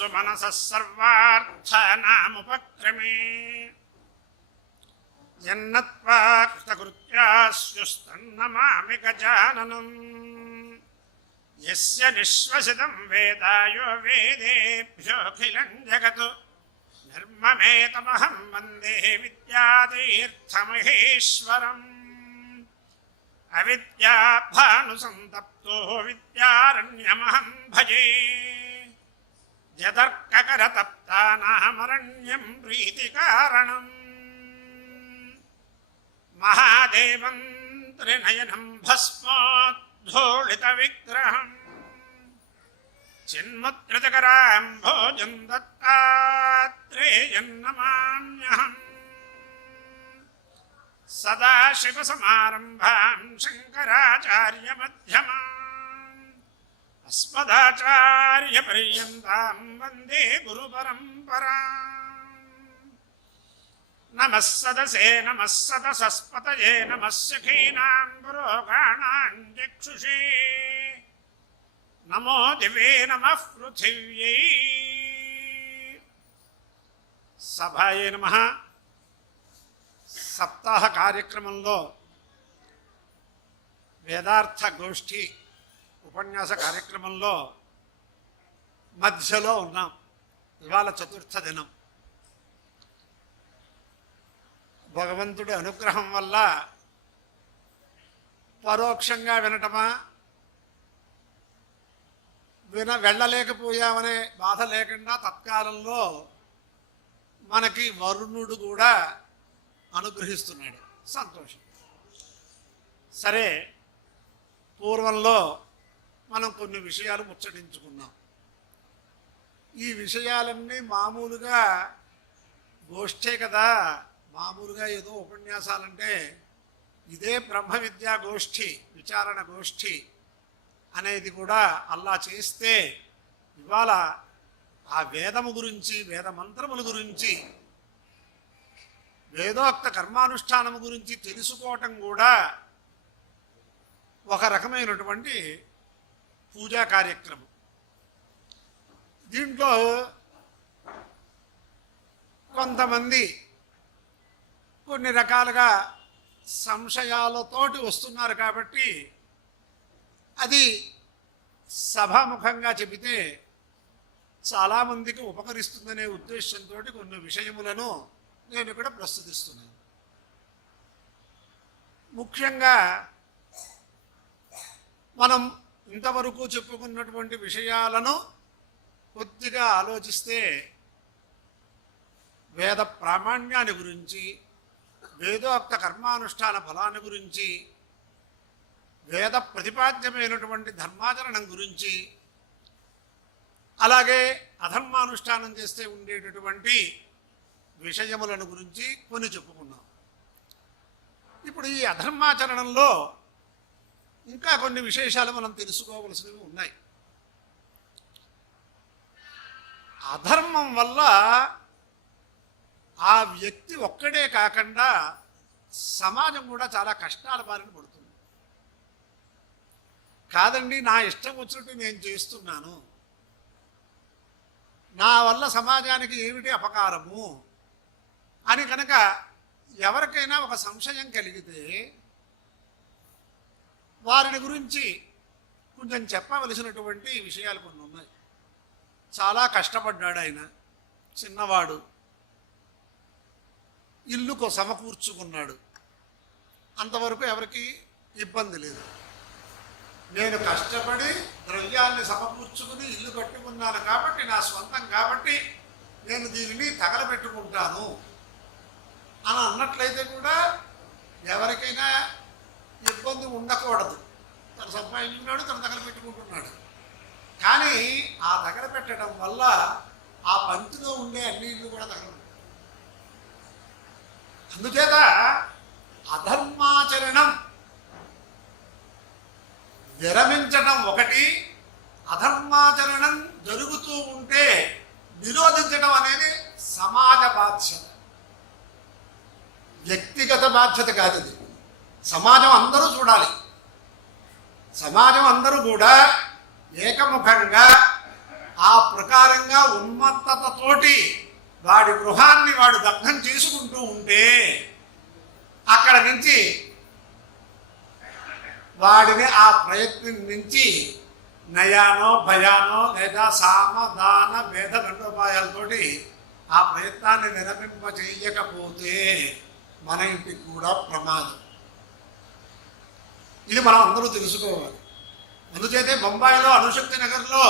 सुमनसः सर्वार्थानामुपक्रमे यन्नत्वा कृतकृत्यास्युस्तन्नमामि गजाननम् यस्य निःश्वसितं वेदायो वेदेभ्योऽखिलं जगत् निर्ममेतमहं वन्दे विद्यातीर्थमहेश्वरम् अविद्याभानुसन्तप्तो विद्यारण्यमहं भजे यदर्ककरतप्तानामरण्यं प्रीतिकारणम् महादेवं त्रिनयनं भस्मोद्धूलितविग्रहम् चिन्मुद्रितकराम्भोजं दत्तात्रेयं नमाम्यहम् सदाशिवसमारम्भां शङ्कराचार्यमध्यमाम् अस्मदाचार्यपर्यन्तां वन्दे गुरुपरम्पराम् नमः सदसे नमः सदसस्पतये नमः सखीनां पुरोगाणां चक्षुषे नमो दिवे नमः पृथिव्यै सभाये नमः। సప్తాహ కార్యక్రమంలో వేదార్థ గోష్ఠి ఉపన్యాస కార్యక్రమంలో మధ్యలో ఉన్నాం. ఇవాళ చతుర్థ దినం. భగవంతుడి అనుగ్రహం వల్ల పరోక్షంగా వినటమా, వెళ్ళలేకపోయామనే బాధ లేకుండా తత్కాలంలో మనకి వరుణుడు కూడా అనుగ్రహిస్తున్నాడు. సంతోషం. సరే, పూర్వంలో మనం కొన్ని విషయాలు ముచ్చటించుకున్నాం. ఈ విషయాలన్నీ మామూలుగా గోష్ఠే కదా, మామూలుగా ఏదో ఉపన్యాసాలంటే ఇదే బ్రహ్మ విద్యా గోష్ఠి, విచారణ గోష్ఠి అనేది కూడా అల్లా చేస్తే ఇవాళ ఆ వేదము గురించి, వేద మంత్రముల గురించి, వేదోక్త కర్మానుష్ఠానము గురించి తెలుసుకోవటం కూడా ఒక రకమైనటువంటి పూజా కార్యక్రమం. దీంట్లో కొంతమంది కొన్ని రకాలుగా సంశయాలతోటి వస్తున్నారు కాబట్టి అది సభాముఖంగా చెబితే చాలామందికి ఉపకరిస్తుందనే ఉద్దేశంతో కొన్ని విషయములను నేను ఇక్కడ ప్రస్తుతిస్తున్నాను. ముఖ్యంగా మనం ఇంతవరకు చెప్పుకున్నటువంటి విషయాలను కొద్దిగా ఆలోచిస్తే వేద ప్రామాణ్యాన్ని గురించి, వేదోక్త కర్మానుష్ఠాన ఫలాన్ని గురించి, వేద ప్రతిపాద్యమైనటువంటి ధర్మాచరణం గురించి, అలాగే అధర్మానుష్ఠానం చేస్తే ఉండేటటువంటి విషయములను గురించి కొన్ని చెప్పుకున్నాం. ఇప్పుడు ఈ అధర్మాచరణంలో ఇంకా కొన్ని విశేషాలు మనం తెలుసుకోవలసినవి ఉన్నాయి. అధర్మం వల్ల ఆ వ్యక్తి ఒక్కడే కాకుండా సమాజం కూడా చాలా కష్టాల బారిన పడుతుంది. కాదండి, నా ఇష్టం వచ్చినట్టు నేను చేస్తున్నాను, నా వల్ల సమాజానికి ఏమిటి అపకారము అని కనుక ఎవరికైనా ఒక సంశయం కలిగితే వారిని గురించి కొంచెం చెప్పవలసినటువంటి విషయాలు కొన్ని ఉన్నాయి. చాలా కష్టపడ్డాడు ఆయన, చిన్నవాడు, ఇల్లుకు సమకూర్చుకున్నాడు, అంతవరకు ఎవరికి ఇబ్బంది లేదు. నేను కష్టపడి ద్రవ్యాన్ని సమకూర్చుకుని ఇల్లు కట్టుకున్నాను కాబట్టి, నా స్వంతం కాబట్టి నేను దీనిని తగలబెట్టుకుంటాను అని అన్నట్లయితే కూడా ఎవరికైనా ఇబ్బంది ఉండకూడదు. తను సంపాదించుకున్నాడు, తను తగలబెట్టుకుంటున్నాడు. కానీ ఆ తగలబెట్టడం వల్ల ఆ పంక్తిలో ఉండే అన్ని ఇల్లు కూడా తగలబెట్టారు. అందుచేత అధర్మాచరణం విరమించడం ఒకటి, అధర్మాచరణం జరుగుతూ ఉంటే నిరోధించడం అనేది సమాజ బాధ్యత, వ్యక్తిగత బాధ్యత కాదు. ఇది సమాజం అందరూ చూడాలి. సమాజం అందరూ కూడా ఏకముఖంగా ఆ ప్రకారంగా ఉన్మత్తతతోటి వాడి గృహాన్ని వాడు దగ్ధం చేసుకుంటూ ఉంటే అక్కడ నుంచి వాడిని ఆ ప్రయత్నం నుంచి నయానో భయానో లేదా సామ దాన భేద దండోపాయాలతోటి ఆ ప్రయత్నాన్ని విరమింప చేయకపోతే మన ఇంటికి కూడా ప్రమాదం. ఇది మనం అందరూ తెలుసుకోవాలి. అందుచేతే బొంబాయిలో అణుశక్తి నగర్లో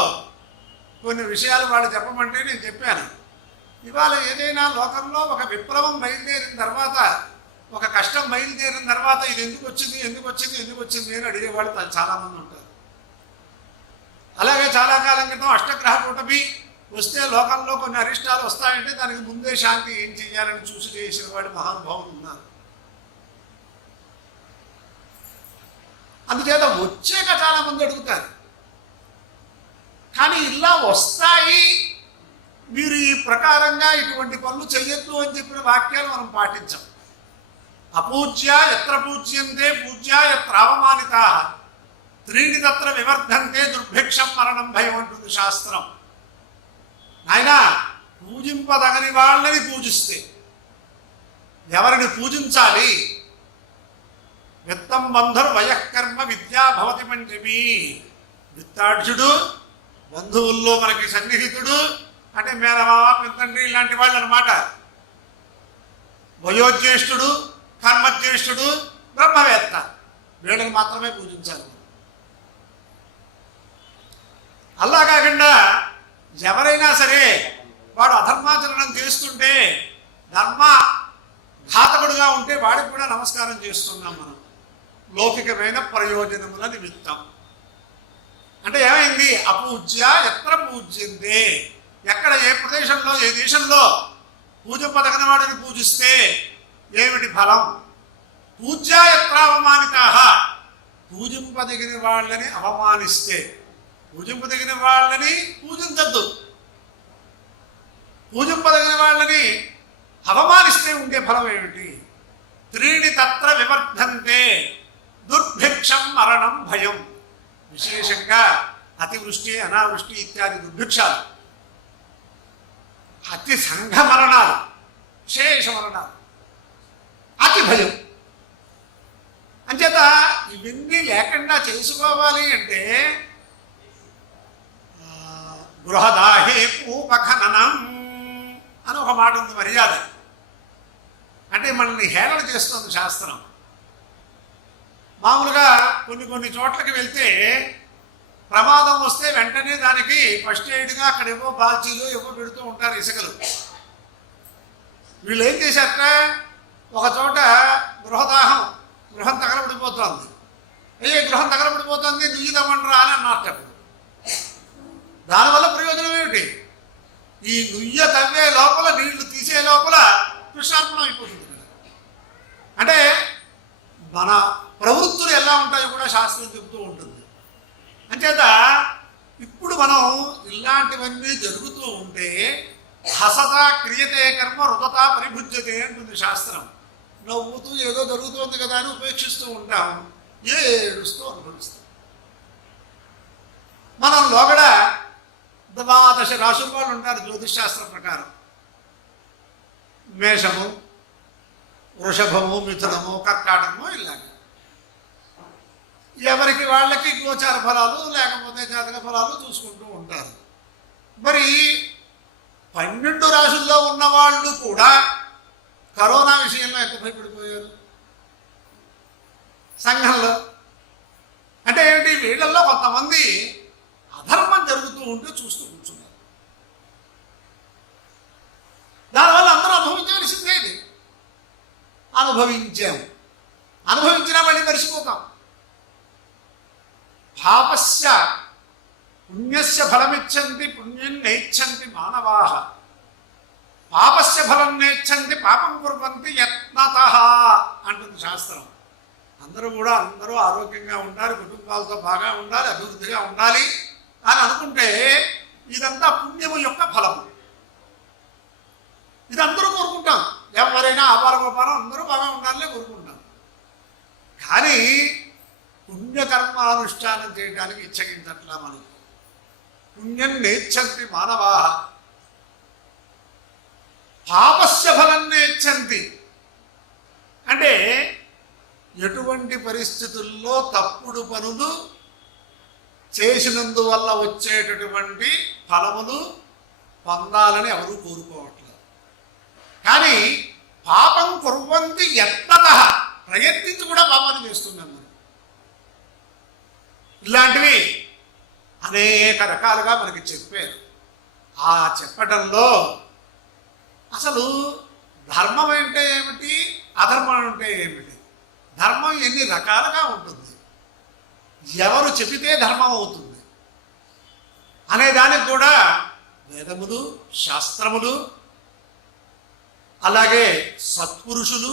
కొన్ని విషయాలు వాళ్ళు చెప్పమంటే నేను చెప్పాను. ఇవాళ ఏదైనా లోకంలో ఒక విప్లవం బయలుదేరిన తర్వాత, ఒక కష్టం బయలుదేరిన తర్వాత ఇది ఎందుకు వచ్చింది అని అడిగేవాళ్ళు చాలామంది ఉంటారు. అలాగే చాలా కాలం క్రితం అష్టగ్రహ కూటమి వస్తే లోకంలో కొన్ని అరిష్టాలు వస్తాయంటే దానికి ముందే శాంతి ఏం చెయ్యాలని చూసి చేసిన వాడు మహానుభావులు ఉన్నారు. అందుచేత వచ్చాక చాలామంది అడుగుతారు. కానీ ఇలా వస్తాయి, మీరు ఈ ప్రకారంగా ఇటువంటి పనులు చెయ్యొద్దు అని చెప్పిన వాక్యాలు మనం పాటించాం. అపూజ్య ఎత్ర పూజ్యంతే పూజ్య ఎత్ర అవమానితా త్రీణి తత్ర వివర్ధంతే దుర్భిక్షం మరణం భయం అంటుంది శాస్త్రం. నాయన పూజింపదగని వాళ్ళని పూజిస్తే ఎవరిని పూజించాలి? విత్తం బంధురు వయఃకర్మ విద్యా భవతి మంటిమి. విత్తాఢ్యుడు బంధువుల్లో మనకి సన్నిహితుడు అంటే మేనమామ పెద్దండ్రి ఇలాంటి వాళ్ళు అనమాట. వయోజ్యేష్ఠుడు కర్మజ్యేష్ఠుడు బ్రహ్మవేత్త వీళ్ళని మాత్రమే పూజించాలి. అలా కాకుండా ఎవరైనా సరే వాడు అధర్మాచరణం చేస్తుంటే ధర్మ ఘాతకుడుగా ఉంటే వాడికి కూడా నమస్కారం చేస్తున్నాం మనం లౌకికమైన ప్రయోజనముల నిమిత్తం. అంటే ఏమైంది? అపూజ్య ఎత్ర పూజ్యంతే. ఎక్కడ ఏ ప్రదేశంలో ఏ దేశంలో పూజింపదగిన వాడిని పూజిస్తే ఏమిటి ఫలం? పూజ్య ఎత్ర అవమానితా. పూజింపదగిన వాళ్ళని అవమానిస్తే, పూజింపదగిన వాళ్ళని పూజించద్దు, పూజింపదగిన వాళ్ళని అవమానిస్తే ఉండే ఫలం ఏమిటి? త్రీణి తత్ర వివర్ధంతే దుర్భిక్షం మరణం భయం. విశేషంగా అతివృష్టి అనావృష్టి ఇత్యాది దుర్భిక్షాలు, అతి సంఘ మరణాలు, విశేష మరణాలు, అతి భయం. అంచేత ఇవన్నీ లేకుండా చేసుకోవాలి అంటే గృహదాహే పూపఖననం అని ఒక మాట ఉంది, మర్యాద. అంటే మనల్ని హేళన చేస్తుంది శాస్త్రం. మామూలుగా కొన్ని చోట్లకి వెళ్తే ప్రమాదం వస్తే వెంటనే దానికి ఫస్ట్ ఎయిడ్గా అక్కడ ఏవో బాల్చీలు ఏవో పెడుతూ ఉంటారు, ఇసుకలు. వీళ్ళు ఏం చేశారట, ఒక చోట గృహం తగలబడిపోతుంది. గృహం తగలబడిపోతుంది, నుయ్యి తవ్వండిరా అని అన్నట్టు. దానివల్ల ప్రయోజనం ఏమిటి? ఈ నుయ్య తవ్వే లోపల నీళ్లు తీసే లోపల కృష్ణార్పణం అయిపోతుంది. అంటే మన ప్రవృత్తులు ఎలా ఉంటాయో కూడా శాస్త్రం చెబుతూ ఉంటుంది. అంచేత ఇప్పుడు మనం ఇలాంటివన్నీ జరుగుతూ ఉంటే హసత క్రియతే కర్మ రుదత పరిభుజ్యతే అంటుంది శాస్త్రం. నవ్వుతూ ఏదో జరుగుతోంది కదా అని ఉపేక్షిస్తూ ఉంటాం, ఏడుస్తూ అనుభవిస్తాం. మనం లోగడ 12 రాశుల వాళ్ళు ఉంటారు జ్యోతిష్ శాస్త్రం ప్రకారం. మేషము, వృషభము, మిథునము, కర్కాటకము, ఇలాగ ఎవరికి వాళ్ళకి గోచార ఫలాలు లేకపోతే జాతక ఫలాలు చూసుకుంటూ ఉంటారు. మరి 12 రాశుల్లో ఉన్నవాళ్ళు కూడా కరోనా విషయంలో ఎంత భయపడిపోయారు సంఘంలో. అంటే ఏమిటి? వీళ్ళల్లో కొంతమంది అధర్మం జరుగుతూ ఉంటే చూస్తూ కూర్చున్నారు. దానివల్ల అందరూ అనుభవించవలసిందే. ఇది అనుభవించినా మళ్ళీ మరిచిపోతాం. పాపస్య పుణ్యస్య ఫలమిచ్చంతి పుణ్యం నేచ్చంతి మానవాః. పాపస్య ఫలం నేచ్చంతి పాపం కుర్వంతి యత్నతః అంటుంది శాస్త్రం. అందరూ ఆరోగ్యంగా ఉండాలి, కుటుంబాలతో బాగా ఉండాలి, అభివృద్ధిగా ఉండాలి అని అనుకుంటే ఇదంతా పుణ్యము యొక్క ఫలము. ఇది అందరూ కోరుకుంటాం. ఎవరైనా ఆపారగోపారం అందరూ బాగా ఉండాలనే కోరుకుంటాం. కానీ పుణ్యకర్మానుష్ఠానం చేయడానికి ఇచ్చగించట్లా. మనం పుణ్యం నేర్చంతి మానవా, పాపస్య ఫలం నేర్చంతి. అంటే ఎటువంటి పరిస్థితుల్లో తప్పుడు పనులు చేసినందువల్ల వచ్చేటటువంటి ఫలములు పొందాలని ఎవరూ కోరుకోవట్లేదు. కానీ పాపం కుర్వంతి యత్నతః, ప్రయత్నించి కూడా పాపాన్ని చేస్తున్నాం మనం. ఇలాంటివి అనేక రకాలుగా మనకి చెప్పారు. ఆ చెప్పటంలో అసలు ధర్మం అంటే ఏమిటి, అధర్మం అంటే ఏమిటి, ధర్మం ఎన్ని రకాలుగా ఉంటుంది, ఎవరు చెబితే ధర్మం అవుతుంది అనే దానికి కూడా వేదములు, శాస్త్రములు, అలాగే సత్పురుషులు,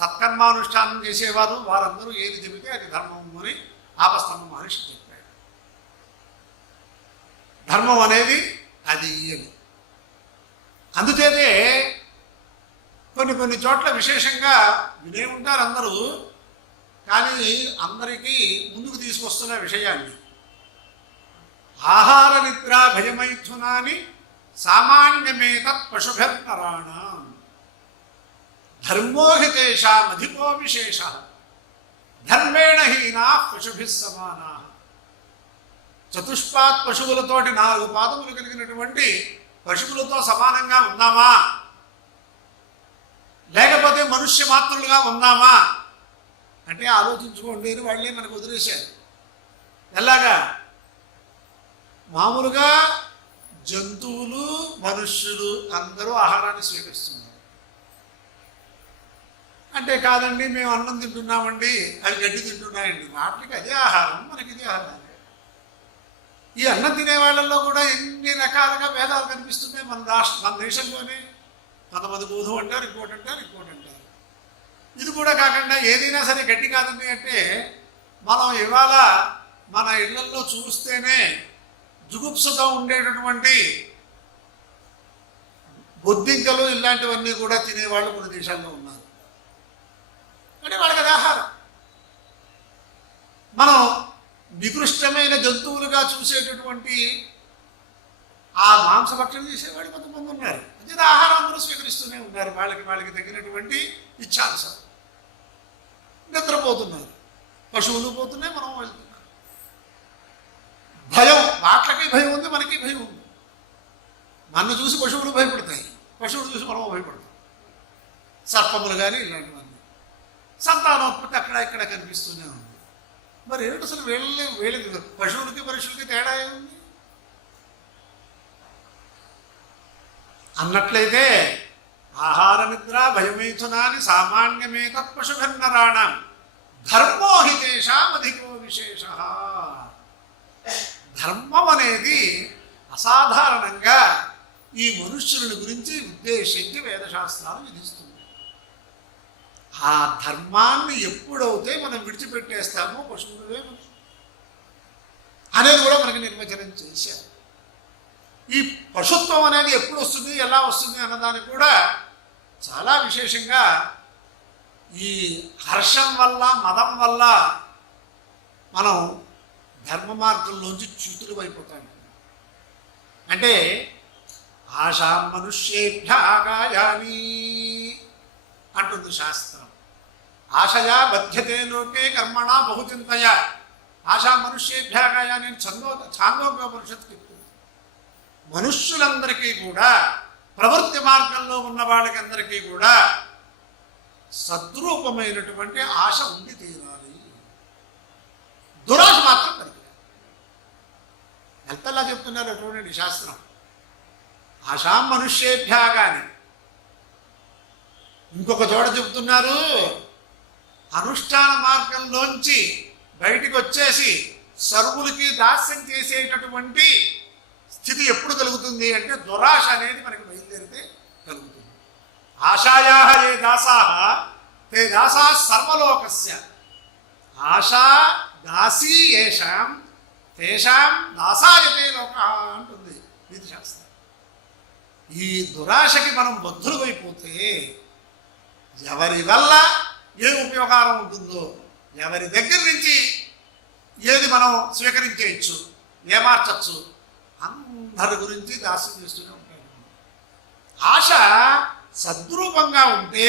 సత్కర్మానుష్ఠానం చేసేవారు, వారందరూ ఏది చెబితే అది ధర్మము అని ఆపస్తంభ మహర్షి చెప్పాడు. ధర్మం అనేది అది అని. అందుచేతే కొన్ని చోట్ల విశేషంగా వినే ఉంటారు అందరూ, కానీ అందరికీ ముందుకు తీసుకొస్తున్న విషయాన్ని, ఆహార నిద్ర భయమైథునాని సామాన్యమేతత్ పశుభిర్నరాణాం ధర్మోహితేషాం అధికో విశేష ధర్మేణ హీనా పశుభిः సమానా. చతుష్పాత్ పశువులతోటి 4 పాదములు కలిగినటువంటి పశువులతో సమానంగా ఉన్నామా, లేకపోతే మనుష్య మాత్రులుగా ఉన్నామా అంటే ఆలోచించుకోండి అని వాళ్ళే మనకు వదిలేశారు. ఎలాగా? మామూలుగా జంతువులు, మనుష్యులు అందరూ ఆహారాన్ని స్వీకరిస్తున్నారు. అంటే కాదండి మేము అన్నం తింటున్నామండి, అవి గడ్డి తింటున్నాయండి, వాటికి అదే ఆహారం, మనకి ఇదే ఆహారం. ఈ అన్నం తినే వాళ్ళల్లో కూడా ఎన్ని రకాలుగా భేదాలు కనిపిస్తున్నాయి మన దేశంలోనే. కొంతమంది గోధుమ అంటారు, ఇంకోటి అంటారు. ఇది కూడా కాకుండా ఏదైనా సరే గడ్డి కాదండి అంటే మనం ఇవాళ మన ఇళ్లలో చూస్తేనే జుగుప్సతో ఉండేటటువంటి బొద్దింకలు ఇలాంటివన్నీ కూడా తినేవాళ్ళు కొన్ని దేశాల్లో ఉన్నారు. అంటే వాళ్ళకి అది ఆహారం. మనం నికృష్టమైన జంతువులుగా చూసేటటువంటి ఆ మాంసభక్షణ చేసేవాళ్ళు కొంతమంది ఉన్నారు. అది ఆహారం అందరూ స్వీకరిస్తూనే ఉన్నారు. వాళ్ళకి తగినటువంటి ఇచ్ఛానుసారం నిద్రపోతున్నారు. పశువులు పోతున్నాయి, మనం వెళ్తున్నాం. భయం, వాట్లకి భయం ఉంది, మనకి భయం ఉంది. నన్ను చూసి పశువులు భయపడతాయి, పశువులు చూసి మనం భయపడతాం. సర్పములు కానీ ఇలాంటివన్నీ. సంతానోత్పత్తి అక్కడ ఇక్కడ కనిపిస్తూనే ఉంది. మరి ఏమిటి అసలు వీళ్ళకి పశువులకి మనుషులకి తేడా ఏముంది అన్నట్లయితే, ఆహార నిద్ర భయమైథునాని సామాన్యమేతత్ పశుభిర్నరాణాం ధర్మోహితేషాం అధికో విశేష. ధర్మం అనేది అసాధారణంగా ఈ మనుష్యుల గురించి ఉద్దేశించి వేదశాస్త్రాలు విధిస్తుంది. ఆ ధర్మాన్ని ఎప్పుడైతే మనం విడిచిపెట్టేస్తామో పశువులే అనేది కూడా మనకి నిర్వచనం చేశారు. ఈ పశుత్వం అనేది ఎప్పుడు వస్తుంది, ఎలా వస్తుంది అన్నదానికి కూడా చాలా విశేషంగా ఈ హర్షం వల్ల, మదం వల్ల మనం ధర్మ మార్గంలోంచి చ్యుతులు అయిపోతాం. అంటే ఆశా మనుష్యేభ్యాగాయాని అంటుంది శాస్త్రం. ఆశయా బధ్యతే లోకే కర్మణ బహుచింతయ ఆశా మనుష్యేభ్యాగాయాని ఛాందోగ్యోపనిషత్తు చెప్తుంది. మనుష్యులందరికీ కూడా, ప్రవృత్తి మార్గంలో ఉన్న వాళ్ళకి అందరికీ కూడా సద్రూపమైనటువంటి ఆశ ఉండి తీరాలి. దురాశ మాత్రం పనికిరాదు. ఎంతలా చెప్తున్నారు అటువంటి శాస్త్రం. ఆశా మనుష్యేభ్యాగాని. ఇంకొక చోట చెబుతున్నారు, అనుష్ఠాన మార్గంలోంచి బయటికి వచ్చేసి సర్వులకి దాస్యం చేసేటటువంటి స్థితి ఎప్పుడు కలుగుతుంది అంటే దురాశ అనేది మనకి బయలుదేరితే కలుగుతుంది. ఆశాయా ఏ దాసా తే దాసా సర్వలోకస్య ఆశా దాసీ ఏషాం తేషాం దాసాయతే లోక అంటుంది నీతిశాస్త్రం. ఈ దురాశకి మనం బద్ధులమైపోతే ఎవరి వల్ల ఏ ఉపయోగం ఉంటుందో, ఎవరి దగ్గర నుంచి ఏది మనం స్వీకరించేయచ్చు, ఏమార్చచ్చు అందరి గురించి దాస్యం చేస్తూనే ఉంటాడు. ఆశ సద్రూపంగా ఉంటే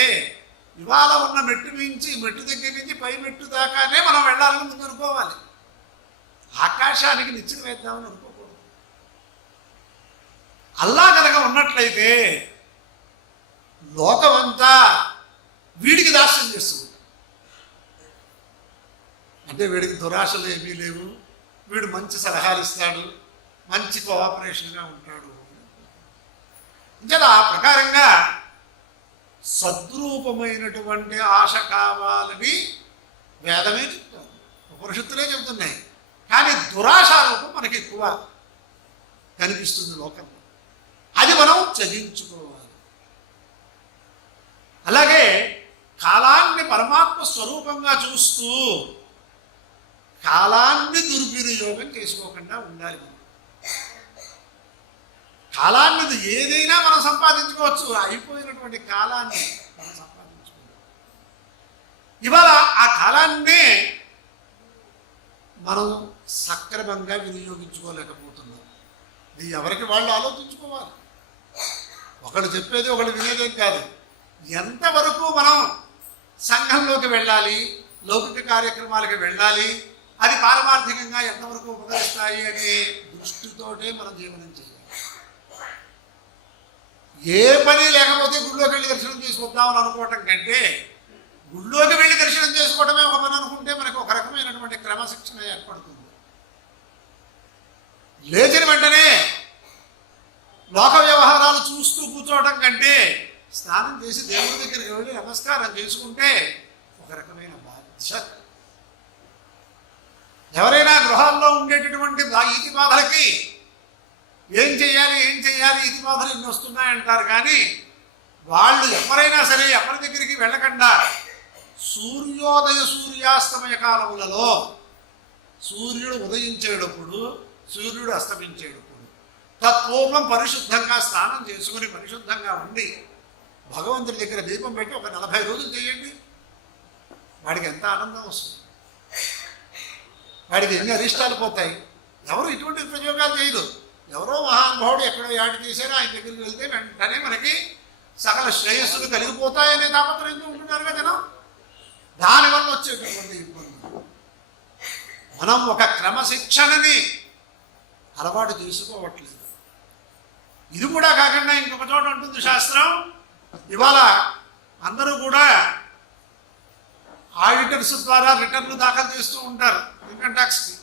ఇవాళ ఉన్న మెట్టు మించి మెట్టు దగ్గర నుంచి పై మెట్టు దాకానే మనం వెళ్ళాలని ముందు అనుకోవాలి. ఆకాశానికి నిచ్చెన వేద్దామని అనుకోకూడదు. అల్లా కనుక ఉన్నట్లయితే లోకమంతా వీడికి దాస్యం చేస్తుంది. అంటే వీడికి దురాశలు ఏమీ లేవు, వీడు మంచి సలహాలు ఇస్తాడు, మంచి కోఆపరేషన్గా ఉంటాడు. ఇంకా ఆ ప్రకారంగా సద్రూపమైనటువంటి ఆశ కావాలని వేదమే చెప్తారు, ఉపనిషత్తులే చెబుతున్నాయి. కానీ దురాశారూపం మనకి ఎక్కువ కనిపిస్తుంది లోకంలో. అది మనం త్యజించుకోవాలి. అలాగే కాలాన్ని పరమాత్మ స్వరూపంగా చూస్తూ కాలాన్ని దుర్వినియోగం చేసుకోకుండా ఉండాలి. కాలాన్ని ఏదైనా మనం సంపాదించుకోవచ్చు, అయిపోయినటువంటి కాలాన్ని మనం సంపాదించుకోవాలి. ఇవాళ ఆ కాలాన్నే మనం సక్రమంగా వినియోగించుకోలేకపోతున్నాం. ఇది ఎవరికి వాళ్ళు ఆలోచించుకోవాలి. ఒకళ్ళు చెప్పేది ఒకళ్ళు వినేదేం కాదు. ఎంతవరకు మనం సంఘంలోకి వెళ్ళాలి, లౌకిక కార్యక్రమాలకి వెళ్ళాలి, అది పారమార్థికంగా ఎంతవరకు ఉపకరిస్తాయి అనే దృష్టితోటే మనం జీవనం చేయాలి. ఏ పని లేకపోతే గుళ్ళోకి వెళ్ళి దర్శనం చేసుకొద్దామని అనుకోవటం కంటే గుళ్ళోకి వెళ్ళి దర్శనం చేసుకోవడమే ఒక పని అనుకుంటే మనకు ఒక రకమైనటువంటి క్రమశిక్షణ ఏర్పడుతుంది. లేచిన వెంటనే లోక వ్యవహారాలు చూస్తూ కూర్చోవడం కంటే స్నానం చేసి దేవుడి దగ్గరికి వెళ్ళి నమస్కారం చేసుకుంటే ఒక రకమైన బాధ్యత. ఎవరైనా గృహాల్లో ఉండేటటువంటి ఈతి బాధలకి ఏం చెయ్యాలి ఈతి బాధలు ఇన్ని వస్తున్నాయంటారు. కానీ వాళ్ళు ఎవరైనా సరే ఎవరి దగ్గరికి వెళ్ళకుండా సూర్యోదయ సూర్యాస్తమయ కాలములలో సూర్యుడు ఉదయించేటప్పుడు సూర్యుడు అస్తమించేటప్పుడు తత్పూర్వం పరిశుద్ధంగా స్నానం చేసుకుని పరిశుద్ధంగా ఉండి భగవంతుడి దగ్గర దీపం పెట్టి ఒక 40 రోజులు చేయండి. వాడికి ఎంత ఆనందం వస్తుంది, వాడికి ఎన్ని అరిష్టాలు పోతాయి. ఎవరు ఇటువంటి ప్రయోగాలు చేయరు. ఎవరో మహానుభావుడు ఎక్కడో యాడి చేశారో ఆయన దగ్గరికి వెళ్తే వెంటనే మనకి సకల శ్రేయస్సులు కలిగిపోతాయనే తాపత్రయంతో ఉంటున్నారు కదా జనం. దానివల్ల వచ్చేటటువంటి ఇబ్బందులు మనం ఒక క్రమశిక్షణని అలవాటు చేసుకోవట్లేదు. ఇది కూడా కాకుండా ఇంకొక చోట ఉంటుంది శాస్త్రం. ఇవాళ అందరూ కూడా ఆడిటర్స్ ద్వారా రిటర్న్లు దాఖలు చేస్తూ ఉంటారు. ఇన్కమ్ ట్యాక్స్కి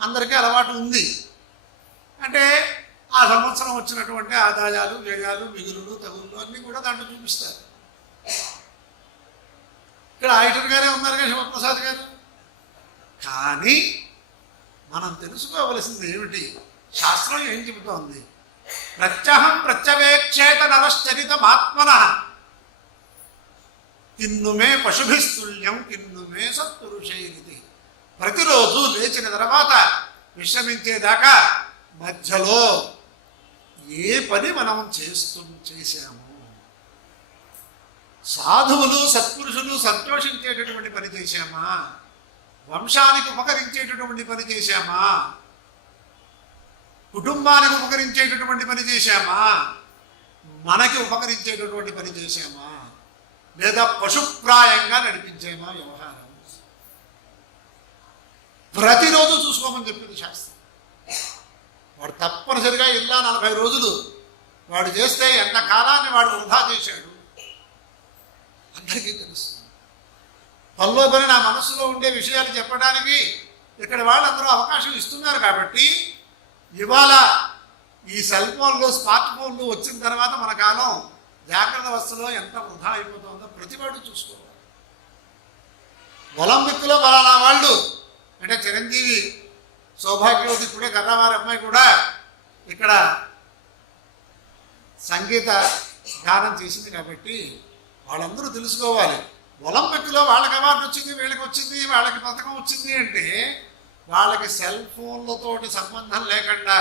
అందరికీ అలవాటు ఉంది. అంటే ఆ సంవత్సరం వచ్చినటువంటి ఆదాయాలు, వ్యయాలు, మిగులు, తగులు అన్నీ కూడా దాంట్లో చూపిస్తారు. ఇక్కడ ఆడిటర్ గారే ఉన్నారుగా శివప్రసాద్ గారు. కానీ మనం తెలుసుకోవలసింది ఏమిటి, శాస్త్రం ఏం చెబుతోంది? ప్రత్యహం ప్రత్యవేక్షేత నరశ్చరితమాత్మనః కిన్నుమే పశుభిస్తుల్యం కిన్నుమే సత్పురుషైరితి. ప్రతిరోజు లేచిన తర్వాత విశ్రమించేదాకా మధ్యలో ఏ పని మనం చేశాము? సాధువులు సత్పురుషులు సంతోషించేటటువంటి పని చేశామా? వంశానికి ఉపకరించేటటువంటి పని చేశామా? కుటుంబానికి ఉపకరించేటటువంటి పని చేశామా? మనకి ఉపకరించేటటువంటి పని చేశామా? లేదా పశుప్రాయంగా నడిపించేమా వ్యవహారం? ప్రతిరోజు చూసుకోమని చెప్పింది శాస్త్రం. వాడు తప్పనిసరిగా ఇలా 40 రోజులు వాడు చేస్తే ఎంత కాలాన్ని వాడు వృధా చేశాడు అందరికీ తెలుస్తుంది. పనిలో పని నా మనస్సులో ఉండే విషయాలు చెప్పడానికి ఇక్కడ వాళ్ళందరూ అవకాశం ఇస్తున్నారు. కాబట్టి ఇవాళ ఈ సెల్ ఫోన్లు, స్మార్ట్ ఫోన్లు వచ్చిన తర్వాత మన కాలం జాగ్రత్త అవస్థలో ఎంత వృధా అయిపోతుందో ప్రతివాడు చూసుకోవాలి. ఒలింపిక్లో పలానా వాళ్ళు అంటే చిరంజీవి, సౌభాగ్యవతి, ఇప్పుడే కర్రావారి అమ్మాయి కూడా ఇక్కడ సంగీత గానం చేసింది. కాబట్టి వాళ్ళందరూ తెలుసుకోవాలి. ఒలింపిక్లో వాళ్ళకి అవార్డు వచ్చింది, వీళ్ళకి వచ్చింది, వాళ్ళకి పథకం వచ్చింది అంటే వాళ్ళకి సెల్ ఫోన్లతోటి సంబంధం లేకుండా,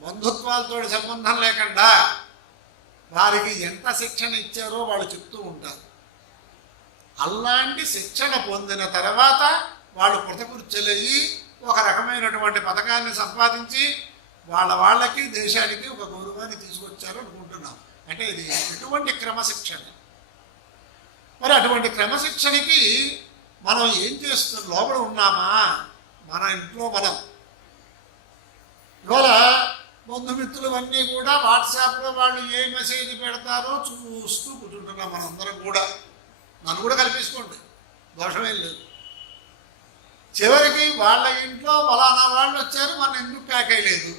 బంధుత్వాలతో సంబంధం లేకుండా వారికి ఎంత శిక్షణ ఇచ్చారో వాళ్ళు చెప్తూ ఉంటారు. అలాంటి శిక్షణ పొందిన తర్వాత వాళ్ళు కృతకృత్యులయ్యి ఒక రకమైనటువంటి పథకాన్ని సంపాదించి వాళ్ళకి దేశానికి ఒక గౌరవాన్ని తీసుకొచ్చారు అనుకుంటున్నాం. అంటే ఇది ఎటువంటి క్రమశిక్షణ? మరి అటువంటి క్రమశిక్షణకి మనం ఏం చేస్తున్నాం? లోపల ఉన్నామా? మన ఇంట్లో మనం ఇవాళ బంధుమిత్రులు అన్నీ కూడా వాట్సాప్లో వాళ్ళు ఏ మెసేజ్ పెడతారో చూస్తూ కూర్చుంటున్నాం మనందరం కూడా. నన్ను కూడా కల్పించుకోండి, దోషమేం లేదు. చివరికి వాళ్ళ ఇంట్లో ఫలానా వాళ్ళు వచ్చారు, మన ఎందుకు కాకేయలేదు,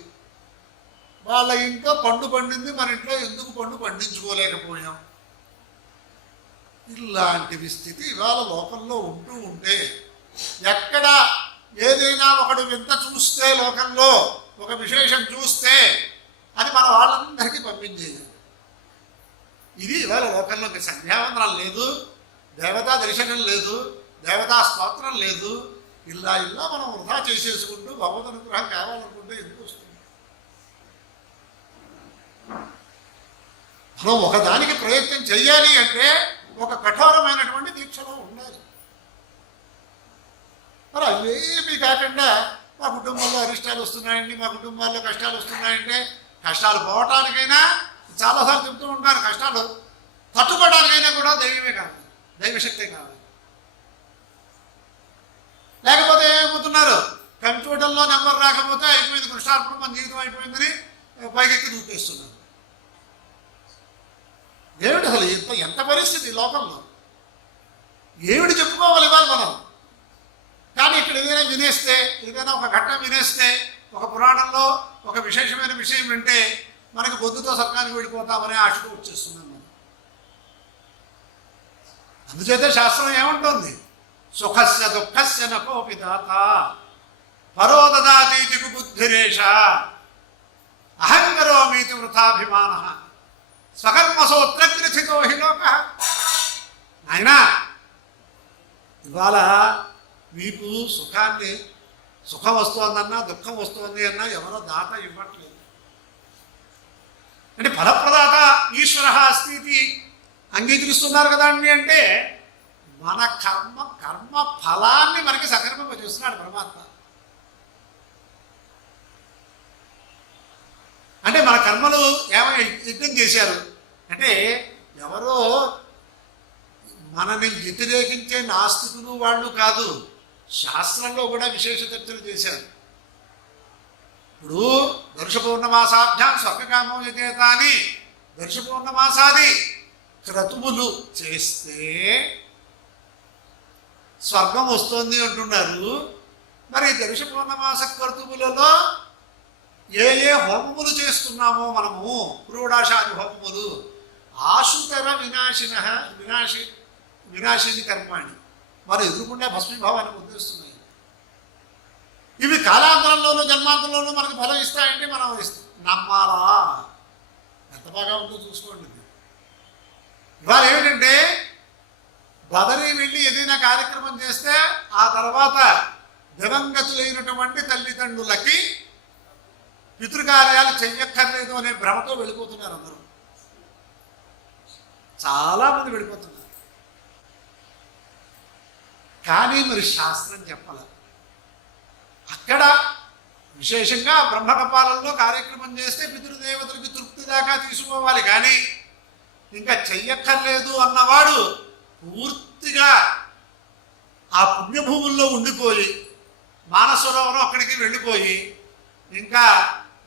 వాళ్ళ ఇంట్లో పండు పండింది, మన ఇంట్లో ఎందుకు పండు పండించుకోలేకపోయాం. ఇలాంటి స్థితి ఇవాళ లోకంలో ఉంటూ ఉంటే ఎక్కడ ఏదైనా ఒకటి వింత చూస్తే, లోకంలో ఒక విశేషం చూస్తే అది మన వాళ్ళందరికీ పంపించేది. ఇది ఇవాళ లోకంలో సంధ్యావందనం లేదు, దేవతా దర్శనం లేదు, దేవతా స్తోత్రం లేదు. ఇలా మనం వృధా చేసేసుకుంటూ భగవద్ అనుగ్రహం కావాలనుకుంటే ఎందుకు వస్తుంది? మనం ఒకదానికి ప్రయత్నం చెయ్యాలి అంటే ఒక కఠోరమైనటువంటి దీక్షలో ఉండాలి. మరి అవేమీ కాకుండా మా కుటుంబంలో అరిష్టాలు వస్తున్నాయండి, మా కుటుంబాల్లో కష్టాలు వస్తున్నాయంటే, కష్టాలు పోవటానికైనా చాలాసార్లు చెప్తూ ఉంటారు, కష్టాలు తట్టుకోవడానికైనా కూడా దైవమే కావాలి, దైవశక్తే కావాలి. లేకపోతే ఏమవుతున్నారు, కంప్యూటర్లో నెంబర్ రాకపోతే అయిపోయింది, కృష్ణార్పణ మన జీవితం అయిపోయిందని పైకెక్కి దూకేస్తున్నారు. ఏమిటి అసలు ఎంత పరిస్థితి లోకంలో? ఏమిటి చెప్పుకోవాలి ఇవాళ మనం? కానీ ఇక్కడ ఏదైనా వినేస్తే, ఏదైనా ఒక ఘట్టం వినేస్తే, ఒక పురాణంలో ఒక విశేషమైన విషయం వింటే మనకి బొద్దుతో స్వర్గానికి వెళ్ళిపోతామనే ఆశకు వచ్చేస్తున్నాం మనం. అందుచేత శాస్త్రం ఏముంటుంది? సుఖస్య దుఃఖస్య నకోపి దాత పరో దదాతీతి బుద్ధిరేష అహంకరోమీతి వృథాభిమాన స్వకర్మసోత్రగ్రథితో హి లోక. అయినా ఇవాళ మీకు సుఖం వస్తోందన్నా దుఃఖం వస్తోంది అన్నా ఎవరో దాత ఇవ్వట్లేదు. అంటే ఫలప్రదాత ఈశ్వర స్థితి అంగీకరిస్తున్నారు కదా అండి. అంటే మన కర్మ ఫలాన్ని మనకి సకర్మంగా చేస్తున్నాడు పరమాత్మ. అంటే మన కర్మలు ఏమైనా యజ్ఞం చేశారు అంటే ఎవరో మనని వ్యతిరేకించే నాస్తికులు వాళ్ళు కాదు, శాస్త్రంలో కూడా విశేష చర్చలు చేశారు. ఇప్పుడు దర్శ పౌర్ణమాసాభ్యాం స్వర్గకామో యజేత అని దర్శ పౌర్ణమాసాది క్రతువులు చేస్తే స్వర్గం వస్తుంది అంటున్నారు. మరి దర్శ పౌర్ణమాస క్రతువులలో ఏ హోమములు చేస్తున్నామో మనము, క్రోడాశాది హోమములు, ఆశుతర వినాశిని కర్మాణి, మరి ఎదురుకుండా భస్మీభావాన్ని పొందిస్తున్నాయి. ఇవి కాలాంతరంలోనూ జన్మాంతరంలోనూ మనకు ఫలం ఇస్తాయంటే మనం నమ్మాలా? ఎంత బాగా ఉందో చూసుకోండి. ఇవాళ ఏమిటంటే బదరీ వెళ్ళి ఏదైనా కార్యక్రమం చేస్తే ఆ తర్వాత దివంగతులైనటువంటి తల్లిదండ్రులకి పితృకార్యాలు చెయ్యక్కర్లేదు అనే భ్రమతో వెళ్ళిపోతున్నారు అందరూ. చాలామంది వెళ్ళిపోతున్నారు. కానీ మరి శాస్త్రం చెప్పాల. అక్కడ విశేషంగా బ్రహ్మకపాలంలో కార్యక్రమం చేస్తే పితృదేవతలకి తృప్తి దాకా తీసుకోవాలి, కానీ ఇంకా చెయ్యక్కర్లేదు అన్నవాడు పూర్తిగా ఆ పుణ్యభూముల్లో ఉండిపోయి మానసరోవరం అక్కడికి వెళ్ళిపోయి ఇంకా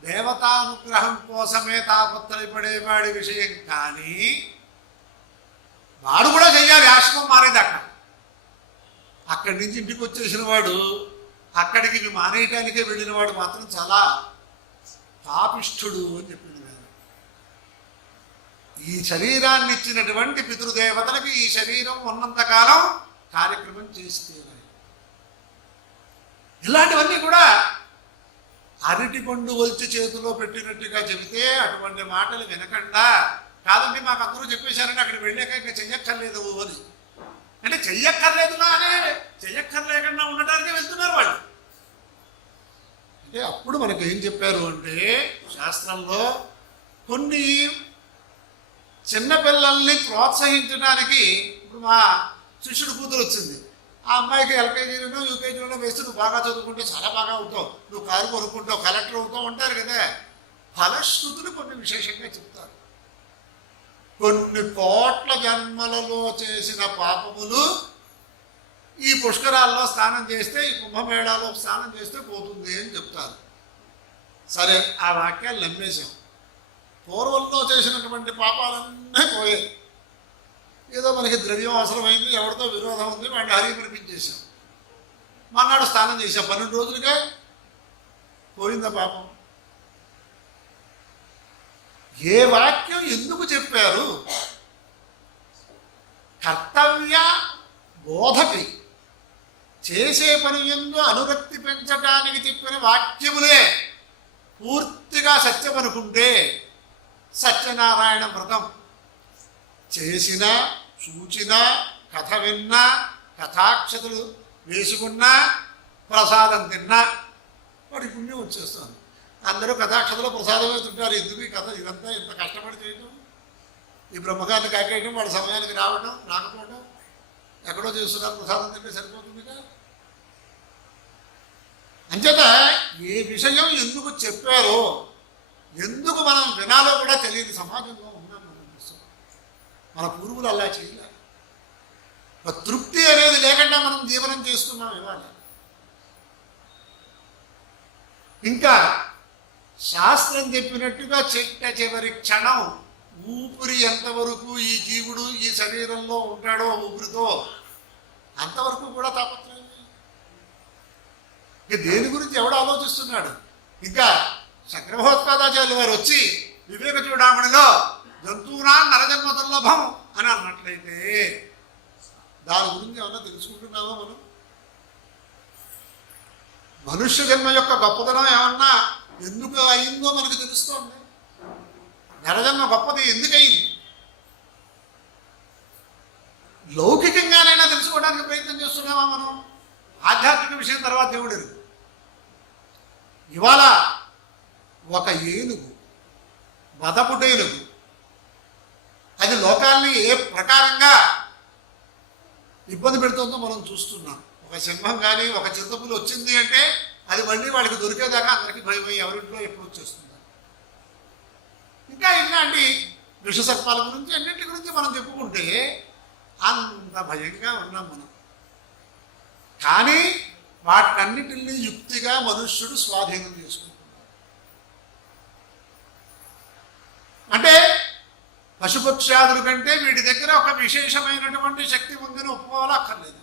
దేవతానుగ్రహం కోసమే తాపత్రయపడేవాడి విషయం. కానీ వాడు కూడా చెయ్యాలి, ఆశ్రమం మారేదాకా. అక్కడి నుంచి ఇంటికి వచ్చేసిన వాడు అక్కడికి మానేయటానికే వెళ్ళిన వాడు మాత్రం చాలా పాపిష్ఠుడు అని చెప్పింది నేను. ఈ శరీరాన్ని ఇచ్చినటువంటి పితృదేవతలకి ఈ శరీరం ఉన్నంతకాలం కార్యక్రమం చేస్తే ఇలాంటివన్నీ కూడా అరటి పండు ఒలిచి చేతిలో పెట్టినట్టుగా చెబితే అటువంటి మాటలు వినకుండా, కాదండి మాకు అందరూ చెప్పేశారంటే అక్కడికి వెళ్ళాక ఇంకా చెయ్యక్కర్లేదు అని. అంటే చెయ్యక్కర్లేదు అనే చెయ్యక్కర్లేకుండా ఉండటానికి వెళ్తున్నారు వాళ్ళు. అంటే అప్పుడు మనకు ఏం చెప్పారు అంటే శాస్త్రంలో కొన్ని చిన్నపిల్లల్ని ప్రోత్సహించడానికి, ఇప్పుడు మా శిష్యుడు కూతురు వచ్చింది, ఆ అమ్మాయికి ఎల్కేజీలోనో యూకేజీలోనో వేస్తే నువ్వు బాగా చదువుకుంటే చాలా బాగా అవుతావు, నువ్వు కారు కొనుక్కుంటావు, కలెక్టర్ అవుతావు అంటారు కదా. ఫలశ్రుతులు కొన్ని విశేషంగా చెప్తారు. కొన్ని కోట్ల జన్మలలో చేసిన పాపములు ఈ పుష్కరాల్లో స్నానం చేస్తే, ఈ కుంభమేళాలో స్నానం చేస్తే పోతుంది అని చెప్తారు. సరే, ఆ వాక్యాలు నమ్మేశాం. పూర్వంలో చేసినటువంటి పాపాలన్నీ పోయాయి. ఏదో మనకి ద్రవ్యం అవసరమైంది, ఎవరితో విరోధం ఉంది, వాడిని హరి పిలిపించేశాం. మన్నాడు స్నానం చేశాం, 12 రోజులుగా పోయిందా పాపం? ఏ వాక్యం ఎందుకు చెప్పారు? కర్తవ్య బోధకి, చేసే పని యందు అనురక్తి పెంచడానికి చెప్పిన వాక్యములే పూర్తిగా సత్యం అనుకుంటే సత్యనారాయణ వ్రతం చేసినా, చూచినా, కథ విన్నా, కథాక్షతలు వేసుకున్నా, ప్రసాదం తిన్నా వాడి పుణ్యం వచ్చేస్తుంది. అందరూ కథాక్షతలో ప్రసాదమే తింటారు. ఎందుకు ఈ కథ ఇదంతా ఇంత కష్టపడి చేయటం? ఈ బ్రహ్మగారిని కాకేయడం, వాడి సమయానికి రాకపోవడం, ఎక్కడో చేస్తున్నారు, ప్రసాదం తింటే సరిపోతుందిగా. అంచేత ఏ విషయం ఎందుకు చెప్పారో, ఎందుకు మనం వినాలో కూడా తెలియని సమాజంలో ఉన్నాం మనం. మన పూర్వులు అలా చేయలే. ఒక తృప్తి అనేది లేకుండా మనం జీవనం చేస్తున్నాం ఇవాళ. ఇంకా శాస్త్రం చెప్పినట్టుగా చివరి క్షణం ఊపిరి ఎంతవరకు ఈ జీవుడు ఈ శరీరంలో ఉంటాడో ఊపిరితో, అంతవరకు కూడా తాపత్రయం. ఇక దేని గురించి ఎవడు ఆలోచిస్తున్నాడు? ఇంకా శంకరభగవత్పాదాచార్యులు వారు వచ్చి వివేక చూడామణిలో జంతువునా నరజన్మ దుర్లభం అని అన్నట్లయితే దాని గురించి ఏమన్నా తెలుసుకుంటున్నామో మనం? మనుష్య జన్మ యొక్క గొప్పతనం ఏమన్నా ఎందుకు అయిందో మనకు తెలుస్తోంది. నరజన్మ గొప్పది ఎందుకయింది? లౌకికంగానైనా తెలుసుకోవడానికి ప్రయత్నం చేస్తున్నామా మనం? ఆధ్యాత్మిక విషయం తర్వాత దేవుడు. ఇవాళ ఒక ఏనుగు, బదపుటేనుగు, అది లోకాల్ని ఏ ప్రకారంగా ఇబ్బంది పెడుతుందో మనం చూస్తున్నాం. ఒక సింహం కానీ ఒక చిరుతపులి వచ్చింది అంటే అది మళ్ళీ వాళ్ళకి దొరికేదాకా అందరికీ భయం, ఎవరింట్లో ఎప్పుడు వచ్చేస్తుంది. ఇంకా ఇలాంటి విషసర్పాల గురించి అన్నింటి గురించి మనం చెప్పుకుంటే అంత భయంగా ఉన్నాం మనం. కానీ వాటన్నిటిని యుక్తిగా మనుష్యుడు స్వాధీనం చేసుకుంటున్నాడు. అంటే పశుపక్షాదుల కంటే వీటి దగ్గర ఒక విశేషమైనటువంటి శక్తి ఉందని ఒప్పుకోవాలక్కర్లేదు.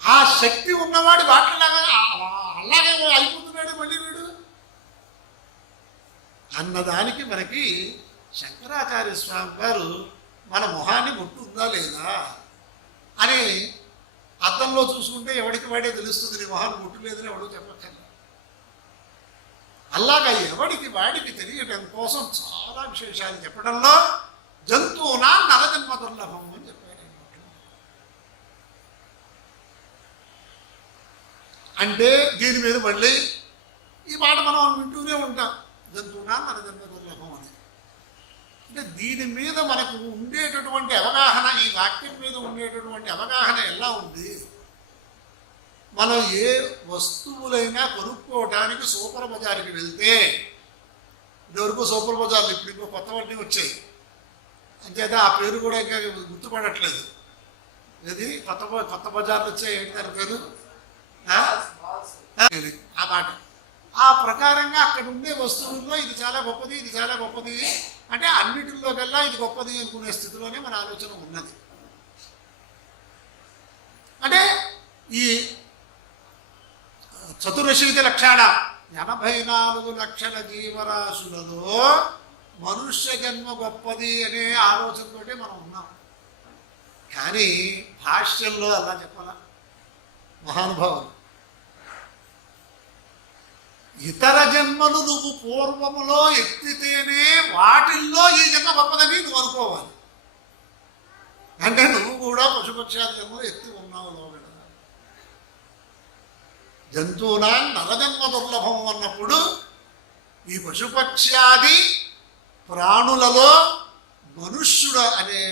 ఆ శక్తి ఉన్నవాడు వాటిలాగా అలాగే అయిపోతున్నాడు మళ్ళీ వీడు అన్నదానికి మనకి శంకరాచార్య స్వామి గారు మన మొహాన్ని ముట్టుందా లేదా అని అద్దంలో చూసుకుంటే ఎవడికి వాడే తెలుస్తుంది. నీ మొహాన్ని ముట్టు లేదని ఎవడో చెప్పక్కర్లేదు. అలాగా ఎవడికి వాడికి తెలియటం కోసం చాలా విశేషాలు చెప్పడంలో జంతువునా నరజన్మ దుర్లభం అని చెప్పాడు. అంటే దీని మీద మళ్ళీ ఈ మాట మనం వింటూనే ఉంటాం, జంతువునా నరజన్మ దుర్లభం అని. అంటే దీని మీద మనకు ఉండేటటువంటి అవగాహన, ఈ వాక్యం మీద ఉండేటటువంటి అవగాహన ఎలా ఉంది? మనం ఏ వస్తువులైనా కొనుక్కోవడానికి సూపర్ బజార్కి వెళ్తే, ఇదివరకు సూపర్ బజార్లు, ఇప్పుడు ఇంకో కొత్తవన్నీ వచ్చాయి, అంచేత ఆ పేరు కూడా ఇంకా గుర్తుపడట్లేదు. ఇది కొత్త బజార్లు వచ్చాయి, ఏంటి దాని పేరు? ఆ మాట ఆ ప్రకారంగా అక్కడ ఉండే వస్తువుల్లో ఇది చాలా గొప్పది, ఇది చాలా గొప్పది అంటే అన్నిటిలో కల్లా ఇది గొప్పది అనుకునే స్థితిలోనే మన ఆలోచన ఉన్నది. అంటే ఈ చతురశీతి లక్షణ 84 లక్షల జీవరాశులలో మనుష్య జన్మ గొప్పది అనే ఆలోచనతోటే మనం ఉన్నాం. కానీ భాష్యంలో అలా చెప్పాల మహానుభావులు. ఇతర జన్మలు నువ్వు పూర్వములో ఎత్తితేనే వాటిల్లో ఈ జన్మ గొప్పదని నువ్వు అనుకోవాలి. అంటే నువ్వు కూడా పశుపక్షాది జన్మలు ఎత్తి ఉన్నావు లోగడ. జంతువునా నరజన్మ దుర్లభం అన్నప్పుడు ఈ పశుపక్షాది ప్రాణులలో మనుష్యుడు అనే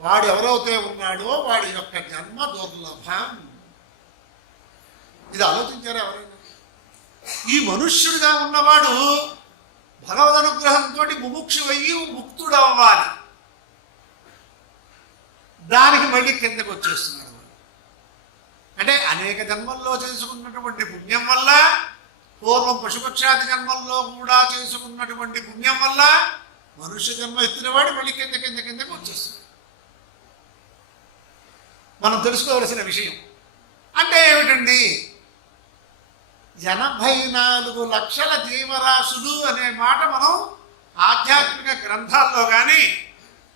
వాడు ఎవరైతే ఉన్నాడో వాడి యొక్క జన్మ దుర్లభం. ఇది ఆలోచించారా ఎవరైనా? ఈ మనుష్యుడిగా ఉన్నవాడు భగవద్ అనుగ్రహంతో ముముక్షువయ్యి ముక్తుడవ్వాలి. దానికి మళ్ళీ కిందకు వచ్చేస్తున్నాడు. అంటే అనేక జన్మల్లో చేసుకున్నటువంటి పుణ్యం వల్ల, పూర్వం పశుపక్షాది జన్మల్లో కూడా చేసుకున్నటువంటి పుణ్యం వల్ల మనుష్య జన్మ ఎత్తినవాడు మళ్ళీ కిందకు వచ్చేస్తున్నాడు. మనం తెలుసుకోవలసిన విషయం అంటే ఏమిటండి? 84 లక్షల జీవరాశులు అనే మాట మనం ఆధ్యాత్మిక గ్రంథాల్లో కానీ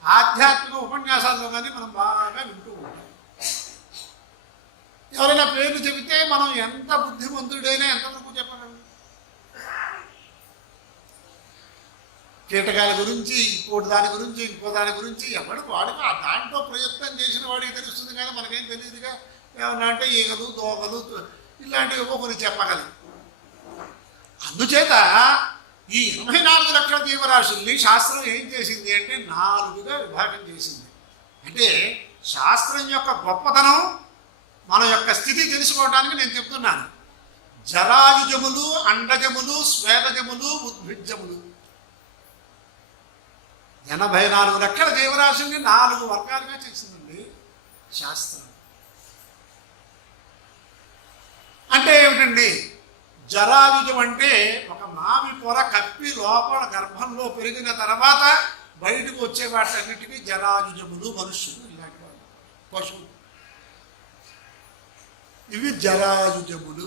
ఆధ్యాత్మిక ఉపన్యాసాల్లో కానీ మనం బాగా వింటూ ఉంటాం. ఎవరైనా పేర్లు చెబితే మనం ఎంత బుద్ధిమంతుడైనా ఎంతవరకు చెప్పగలం? కీటకాల గురించి, ఇంకోటి దాని గురించి, ఇంకో దాని గురించి ఎవరికి వాడికి ఆ దాంట్లో ప్రయత్నం చేసిన వాడికి తెలుస్తుంది, కానీ మనకేం తెలియదుగా. ఏమన్నా అంటే ఈగలు, దోగలు ఇలాంటివి కొన్ని చెప్పగలం. అందుచేత ఈ 84 లక్షల జీవరాశుల్ని శాస్త్రం ఏం చేసింది అంటే 4గా విభాగం చేసింది. అంటే శాస్త్రం యొక్క గొప్పతనం, మన యొక్క స్థితి తెలుసుకోవడానికి నేను చెప్తున్నాను. జరాయుజములు, అండజములు, శ్వేతజములు, ఉద్భిజ్జములు. 84 లక్షల జీవరాశుల్ని 4 వర్గాలుగా చేసిందండి శాస్త్రం. అంటే ఏమిటండి? జరాయుజం అంటే ఒక మామి పొర కప్పి లోపల గర్భంలో పెరిగిన తర్వాత బయటకు వచ్చే వాటన్నిటికీ జరాయుజములు. మనుష్యులు ఇలాంటి వాళ్ళు, పశువులు, ఇవి జరాయుజములు.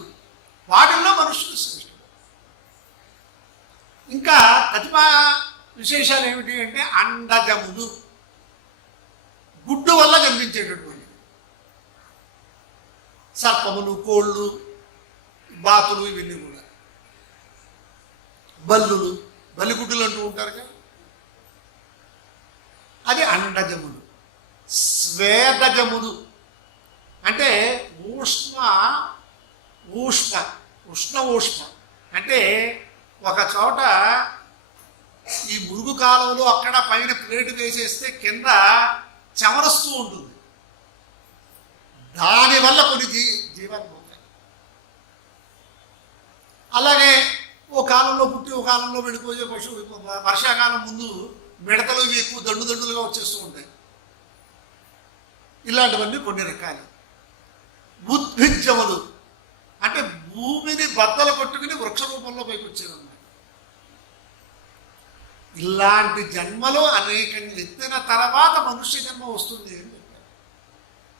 వాటిల్లో మనుష్యులు శ్రేష్ఠులు. ఇంకా ప్రతిభా విశేషాలు ఏమిటి అంటే అండజములు, గుడ్డు వల్ల జన్మించేటటువంటి సర్పములు, కోళ్ళు, బాతులు, ఇవన్నీ కూడా. బల్లులు, బలిగుడ్డులు అంటూ ఉంటారు కదా, అది అండజములు. స్వేదజములు అంటే ఉష్ణ అంటే ఒక చోట ఈ మురుగు కాలంలో అక్కడ పైన ప్లేటు వేసేస్తే కింద చెమరస్తూ ఉంటుంది. దానివల్ల కొన్ని జీవాలు పోతాయి. అలాగే ఓ కాలంలో పుట్టి ఓ కాలంలో వెళ్ళిపోయే పశువు వర్షాకాలం ముందు మిడతలు ఇవి ఎక్కువ దండుగా వచ్చేస్తూ ఉంటాయి. ఇలాంటివన్నీ కొన్ని రకాలు. ఉద్భిజ్జములు అంటే భూమిని బద్దలు కొట్టుకుని వృక్ష రూపంలో పైకి వచ్చేదన్నమాట. ఇలాంటి జన్మలో అనేకం ఎత్తిన తర్వాత మనుష్య జన్మ వస్తుంది అని చెప్పారు.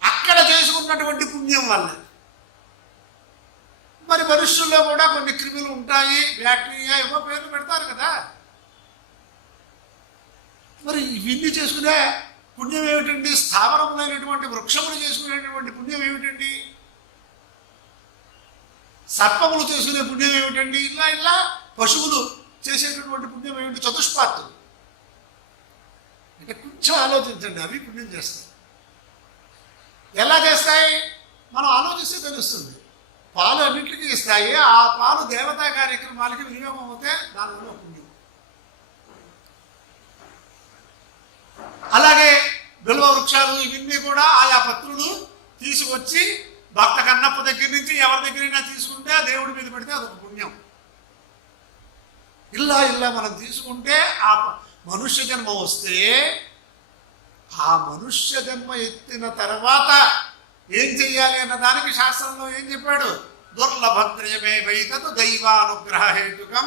అక్కడ చేసుకున్నటువంటి పుణ్యం వల్ల. మరి మనుష్యుల్లో కూడా కొన్ని క్రిములు ఉంటాయి, బ్యాక్టీరియా, ఏవో పేర్లు పెడతారు కదా. మరి ఇవన్నీ చేసుకునే పుణ్యం ఏమిటండి? స్థావరములైనటువంటి వృక్షములు చేసుకునేటువంటి పుణ్యం ఏమిటండి? సర్పములు చేసుకునే పుణ్యం ఏమిటండి? ఇలా పశువులు చేసేటటువంటి పుణ్యం ఏమిటి? చతుష్పాత్తులు. అంటే కొంచెం ఆలోచించండి, అవి పుణ్యం చేస్తాయి. ఎలా చేస్తాయి? మనం ఆలోచిస్తే తెలుస్తుంది. పాలు అన్నింటికి ఇస్తాయి. ఆ పాలు దేవతా కార్యక్రమాలకి వినియోగం అవుతే దానివల్ల పుణ్యం. అలాగే బిల్వ వృక్షాలు ఇవన్నీ కూడా ఆయా పత్రులు తీసుకొచ్చి భక్త కన్నప్ప దగ్గర నుంచి ఎవరి దగ్గరైనా తీసుకుంటే ఆ దేవుడి మీద పెడితే అదొక పుణ్యం. ఇలా మనం తీసుకుంటే ఆ మనుష్య జన్మ వస్తే, ఆ మనుష్య జన్మ ఎత్తిన తర్వాత ఏం చెయ్యాలి అన్న దానికి శాస్త్రంలో ఏం చెప్పాడు? దుర్లభద్రయమే వైతతు దైవానుగ్రహ హేతుకం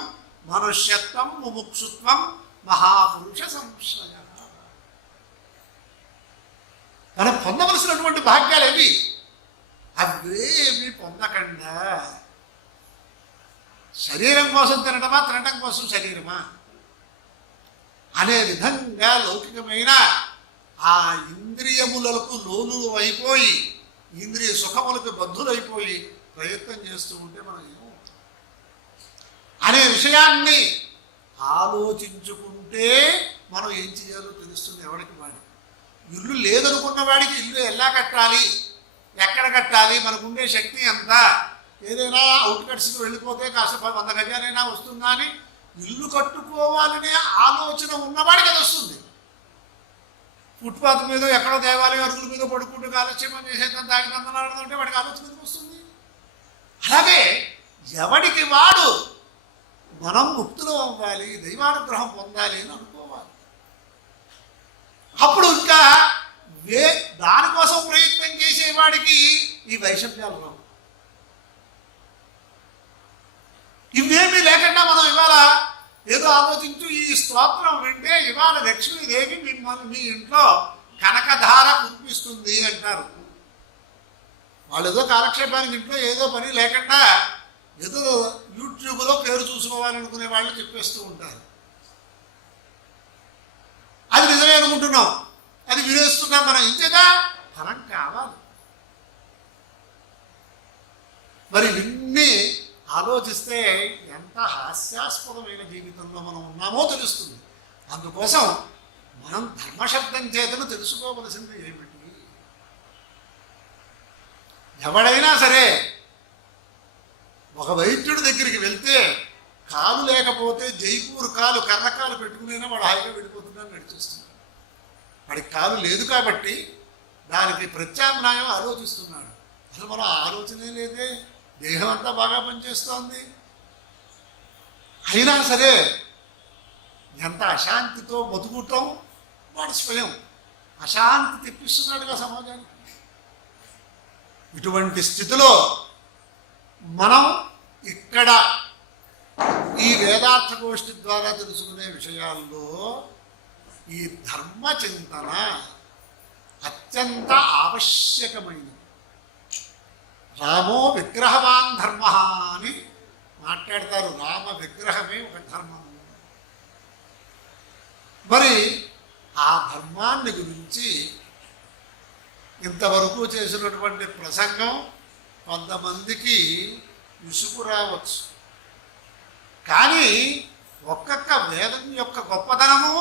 మనుష్యత్వం ముముక్షుత్వం మహాపురుష సంశ్రయ. మనం పొందవలసినటువంటి భాగ్యాలు ఏవి? అవేమి పొందకుండా శరీరం కోసం తినటమా, తినటం కోసం శరీరమా అనే విధంగా లౌకికమైన ఆ ఇంద్రియములకు లోనులు అయిపోయి, ఇంద్రియ సుఖములకు బద్ధులైపోయి ప్రయత్నం చేస్తూ ఉంటే మనం ఏమవుతాం అనే విషయాన్ని ఆలోచించుకుంటే మనం ఏం చేయాలో తెలుస్తుంది ఎవరికి వాడి. ఇల్లు లేదనుకున్న వాడికి ఇల్లు ఎలా కట్టాలి, ఎక్కడ కట్టాలి, మనకుండే శక్తి ఎంత, ఏదైనా అవుట్కట్స్కి వెళ్ళిపోతే కాస్త 100 గజాలైనా వస్తుందా అని ఇల్లు కట్టుకోవాలనే ఆలోచన ఉన్నవాడికి అది వస్తుంది. ఫుట్పాత్ మీద ఎక్కడో దేవాలయం అరుగుల మీద పడుకుంటూ కాలక్షేపం చేసేంత తాగినందనాడుతుంటే వాడికి ఆలోచన వస్తుంది. అలాగే ఎవడికి వాడు మనం ముక్తులు అవ్వాలి, దైవానుగ్రహం పొందాలి అని అనుకోవాలి. అప్పుడు ఇంకా దానికోసం ప్రయత్నం చేసేవాడికి ఈ వైషమ్యాలు రావు. ఇవేమీ లేకుండా మనం ఇవాళ ఏదో ఆలోచించు ఈ స్తోత్రం వింటే ఇవాళ లక్ష్మీదేవి మీ ఇంట్లో కనకధార కురిపిస్తుంది అంటారు. వాళ్ళు ఏదో కాలక్షేపానికి ఇంట్లో ఏదో పని లేకుండా ఏదో యూట్యూబ్లో పేరు చూసుకోవాలనుకునే వాళ్ళు చెప్పేస్తూ ఉంటారు. అది నిజమే అనుకుంటున్నాం, అది వినేస్తున్నాం మనం. ఇంతగా ఫలం కావాలి. మరి ఇన్ని ఆలోచిస్తే ఎంత హాస్యాస్పదమైన జీవితంలో మనం ఉన్నామో తెలుస్తుంది. అందుకోసం మనం ధర్మశబ్దం చేతను తెలుసుకోవలసింది ఏమిటి? ఎవడైనా సరే ఒక వైద్యుడి దగ్గరికి వెళ్తే కాలు లేకపోతే జైపూర్ కాలు కర్రకాలు పెట్టుకునైనా వాడు హాయిగా వెళ్ళిపోతున్నాడు, నడిచేస్తున్నాడు. వాడికి కాలు లేదు కాబట్టి దానికి ప్రత్యామ్నాయం ఆలోచిస్తున్నాడు. అసలు మనం ఆలోచనే లేదే, దేహం అంతా బాగా పనిచేస్తోంది. అయినా సరే ఎంత అశాంతితో బతుకుతాం. వాడు స్వయం అశాంతి తెప్పిస్తున్నాడుగా సమాజానికి. ఇటువంటి స్థితిలో మనం ఇక్కడ ఈ వేదార్థ గోష్ఠి ద్వారా తెలుసుకునే విషయాల్లో ఈ ధర్మ చింతన అత్యంత ఆవశ్యకమైనది. రామో విగ్రహవాన్ ధర్మ అని మాట్లాడతారు. రామ విగ్రహమే ఒక ధర్మం. మరి ఆ ధర్మాన్ని గురించి ఇంతవరకు చేసినటువంటి ప్రసంగం కొంతమందికి విసుగు రావచ్చు. కానీ ఒక్కొక్క వేదం యొక్క గొప్పతనము,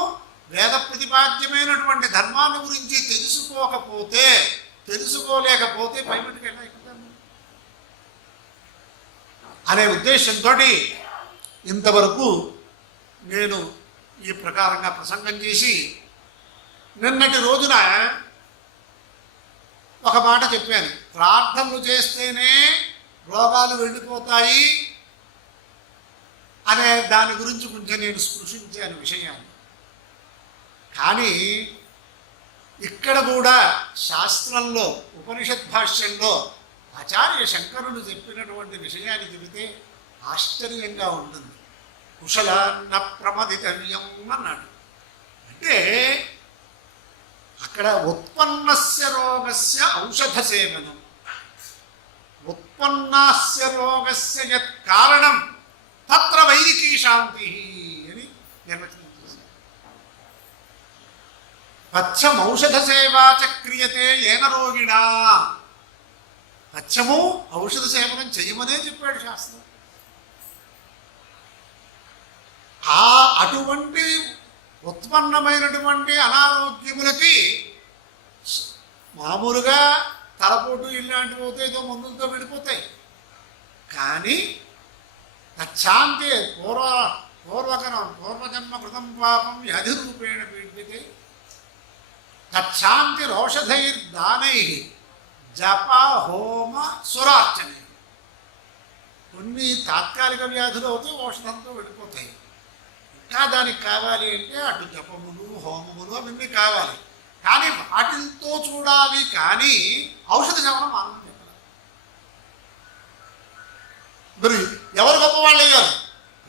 వేద ప్రతిపాద్యమైనటువంటి ధర్మాన్ని గురించి తెలుసుకోలేకపోతే పైమటికి ఎలా ఎక్కుతాము అనే ఉద్దేశంతో ఇంతవరకు నేను ఈ ప్రకారంగా ప్రసంగం చేసి నిన్నటి రోజున ఒక మాట చెప్పాను. ప్రార్థనలు చేస్తేనే రోగాలు వెళ్ళిపోతాయి అనే దాని గురించి కొంచెం నేను స్పృశించాను విషయాన్ని. కానీ ఇక్కడ కూడా శాస్త్రంలో ఉపనిషత్ భాష్యంలో ఆచార్య శంకరులు చెప్పినటువంటి విషయాన్ని చెబితే ఆశ్చర్యంగా ఉంటుంది. కుశలాన్న ప్రమదితవ్యం అన్నాడు. అంటే అక్కడ ఉత్పన్నస్య రోగస్య ఔషధ సేవనం, ఉత్పన్నస్య రోగస్య యత్ కారణం తత్ర వైదికీ శాంతి అని నిర్వచనం చేశారు. పథ్యం ఔషధ సేవా చ క్రియతే ఏన రోగిణా. పథ్యము ఔషధ సేవనం చేయమనే చెప్పాడు శాస్త్రం. అటువంటి ఉత్పన్నమైనటువంటి అనారోగ్యములకి మామూలుగా తలపోటు ఇలాంటివి పోతే ఏదో మందులతో వెళ్ళిపోతాయి. కానీ తచ్చాంతే పూర్వజన్మ కృతం పాపం వ్యాధి రూపేణ పీడితే తచ్చాంతిరౌషధైర్దానై జప హోమ సురార్చన. కొన్ని తాత్కాలిక వ్యాధులు అవుతే ఔషధంతో వెళ్ళిపోతాయి. ఇంకా దానికి కావాలి అంటే అటు జపములు హోమములు అవన్నీ కావాలి. కానీ వాటితో చూడాలి, కానీ ఔషధ సేవనం ఆనందం చెప్పాలి. మరి ఎవరు గొప్పవాళ్ళు అయ్యారు?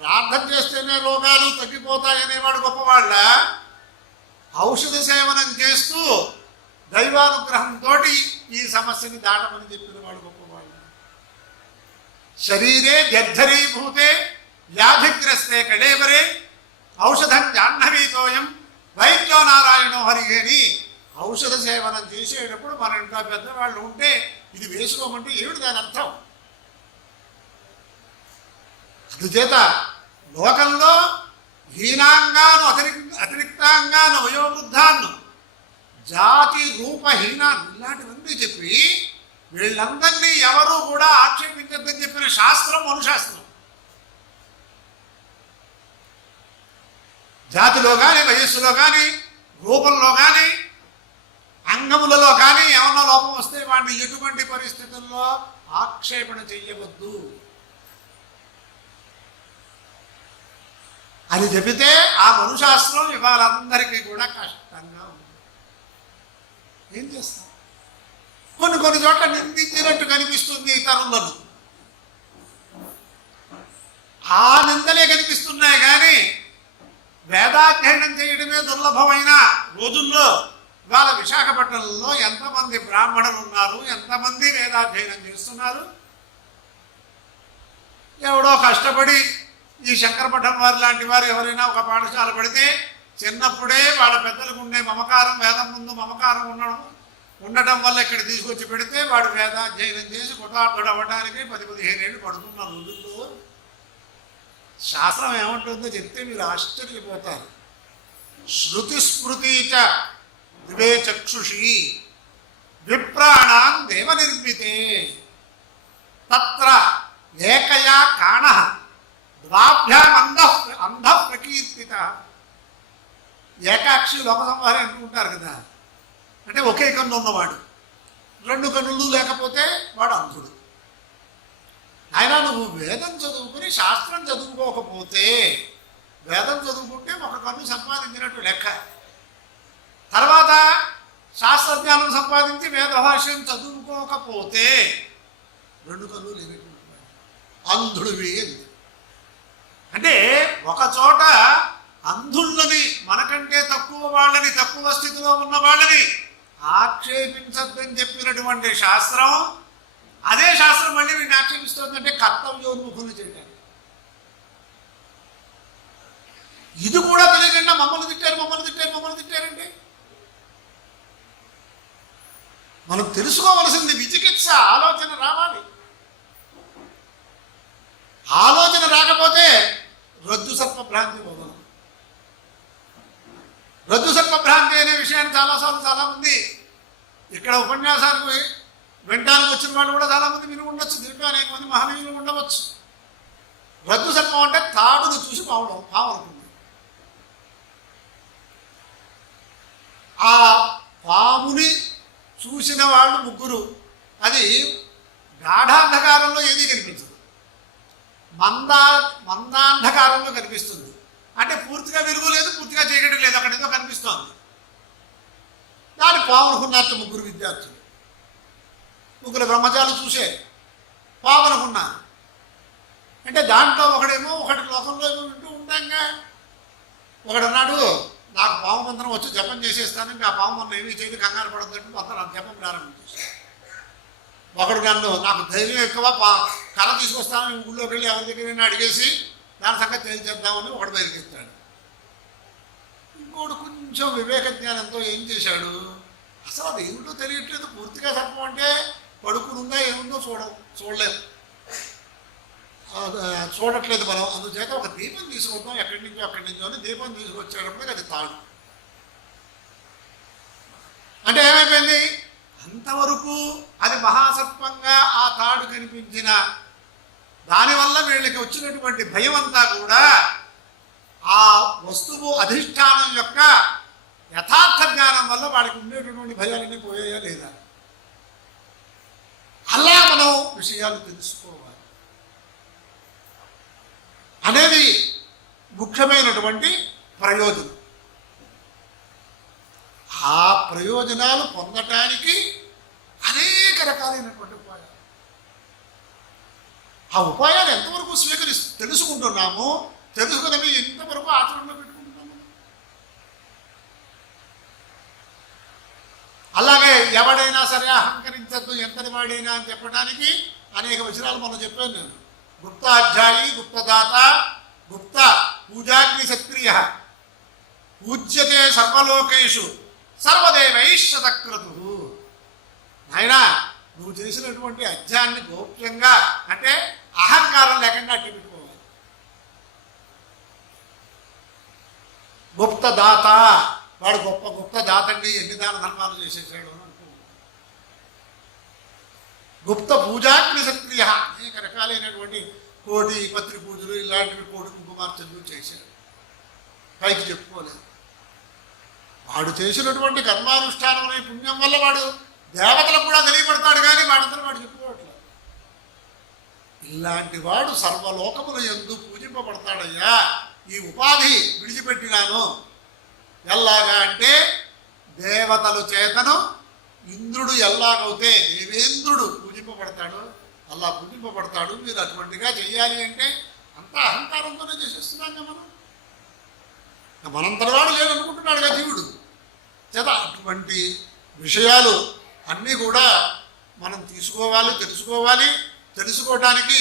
ప్రార్థన చేస్తేనే రోగాలు తగ్గిపోతాయనేవాడు గొప్పవాళ్ళ? ఔషధ సేవనం చేస్తూ దైవానుగ్రహంతో ఈ సమస్యని దాటమని చెప్పిన వాడు గొప్పవాళ్ళు. శరీరే జర్జరీభూతే వ్యాధిగ్రస్తే కళేబరే ఔషధం జాహ్నవీతోయం వైద్యో నారాయణో హరిగేని. ఔషధ సేవనం చేసేటప్పుడు మన ఇంట్లో పెద్దవాళ్ళు ఉంటే ఇది వేసుకోమంటే ఏమిటి దాని అర్థం? అందుచేత లోకంలో హీనాంగాను అతిరిక్తాంగాను వయోవృద్ధాన్ని జాతి రూపహీనాన్ని ఇలాంటివన్నీ చెప్పి వీళ్ళందరినీ ఎవరూ కూడా ఆక్షేపించద్దని చెప్పిన శాస్త్రం అనుశాస్త్రం. జాతిలో కానీ, వయస్సులో కానీ, రూపంలో కానీ, అంగములలో కానీ ఏమన్నా లోపం వస్తే వాడిని ఎటువంటి పరిస్థితుల్లో ఆక్షేపణ చెయ్యవద్దు. అని చెబితే ఆ మనుశాస్త్రం ఇవాళ అందరికీ కూడా కష్టంగా ఉంది. ఏం చేస్తాం? కొన్ని చోట్ల నిందించినట్టు కనిపిస్తుంది ఇతరులను. ఆ నిందలే కనిపిస్తున్నాయి కానీ వేదాధ్యయనం చేయడమే దుర్లభమైన రోజుల్లో ఇవాళ విశాఖపట్నంలో ఎంతమంది బ్రాహ్మణులు ఉన్నారు, ఎంతమంది వేదాధ్యయనం చేస్తున్నారు? ఎవడో కష్టపడి ఈ శంకరమఠం వారు లాంటి వారు ఎవరైనా ఒక పాఠశాల పడితే చిన్నప్పుడే వాళ్ళ పెద్దలకు ఉండే మమకారం, వేదం ముందు మమకారం ఉండటం వల్ల ఇక్కడ తీసుకొచ్చి పెడితే వాడు వేదాధ్యయనం చేసి కొట్టాడు అవ్వడానికి 10-15 ఏళ్ళు పడుతున్న రోజుల్లో శాస్త్రం ఏమంటుందో చెప్తే మీరు ఆశ్చర్యపోతారు. శృతి స్మృతి చ దివే చక్షుషి విప్రాణాం దేవ నిర్మితే తత్ర ఏకయా కాణ ద్వాభ్యాం అంధ ప్రకీర్తిత. ఏకాక్షి లోక సంహారి అంటుంటారు కదా, అంటే ఒకే కన్ను ఉన్నవాడు, 2 కన్నులు లేకపోతే వాడు అంధుడు. ఆయన నువ్వు వేదం చదువుకుని శాస్త్రం చదువుకోకపోతే, వేదం చదువుకుంటే 1 కన్ను సంపాదించినట్టు లెక్క. తర్వాత శాస్త్రజ్ఞానం సంపాదించి వేదభాష్యం చదువుకోకపోతే 2 కన్నులు లేనటువంటి అంధుడివి. అంటే ఒక చోట అంధుళ్ళని, మనకంటే తక్కువ వాళ్ళని, తక్కువ స్థితిలో ఉన్న వాళ్ళని ఆక్షేపించద్దని చెప్పినటువంటి శాస్త్రం, అదే శాస్త్రం మళ్ళీ వీడిని ఆక్షేపిస్తుందంటే కర్తవ్యోన్ముఖులు చేయడానికి. ఇది కూడా తెలియకుండా మమ్మల్ని తిట్టారండి. మనం తెలుసుకోవలసింది విచికిత్స, ఆలోచన రావాలి. ఆలోచన రాకపోతే రజ్జు సర్పభ్రాంతి మొదలు. రజ్జు సర్పభ్రాంతి అనే విషయాన్ని చాలాసార్లు చాలామంది ఇక్కడ ఉపన్యాసానికి వినడానికి వచ్చిన వాళ్ళు కూడా చాలామంది విని ఉండొచ్చు, దీంట్లో అనేక మంది మహనీయులు ఉండవచ్చు. రజ్జు సర్పం అంటే తాడును చూసి పాము అనుకుంది. ఆ పాముని చూసిన వాళ్ళు 3, అది గాఢాంధకారంలో ఏదీ కనిపించదు, మందాంధకారంలో కనిపిస్తుంది. అంటే పూర్తిగా వెలుగు లేదు, పూర్తిగా చీకటి లేదు, అక్కడ ఏదో కనిపిస్తోంది. దాని పాము అనుకున్నారు 3 విద్యార్థులు. 3 బ్రహ్మచారులు చూసే పాము అనుకున్నారు. అంటే దాంట్లో ఒకటి లోకంలో వింటూ ఉంటాంగా. ఒకడన్నాడు, నాకు పాము మంత్రం వచ్చి జపం చేసేస్తాను, ఆ పాము మంత్రం ఏమీ చేయదు, కంగారు పడద్దంటే మొత్తం జపం ప్రారంభించేస్తాను. ఒకడు నాకు ధైర్యం ఎక్కువ, కళ తీసుకొస్తాను, ఊళ్ళోకి వెళ్ళి ఎవరి దగ్గరైనా అడిగేసి దాని సంగతి తెలియజేద్దామని ఒకడు బయలుకెత్తాడు. ఇంకోడు కొంచెం వివేక జ్ఞానంతో ఏం చేశాడు, అసలు అది ఏమిటో తెలియట్లేదు, పూర్తిగా సర్పం అంటే పడుకుని ఉందా ఏముందో చూడలేదు, చూడట్లేదు మనం, అందుచేత ఒక దీపం తీసుకొద్దాం అక్కడి నుంచో అని దీపం తీసుకొచ్చేటప్పటికి అది తాడు. అంటే ఏమైపోయింది, అంతవరకు అది మహాసర్పంగా ఆ తాడు కనిపించిన దానివల్ల వీళ్ళకి వచ్చినటువంటి భయం అంతా కూడా ఆ వస్తువు అధిష్టానం యొక్క యథార్థ జ్ఞానం వల్ల వాడికి ఉండేటటువంటి భయాలన్నీ పోయాయా లేదా? అలా మనం విషయాలు తెలుసుకోవాలి అనేది ముఖ్యమైనటువంటి ప్రయోజనం. ఆ ప్రయోజనాలు పొందటానికి అనేక రకాలైనటువంటి ఉపాయాలు. ఆ ఉపాయాలు ఎంతవరకు తెలుసుకుంటున్నామో, తెలుసుకున్నవి ఎంతవరకు ఆచరణలో పెట్టుకుంటున్నాము. అలాగే ఎవడైనా సరే అహంకరించద్దు, ఎంతటి వాడైనా అని చెప్పడానికి అనేక వచనాలు మనం చెప్పాను నేను. గుప్తాధ్యాయి, గుప్తదాత, గుప్త పూజాగ్ని సక్రియ, పూజ్యతే సర్వలోకేషు సర్వదేవైశ్వతక్రతు. నాయనా, నువ్వు చేసినటువంటి అధ్యాయాన్ని గోప్యంగా, అంటే అహంకారం లేకుండా అట్టి పెట్టుకోవాలి. గుప్తదాత, వాడు గొప్ప దాతండి, ఎన్ని దాన ధర్మాలు చేసేసాడు అని అనుకుంటున్నాడు. గుప్త పూజాగ్ని సక్రియ, అనేక రకాలైనటువంటి కోటి పత్రి పూజలు ఇలాంటివి, కోటి కుంకుమార్చనలు చేశాడు, పైకి చెప్పుకోలేదు. వాడు చేసినటువంటి కర్మానుష్ఠానం అనే పుణ్యం వల్ల వాడు దేవతలకు కూడా తెలియబడతాడు, కానీ వాడంతా వాడు చెప్పుకోవట్లేదు. ఇలాంటి వాడు సర్వలోకముల యందు పూజింపబడతాడయ్యా. ఈ ఉపాధి విడిచిపెట్టినాను. ఎల్లాగా అంటే దేవతల చేతను ఇంద్రుడు ఎల్లాగైతే దేవేంద్రుడు పూజింపబడతాడు, అలా పూజింపబడతాడు. మీరు అటువంటిగా చెయ్యాలి అంటే అంత అహంకారంతోనే చేసేస్తున్నాం మనం. మనంతరవాడు లేదనుకుంటున్నాడుగా జీవుడు చేత. అటువంటి విషయాలు అన్నీ కూడా మనం తీసుకోవాలి, తెలుసుకోవాలి. తెలుసుకోవటానికి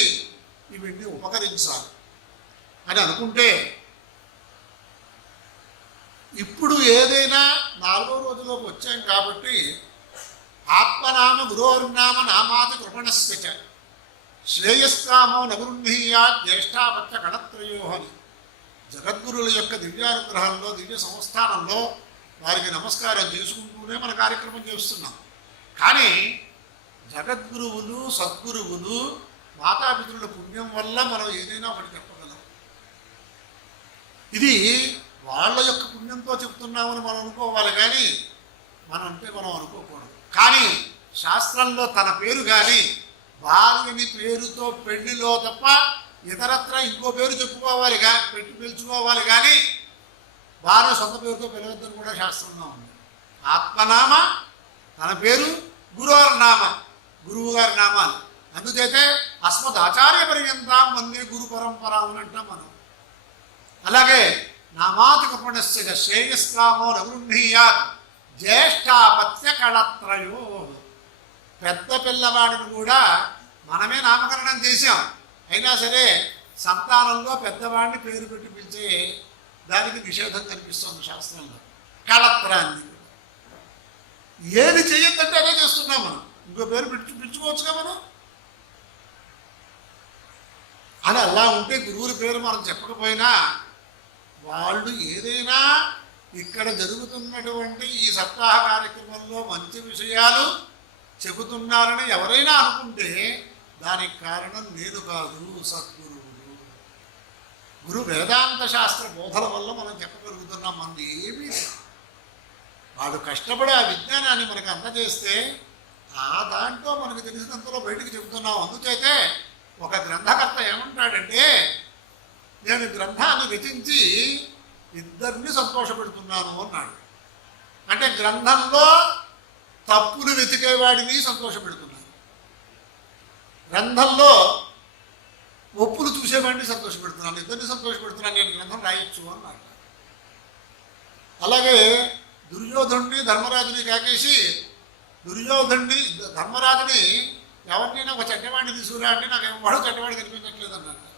ఇవన్నీ ఉపకరించాలి అని అనుకుంటే ఇప్పుడు ఏదైనా 4వ రోజులోకి వచ్చాం కాబట్టి ఆత్మనామ గురోర్నామ నామాది కృపణస్య శ్రేయస్కామో నగృహ్ణీయా జ్యేష్ఠాపత్య కళత్రయో అని జగద్గురుల యొక్క దివ్యానుగ్రహంలో దివ్య సంస్థానంలో వారికి నమస్కారం చేసుకుంటూనే మన కార్యక్రమం చేస్తున్నాం. కానీ జగద్గురువులు సద్గురువులు మాతాపితరుల పుణ్యం వల్ల మనం ఏదైనా ఒకటి చెప్పగలం. ఇది వాళ్ళ యొక్క పుణ్యంతో చెప్తున్నామని మనం అనుకోవాలి, కానీ మనం అనుకోకూడదు. కానీ శాస్త్రంలో తన పేరు కానీ భార్యని పేరుతో పెళ్లిలో తప్ప ఇతరత్ర ఇంకో పేరు చెప్పుకోవాలి, పెట్టి పిలుచుకోవాలి. కానీ భార్య సొంత పేరుతో పిలవద్దని కూడా శాస్త్రంలో ఉంది. ఆత్మనామ తన పేరు, గురోర్నామ గురువు గారి నామాలు. అందుచేతే అస్మద్ ఆచార్య పర్యంతం వందే గురు పరంపర అనంటాం మనం. అలాగే నామాతి కృపణస్య శ్రేయస్కామో నగృహ్ణీయాత్ జ్యేష్ఠాపత్య కళత్రయో. పెద్ద పిల్లవాడిని కూడా మనమే నామకరణం చేశాం, అయినా సరే సంతానంలో పెద్దవాడిని పేరు పెట్టి పిలిచే దానికి నిషేధం కనిపిస్తుంది శాస్త్రంలో. కళత్రాన్ని ఏది చెయ్యొద్దంటే అదే చేస్తున్నాం మనం. ఇంకో పేరు పిలుచుకోవచ్చుగా మనం అని. అలా ఉంటే గురువుల పేరు మనం చెప్పకపోయినా వాళ్ళు ఏదైనా ఇక్కడ జరుగుతున్నటువంటి ఈ సప్తాహ కార్యక్రమంలో మంచి విషయాలు చెబుతున్నారని ఎవరైనా అనుకుంటే దానికి కారణం నేను కాదు, సద్గురువులు. గురు వేదాంత శాస్త్ర బోధల వల్ల మనం చెప్పగలుగుతున్నాం. మంది ఏమీ వాడు కష్టపడి ఆ విజ్ఞానాన్ని మనకు అందజేస్తే ఆ దాంట్లో మనకు తెలిసినంతలో బయటికి చెబుతున్నాం. అందుచేతే ఒక గ్రంథకర్త ఏమంటాడంటే, నేను గ్రంథాన్ని రచించి ఇద్దరిని సంతోషపెడుతున్నాను అన్నాడు. అంటే గ్రంథంలో తప్పులు వెతికేవాడిని సంతోషపెడుతున్నాను, గ్రంథంలో ఒప్పులు చూసేవాడిని సంతోషపెడుతున్నాను, ఇద్దరిని సంతోషపెడుతున్నాను. నేను గ్రంథం రాయొచ్చు అన్నాడు. అలాగే దుర్యోధనుడిని ధర్మరాజుని కాకేసి ధర్మరాజుని ఎవరినైనా ఒక చెడ్డవాడిని తీసుకురా అంటే నాకు ఎవడో చెడ్డవాడు కనిపించట్లేదు అన్నట్టు.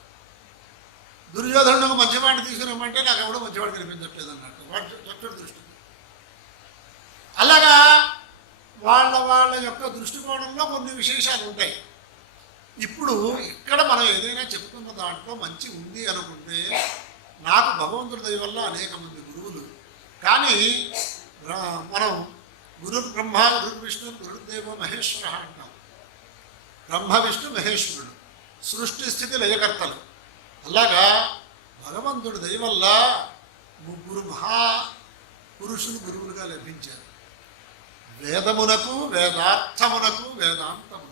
దుర్యోధనుడు ఒక మంచివాడిని తీసుకురామంటే నాకు ఎవడో మంచివాడు కనిపించట్లేదు అన్నట్టు వాడు చెడ్డ దృష్టి. అలాగా వాళ్ళ యొక్క దృష్టికోణంలో కొన్ని విశేషాలు ఉంటాయి. ఇప్పుడు ఇక్కడ మనం ఏదైనా చెప్పుకున్న దాంట్లో మంచి ఉంది అనుకుంటే, నాకు భగవంతుడి దయ వల్ల అనేక మంది గురువులు, కానీ మనం గురు బ్రహ్మ గురు విష్ణు గురుదేవ మహేశ్వర అంటాం. బ్రహ్మ విష్ణు మహేశ్వరుడు సృష్టి స్థితి లయకర్తలు. అలాగా భగవంతుడి దయ వల్ల 3 మహాపురుషులు గురువులుగా లభించారు. వేదమునకు, వేదార్థమునకు, వేదాంతమునకు.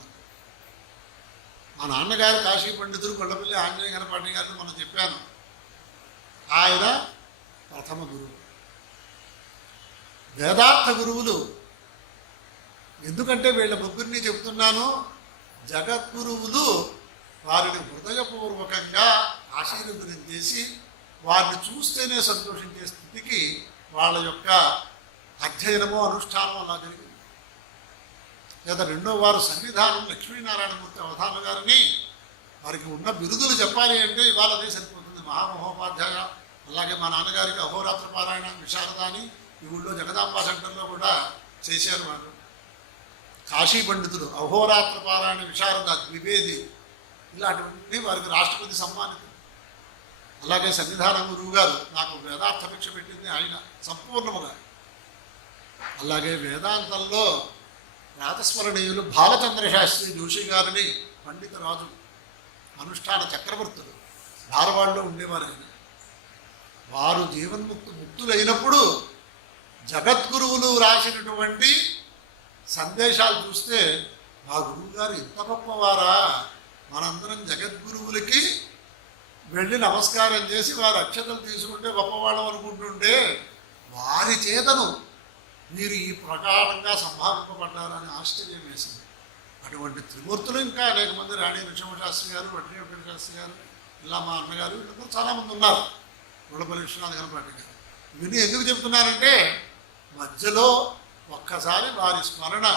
మా నాన్నగారు కాశీ పండితుడు గొల్లపల్లి ఆంజనేయ గణపాటి గారిని మనం చెప్పాను. ఆయన ప్రథమ గురువు. వేదార్థ గురువులు ఎందుకంటే వీళ్ళ ముగ్గురిని చెబుతున్నాను. జగద్గురువులు వారిని హృదయపూర్వకంగా ఆశీర్వదనం చేసి వారిని చూస్తేనే సంతోషించే స్థితికి వాళ్ళ యొక్క అధ్యయనమో అనుష్ఠానం అలా జరిగింది. లేదా రెండో వారు సన్నిధానం లక్ష్మీనారాయణమూర్తి అవధాన గారిని, వారికి ఉన్న బిరుదులు చెప్పాలి అంటే ఇవాళ అదే సరిపోతుంది. మహామహోపాధ్యాయ, అలాగే మా నాన్నగారికి అహోరాత్ర పారాయణ విశారదాని ఈ ఊళ్ళో జగదాంబా సెంటర్లో కూడా చేశారు. వారు కాశీ పండితులు, అహోరాత్ర పారాయణ విశారద ద్వివేది, ఇలాంటివన్నీ వారికి రాష్ట్రపతి సమ్మానితులు. అలాగే సన్నిధానం గురువు గారు నాకు వేదార్థ భిక్ష పెట్టింది ఆయన సంపూర్ణముగా. అలాగే వేదాంతంలో రాతస్మరణీయులు బాలచంద్రశాస్త్రి జోషి గారిని పండితరాజు, అనుష్ఠాన చక్రవర్తులు, ధారవాడలో ఉండేవారు ఆయన. వారు ముక్తులైనప్పుడు జగద్గురువులు రాసినటువంటి సందేశాలు చూస్తే మా గురువు గారు ఇంత గొప్పవారా, మనందరం జగద్గురువులకి వెళ్ళి నమస్కారం చేసి వారి అక్షతలు తీసుకుంటే గొప్పవాళ్ళం అనుకుంటుంటే వారి చేతను మీరు ఈ ప్రకారంగా సంభావింపబడ్డారని ఆశ్చర్యం వేసింది. అటువంటి త్రిమూర్తులు ఇంకా అనేక మంది, రాణి నరసింహశాస్త్రి గారు, వడ్డీ వెంకట శాస్త్రి గారు, ఇలా మా అన్నగారు, వీళ్ళందరూ చాలామంది ఉన్నారు, గుళ్ళపల్లి విశ్వనాథ్ గణపాటి గారు. ఇవన్నీ ఎందుకు చెప్తున్నారంటే మధ్యలో ఒక్కసారి వారి స్మరణ,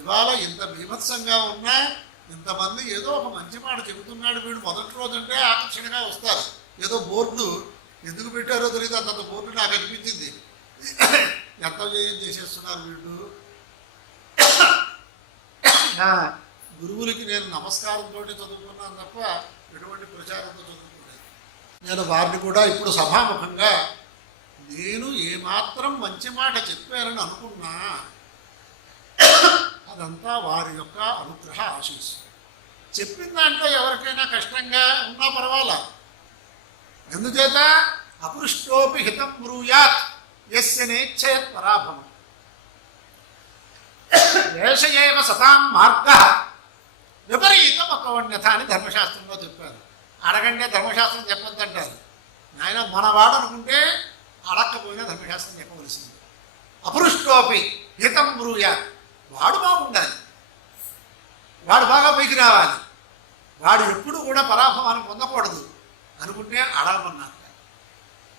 ఇవాళ ఇంత బీభత్సంగా ఉన్నా ఇంతమంది ఏదో ఒక మంచి మాట చెబుతున్నాడు వీడు మొదటి రోజు అంటే ఆకర్షణగా వస్తారు. ఏదో బోర్డులు ఎందుకు పెట్టారో తెలియదు, అంత బోర్డు నాకు అనిపించింది. ఎంత వ్యయం చేసేస్తున్నారు వీళ్ళు. గురువులకి నేను నమస్కారంతో చదువుకున్నాను తప్ప ఎటువంటి ప్రచారంతో చదువుకోలేదు. నేను వారిని కూడా ఇప్పుడు సభాముఖంగా నేను ఏమాత్రం మంచి మాట చెప్పానని అనుకున్నా అదంతా వారి యొక్క అనుగ్రహ ఆశీస్సు. చెప్పిన దాంట్లో ఎవరికైనా కష్టంగా ఉన్నా పర్వాలా. ఎందుచేత అపృష్టోపి హితం బ్రూయాత్ యస్య నేచ్ఛయత్ పరాభవం ఏషయేవ సతాం మార్గ విపరీత మతోన్యత అని ధర్మశాస్త్రంలో చెప్పారు. అడగంటే ధర్మశాస్త్రం చెప్పొద్దంటారు. నాయన మనవాడు అనుకుంటే అడక్కపోయినా ధర్మశాస్త్రం చెప్పవలసింది. అపృష్టోపి హితం బ్రూయాత్, వాడు బాగుండాలి, వాడు బాగా పైకి రావాలి, వాడు ఎప్పుడు కూడా పరాభవాన్ని పొందకూడదు అనుకుంటే అడగమన్నారు,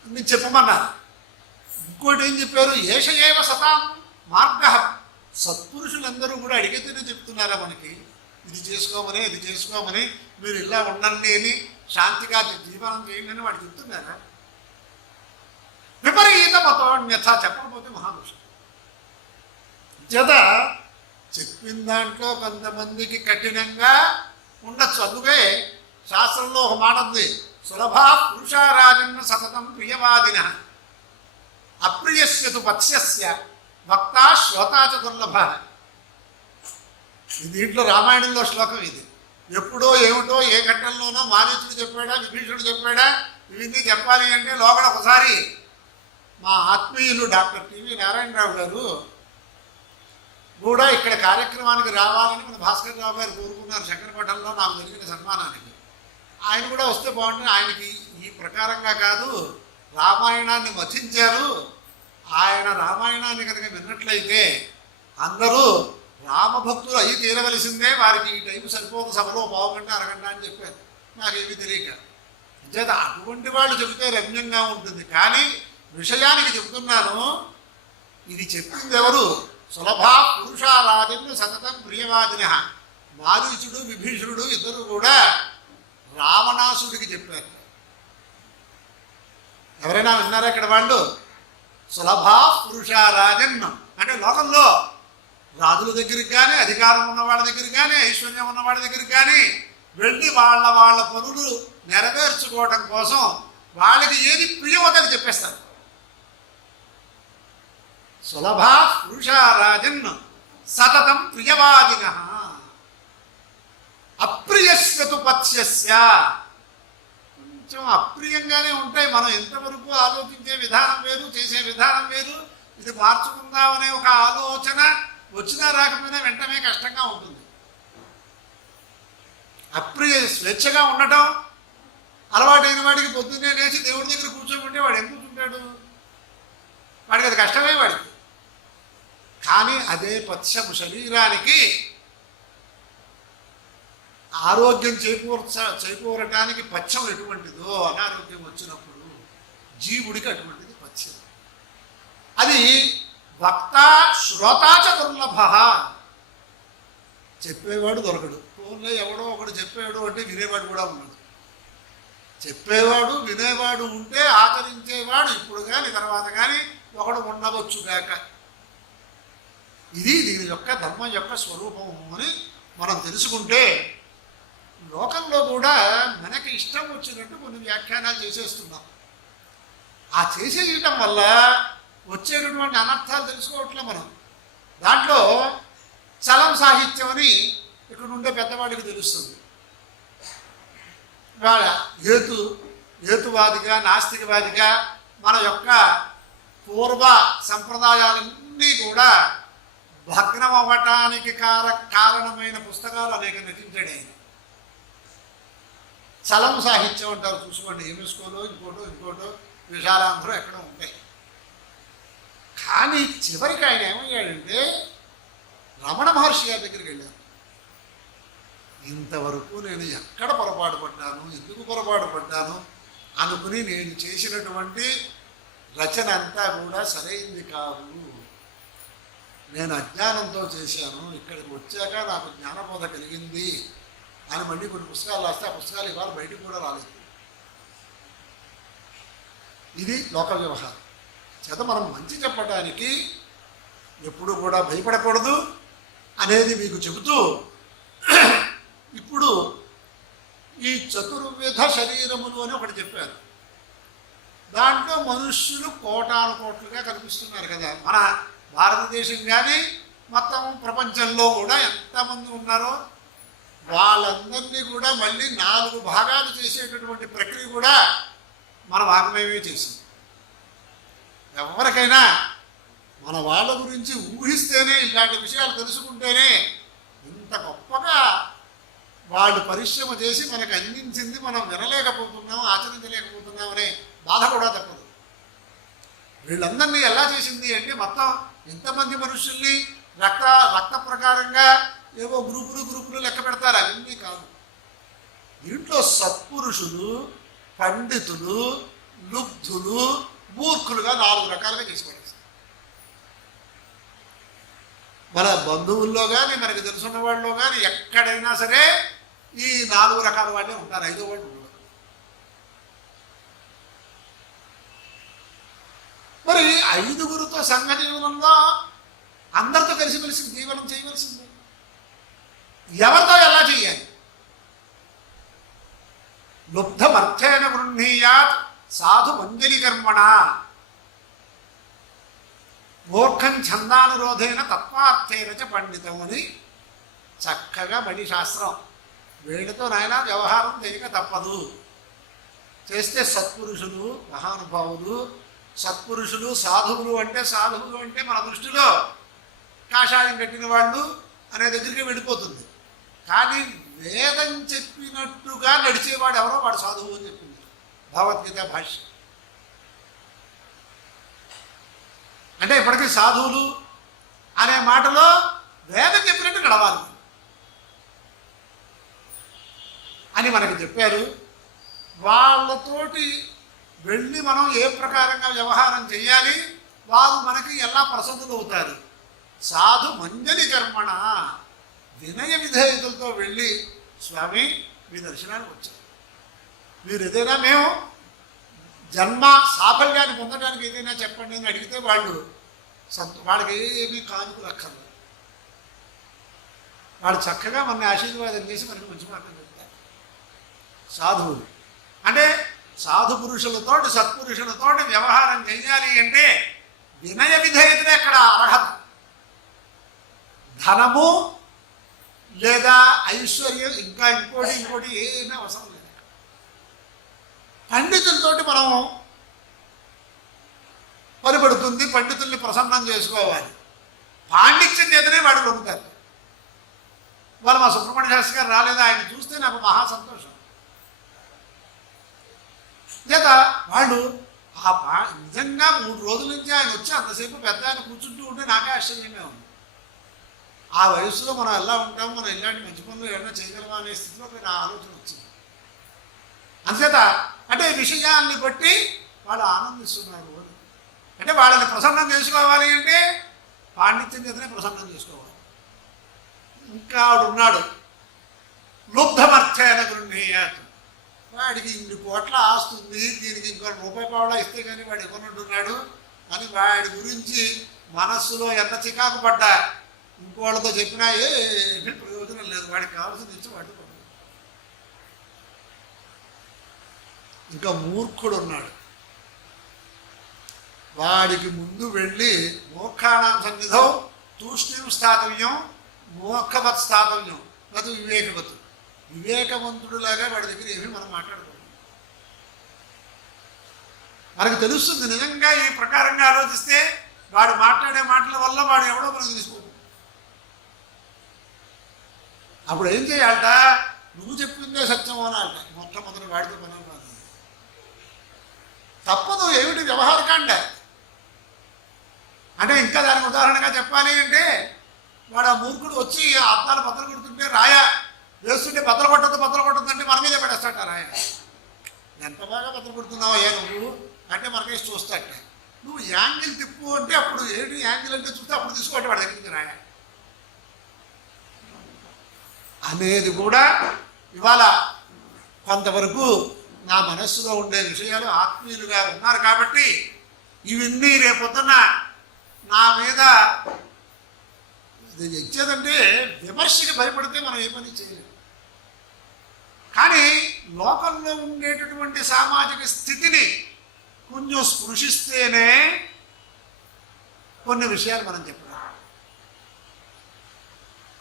నేను చెప్పమన్నారు. ఇంకోటి ఏం చెప్పారు, ఏషయేవ సతాం మార్గ, సత్పురుషులందరూ కూడా అడిగితేనే చెప్తున్నారా మనకి, ఇది చేసుకోమని ఇది చేసుకోమని, మీరు ఇలా ఉండండి అని, శాంతిగా జీవనం చేయండి అని వాడు చెప్తున్నారా? విపరీత మతోన్యథ చెప్పకపోతే మహాదోషం. చేత చెప్పిన దాంట్లో కొంతమందికి కఠినంగా ఉండొచ్చు. అందుకే శాస్త్రంలో ఒక మాట ఉంది, సులభా పురుషారాజన్న సతతం ప్రియవాదిన అప్రియస్యతు పత్స్యస్య వక్తా శ్రోతాచ దుర్లభ. దీంట్లో రామాయణంలో శ్లోకం ఇది. ఎప్పుడో ఏమిటో ఏ ఘట్టంలోనో మారీచుడు చెప్పాడా, విభీషణుడు చెప్పాడా, ఇవన్నీ చెప్పాలి అంటే లోపల ఒకసారి మా ఆత్మీయులు డాక్టర్ టివి నారాయణరావు గారు కూడా ఇక్కడ కార్యక్రమానికి రావాలని మన భాస్కర్ రావు గారు కోరుకున్నారు శంకరపట్నంలో నాకు జరిగిన సన్మానానికి. ఆయన కూడా వస్తే బాగుంటుంది. ఆయనకి ఈ ప్రకారంగా కాదు, రామాయణాన్ని మథించారు. ఆయన రామాయణాన్ని కనుక విన్నట్లయితే అందరూ రామభక్తులు అయ్యి తీరవలసిందే, వారికి ఈ టైం సరిపోదు, సభలో పావుగంట అరగంట అని చెప్పారు. నాకేమీ తెలియక చేత అటువంటి వాళ్ళు చెబితే రమ్యంగా ఉంటుంది. కానీ విషయానికి చెబుతున్నాను, ఇది చెప్పింది ఎవరు? సులభా పురుషారాజన్ను సతతం ప్రియవాదిన. మారీచుడు విభీషణుడు ఇద్దరు కూడా రావణాసుడికి చెప్పారు. ఎవరైనా విన్నారా ఇక్కడ వాళ్ళు? సులభా పురుషారాజన్ అంటే లోకంలో రాజుల దగ్గరికి కానీ, అధికారం ఉన్న వాళ్ళ దగ్గరికి కానీ, ఐశ్వర్యం ఉన్న వాళ్ళ దగ్గరికి కానీ వెళ్ళి వాళ్ళ పనులు నెరవేర్చుకోవటం కోసం వాళ్ళకి ఏది ప్రియమతని చెప్పేస్తారు. సులభా పురుషారాజన్ సతతం ప్రియవాదిన అప్రియస్యతు పత్స్యస్య. కొంచెం అప్రియంగానే ఉంటాయి. మనం ఎంతవరకు ఆలోచించే విధానం వేరు, చేసే విధానం వేరు. ఇది మార్చుకుందామనే ఒక ఆలోచన వచ్చినా రాకపోయినా వెంటనే కష్టంగా ఉంటుంది. అప్రియ స్వేచ్ఛగా ఉండటం అలవాటైన వాడికి పొద్దున్నే లేచి దేవుడి దగ్గర కూర్చోకుంటే వాడు ఎందుకు కూర్చుంటాడు? వాడికి అది కష్టమే వాడికి. కానీ అదే పథ్యము శరీరానికి ఆరోగ్యం చేకూరటానికి పథ్యం ఎటువంటిదో, అనారోగ్యం వచ్చినప్పుడు జీవుడికి అటువంటిది పథ్యం. అది వక్త శ్రోతాచ దుర్లభ. చెప్పేవాడు దొరకడు. ఫోన్లో ఎవడో ఒకడు చెప్పాడు అంటే వినేవాడు కూడా ఉన్నాడు. చెప్పేవాడు వినేవాడు ఉంటే ఆచరించేవాడు ఇప్పుడు కానీ తర్వాత కానీ ఒకడు ఉండవచ్చుగాక. ఇది దీని యొక్క ధర్మం యొక్క స్వరూపం అని మనం తెలుసుకుంటే లోకంలో కూడా మనకి ఇష్టం వచ్చినట్టు కొన్ని వ్యాఖ్యానాలు చేసేస్తున్నాం. ఆ చేసేయటం వల్ల వచ్చేటటువంటి అనర్థాలు తెలుసుకోవట్లే మనం. దాంట్లో చలం సాహిత్యం అని ఇక్కడ ఉండే పెద్దవాడికి తెలుస్తుంది. ఇవాళ హేతువాదిగా నాస్తికవాదిగా మన యొక్క పూర్వ సంప్రదాయాలన్నీ కూడా భగ్నం అవ్వటానికి కారణమైన పుస్తకాలు అనేక రచించాడు ఆయన. చలం సాహిత్యం అంటారు, చూసుకోండి. యునెస్కోలో ఇంకోటో విశాలాంధ్రం ఎక్కడో ఉంటాయి. కానీ చివరికి ఆయన ఏమయ్యాడంటే రమణ మహర్షి గారి దగ్గరికి వెళ్ళారు. ఇంతవరకు నేను ఎక్కడ పొరపాటు పడ్డాను, ఎందుకు పొరపాటు పడ్డాను అనుకుని నేను చేసినటువంటి రచన అంతా కూడా సరైంది కాదు, నేను అజ్ఞానంతో చేశాను, ఇక్కడికి వచ్చాక నాకు జ్ఞానబోధ కలిగింది అని మళ్ళీ కొన్ని పుస్తకాలు రాస్తే ఆ పుస్తకాలు ఇవాళ బయటకు కూడా రాలేదు. ఇది లోక వ్యవహారం చేత మనం మంచి చెప్పడానికి ఎప్పుడు కూడా భయపడకూడదు అనేది మీకు చెబుతూ, ఇప్పుడు ఈ చతుర్విధ శరీరములు అని ఒకటి చెప్పారు. దాంట్లో మనుష్యులు కోటాను కోట్లుగా కనిపిస్తున్నారు కదా. మన భారతదేశం కానీ మొత్తం ప్రపంచంలో కూడా ఎంతమంది ఉన్నారో వాళ్ళందరినీ కూడా మళ్ళీ 4 భాగాలు చేసేటటువంటి ప్రక్రియ కూడా మన వాగ్మయమే చేసింది. ఎవరికైనా మన వాళ్ళ గురించి ఊహిస్తేనే, ఇలాంటి విషయాలు తెలుసుకుంటేనే ఇంత గొప్పగా వాళ్ళు పరిశ్రమ చేసి మనకు అందించింది మనం వినలేకపోతున్నాం, ఆచరించలేకపోతున్నాం అనే బాధ కూడా తప్పదు. వీళ్ళందరినీ ఎలా చేసింది అంటే మొత్తం ఎంతమంది మనుషుల్ని రక్త ప్రకారంగా ఏవో గ్రూపులు లెక్క పెడతారు, అవన్నీ కాదు. దీంట్లో సత్పురుషులు, పండితులు, లుబ్ధులు, మూర్ఖులుగా 4 రకాలుగా చేసుకోవాలి. మన బంధువుల్లో కానీ మనకి తెలుసున్న వాళ్ళలో కానీ ఎక్కడైనా సరే ఈ 4 రకాల వాళ్ళే ఉంటారు, 5వ వాళ్ళు ఉండరు. మరి 5గురితో సంఘ జీవనంలో అందరితో కలిసిమెలిసి జీవనం చేయవలసింది. ఎవరితో ఎలా చేయాలి? లుబ్ధమర్థేన గృహ్ణీయాత్ సాధు మంజలి కర్మణ మూర్ఖం ఛందానురోధేన తత్వార్థేన చ పండితం అని చక్కగా మడి శాస్త్రం. వీళ్ళతో నాయన వ్యవహారం చేయక తప్పదు. చేస్తే సత్పురుషులు, మహానుభావులు, సత్పురుషులు, సాధువులు అంటే మన దృష్టిలో కాషాయం కట్టిన వాళ్ళు అనే దగ్గరికి వెళ్ళిపోతుంది. కానీ వేదం చెప్పినట్టుగా నడిచేవాడు ఎవరో వాడు సాధువు అని చెప్పింది భగవద్గీత భాష్యం. అంటే ఇప్పటికీ సాధువులు అనే మాటలో వేదం చెప్పినట్టు నడవాలి అని మనకు చెప్పారు. వాళ్ళతోటి వెళ్ళి మనం ఏ ప్రకారంగా వ్యవహారం చేయాలి, వారు మనకి ఎలా ప్రసన్నులు అవుతారు. సాధు మంజలి కర్మణ, వినయ విధేయతలతో వెళ్ళి స్వామి మీ దర్శనానికి వచ్చారు, మీరు ఏదైనా మేము జన్మ సాఫల్యాన్ని పొందడానికి ఏదైనా చెప్పండి అని అడిగితే వాళ్ళకి ఏమీ కానుకలు అక్కర్లేదు. వాడు చక్కగా మన ఆశీర్వాదం చేసి మనకి మంచి మాటలు చెప్తారు. సాధువులు అంటే సాధు పురుషులతోటి, సత్పురుషులతోటి వ్యవహారం చేయాలి అంటే వినయ విధేయతలే అక్కడ అర్హత. ధనము లేదా ఐశ్వర్యం ఇంకా ఇంకోటి ఏమీ అవసరం లేదు. పండితులతోటి మనం పనిపడుతుంది, పండితుల్ని ప్రసన్నం చేసుకోవాలి. పాండిత్యం చేతనే వాడు పొందుతారు. వాళ్ళు మా సుబ్రహ్మణ్య శాస్త్రి గారు రాలేదా, ఆయన చూస్తే నాకు మహా సంతోషం. లేదా వాళ్ళు నిజంగా 3 రోజుల నుంచి ఆయన వచ్చి అంతసేపు పెద్ద ఆయన కూర్చుంటూ ఉంటే నాకే ఆశ్చర్యంగా ఉంది. ఆ వయసులో మనం ఎలా ఉంటాం, మనం ఇలాంటి మంచి పనులు ఏమైనా చేయగలమా అనే స్థితిలో నా ఆలోచన వచ్చింది. అంతేత అంటే విషయాన్ని బట్టి వాళ్ళు ఆనందిస్తున్నారు. అంటే వాళ్ళని ప్రసన్నం చేసుకోవాలి అంటే పాండిత్యం చేతనే ప్రసన్నం చేసుకోవాలి. ఇంకా ఆవిడున్నాడు లుబ్ధమర్థేన గృహ్ణీయాత్, వాడికి ఇన్ని కోట్ల ఆస్తుంది, దీనికి ఇంకో ₹1 ఇస్తే కానీ వాడు ఇవ్వనుంటున్నాడు అని వాడి గురించి మనస్సులో ఎంత చికాకు పడ్డా ఇంకోళ్ళతో చెప్పినా ఏమీ ప్రయోజనం లేదు. వాడికి కావాల్సింది ఇచ్చి వాడు. ఇంకా మూర్ఖుడు ఉన్నాడు, వాడికి ముందు వెళ్ళి మోక్షాణం సన్నిధౌ తూష్ణీం స్థాతవ్యం మోక్షవత్ స్థాతవ్యం అది వివేకవత్. వివేకవంతుడులాగా వాడి దగ్గర ఏమీ మనం మాట్లాడకూడదు. మనకు తెలుస్తుంది నిజంగా ఈ ప్రకారంగా ఆలోచిస్తే వాడు మాట్లాడే మాటల వల్ల వాడు ఎవడో మనకు తెలుసుకోదు. అప్పుడు ఏం చేయాలట, నువ్వు చెప్పిందే సత్యం అనాలి. మొట్టమొదటి వాడితో పని కాదు, తప్పదు. ఏమిటి వ్యవహారకాండ అంటే? ఇంకా దానికి ఉదాహరణగా చెప్పాలి అంటే, వాడు ఆ మూర్ఖుడు వచ్చి ఆ అద్దాలు బద్దలు కొడుతుంటే రాయ వేస్తుంటే బద్దలు కొట్టద్దు అంటే మన మీదే పడేస్తాట రాయ. ఎంత బాగా బద్దలు కొడుతున్నావు అయ్యా నువ్వు అంటే మనకేసి చూస్తాట. నువ్వు యాంగిల్ తిప్పు అంటే అప్పుడు ఏంటి యాంగిల్ అంటే చూస్తే అప్పుడు తీసుకోండి వాడి దగ్గరికి రాయ అనేది కూడా ఇవాళ కొంతవరకు నా మనస్సులో ఉండే విషయాలు ఆత్మీయులుగా ఉన్నారు కాబట్టి ఇవన్నీ రేపొద్దున నా మీద ఇచ్చేదంటే విమర్శకి భయపడితే మనం ఏ పని చేయలేము. కానీ లోకంలో ఉండేటటువంటి సామాజిక స్థితిని కొంచెం స్పృశిస్తేనే కొన్ని విషయాలు మనం చెప్పాలి.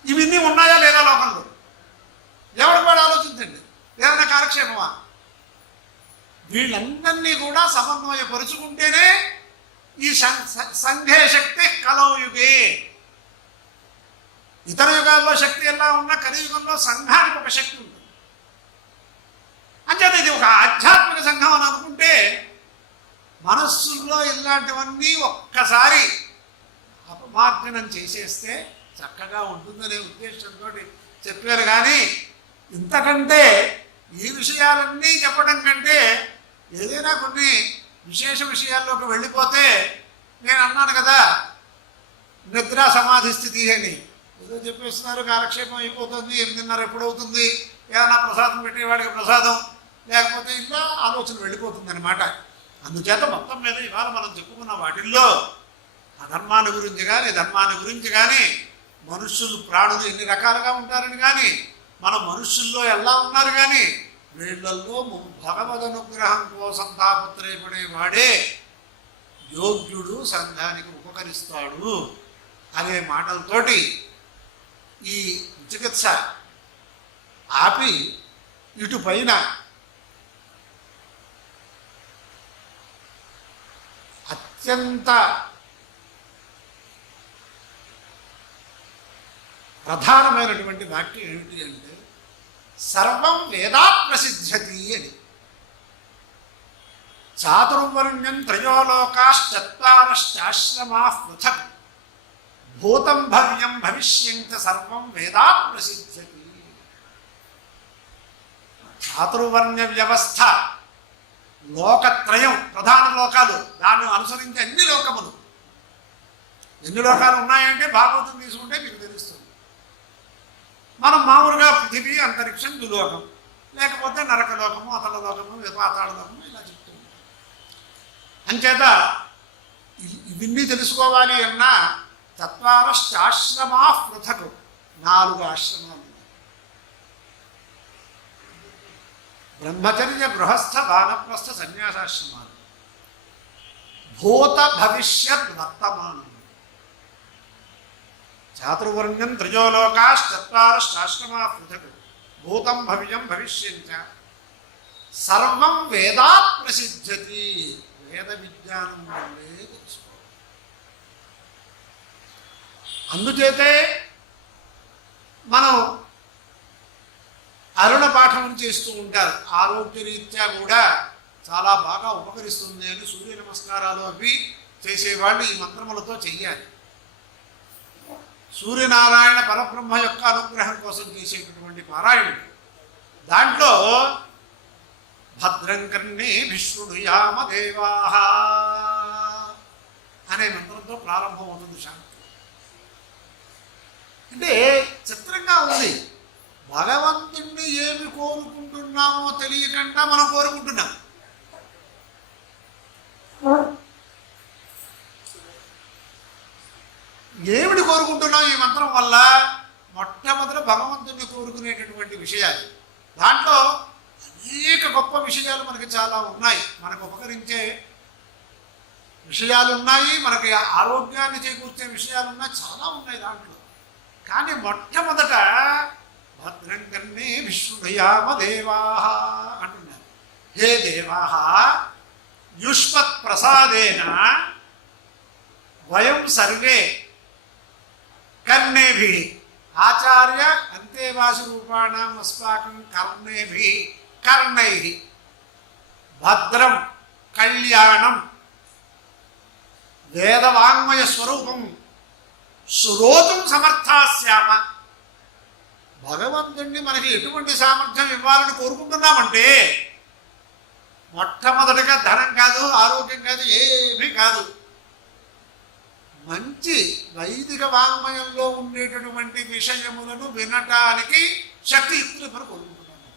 ఇవన్నీ ఉన్నాయా లేదా లోకంలో? ఎవరు కూడా ఆలోచించండి. ఏదైనా కాలక్షేమమా? వీళ్ళందరినీ కూడా సమన్వయపరుచుకుంటేనే ఈ సంఘే శక్తి కలౌయుగే. ఇతర యుగాల్లో శక్తి ఎలా ఉన్నా కలియుగంలో సంఘానికి ఒక శక్తి ఉంటుంది. అంచేత ఇది ఒక ఆధ్యాత్మిక సంఘం అని అనుకుంటే మనస్సుల్లో ఇలాంటివన్నీ ఒక్కసారి అపమార్జనం చేసేస్తే చక్కగా ఉంటుందనే ఉద్దేశంతో చెప్పారు. కానీ ఇంతకంటే ఈ విషయాలన్నీ చెప్పడం కంటే ఏదైనా కొన్ని విశేష విషయాల్లోకి వెళ్ళిపోతే, నేను అన్నాను కదా నిద్రా సమాధి స్థితి అని, ఏదో చెప్పేస్తున్నారు కాలక్షేపం అయిపోతుంది, 8:30 ఎప్పుడవుతుంది, ఏదైనా ప్రసాదం పెట్టేవాడికి ప్రసాదం, లేకపోతే ఇలా ఆలోచన వెళ్ళిపోతుంది అనమాట. అందుచేత మొత్తం మీద ఇవాళ మనం చెప్పుకున్న వాటిల్లో అధర్మాన్ని గురించి కానీ ధర్మాన్ని గురించి కానీ, మనుషులు ప్రాణులు ఎన్ని రకాలుగా ఉంటారని కానీ, మన మనుషుల్లో ఎలా ఉన్నారు కానీ, వీళ్ళల్లో భగవద్ అనుగ్రహం కోసం తాపత్రయపడేవాడే యోగ్యుడు, సంఘానికి ఉపకరిస్తాడు అనే మాటలతోటి ఈ చికిత్స ఆపి ఇటు పైన అత్యంత ప్రధానమైనటువంటి వాక్యం ఏమిటి అంటే, సర్వం వేదాత్ ప్రసిద్ధ్యతి అని. చాతుర్వర్ణ్యం త్రయోలోకాశ్చత్వారశ్చాశ్రమాః పృథక్ భూతం భవ్యం భవిష్యం చ సర్వం వేదాత్ ప్రసిద్ధ్యతి. చాతుర్వర్ణ్య వ్యవస్థ, లోకత్రయం, ప్రధాన లోకాలు, దాన్ని అనుసరించి అన్ని లోకములు. ఎన్ని లోకాలు ఉన్నాయంటే భాగవతం తీసుకుంటే మీకు తెలుస్తుంది. మనం మామూలుగా పృథివీ, అంతరిక్షం, దులోకం, లేకపోతే నరకలోకము, అతల లోకము, పాతాళ లోకము ఇలా చెప్తూ ఉంటాం. అంచేత ఇవన్నీ తెలుసుకోవాలి అన్నా చత్వారశ్చాశ్రమా పృథక్, 4 ఆశ్రమాలు. బ్రహ్మచర్య, గృహస్థ, వానప్రస్థ, సన్యాసాశ్రమాలు. భూత భవిష్యత్ వర్తమానం. చాతుర్వర్ణ్యం త్రయోలోకాశ్చత్వారశ్చాశ్రమాః పృథక్ భూతం భవ్యం భవిష్యం చ సర్వం వేదాత్ ప్రసిద్ధ్యతి. వేద విజ్ఞానం వల్లే తెలుసుకోవాలి. అందుచేతే మనం అరుణ పాఠం చేస్తూ ఉంటారు. ఆరోగ్యరీత్యా కూడా చాలా బాగా ఉపకరిస్తుంది అని సూర్య నమస్కారాలు అవి చేసేవాళ్ళు ఈ మంత్రములతో చెయ్యాలి. సూర్యనారాయణ పరబ్రహ్మ యొక్క అనుగ్రహం కోసం చేసేటటువంటి పారాయణుడు. దాంట్లో భద్రం కర్ణేభిః శృణుయామ దేవాః అనే మంత్రంతో ప్రారంభమవుతుంది శాంతి. అంటే చిత్రంగా ఉంది. భగవంతుణ్ణి ఏమి కోరుకుంటున్నామో తెలియకుండా మనం కోరుకుంటున్నాం. ఏమిటి కోరుకుంటున్నాం ఈ మంత్రం వల్ల? మొట్టమొదట భగవంతుడిని కోరుకునేటటువంటి విషయాలు. దాంట్లో అనేక గొప్ప విషయాలు మనకి చాలా ఉన్నాయి. మనకు ఉపకరించే విషయాలు ఉన్నాయి, మనకి ఆరోగ్యాన్ని చేకూర్చే విషయాలు ఉన్నాయి, చాలా ఉన్నాయి దాంట్లో. కానీ మొట్టమొదట భద్రం కర్ణేభిః శృణుయామ దేవాః అంటున్నారు. హే దేవాః యుష్మత్ ప్రసాదేన వయం సర్వే కర్ణేభి ఆచార్య అంతేవాసి రూపాణం అస్మాకం కర్ణేభి కర్ణై భద్రం కళ్యాణం వేదవాంగ్మయ స్వరూపం శ్రోతుం సమర్థాస్యామ. భగవంతుణ్ణి మనకి ఎటువంటి సామర్థ్యం ఇవ్వాలని కోరుకుంటున్నామంటే మొట్టమొదటిగా ధనం కాదు, ఆరోగ్యం కాదు, ఏమీ కాదు, మంచి వైదిక వాంగ్మయంలో ఉండేటటువంటి విషయములను వినటానికి శక్తియుక్తులు మనం కోరుకుంటున్నాము.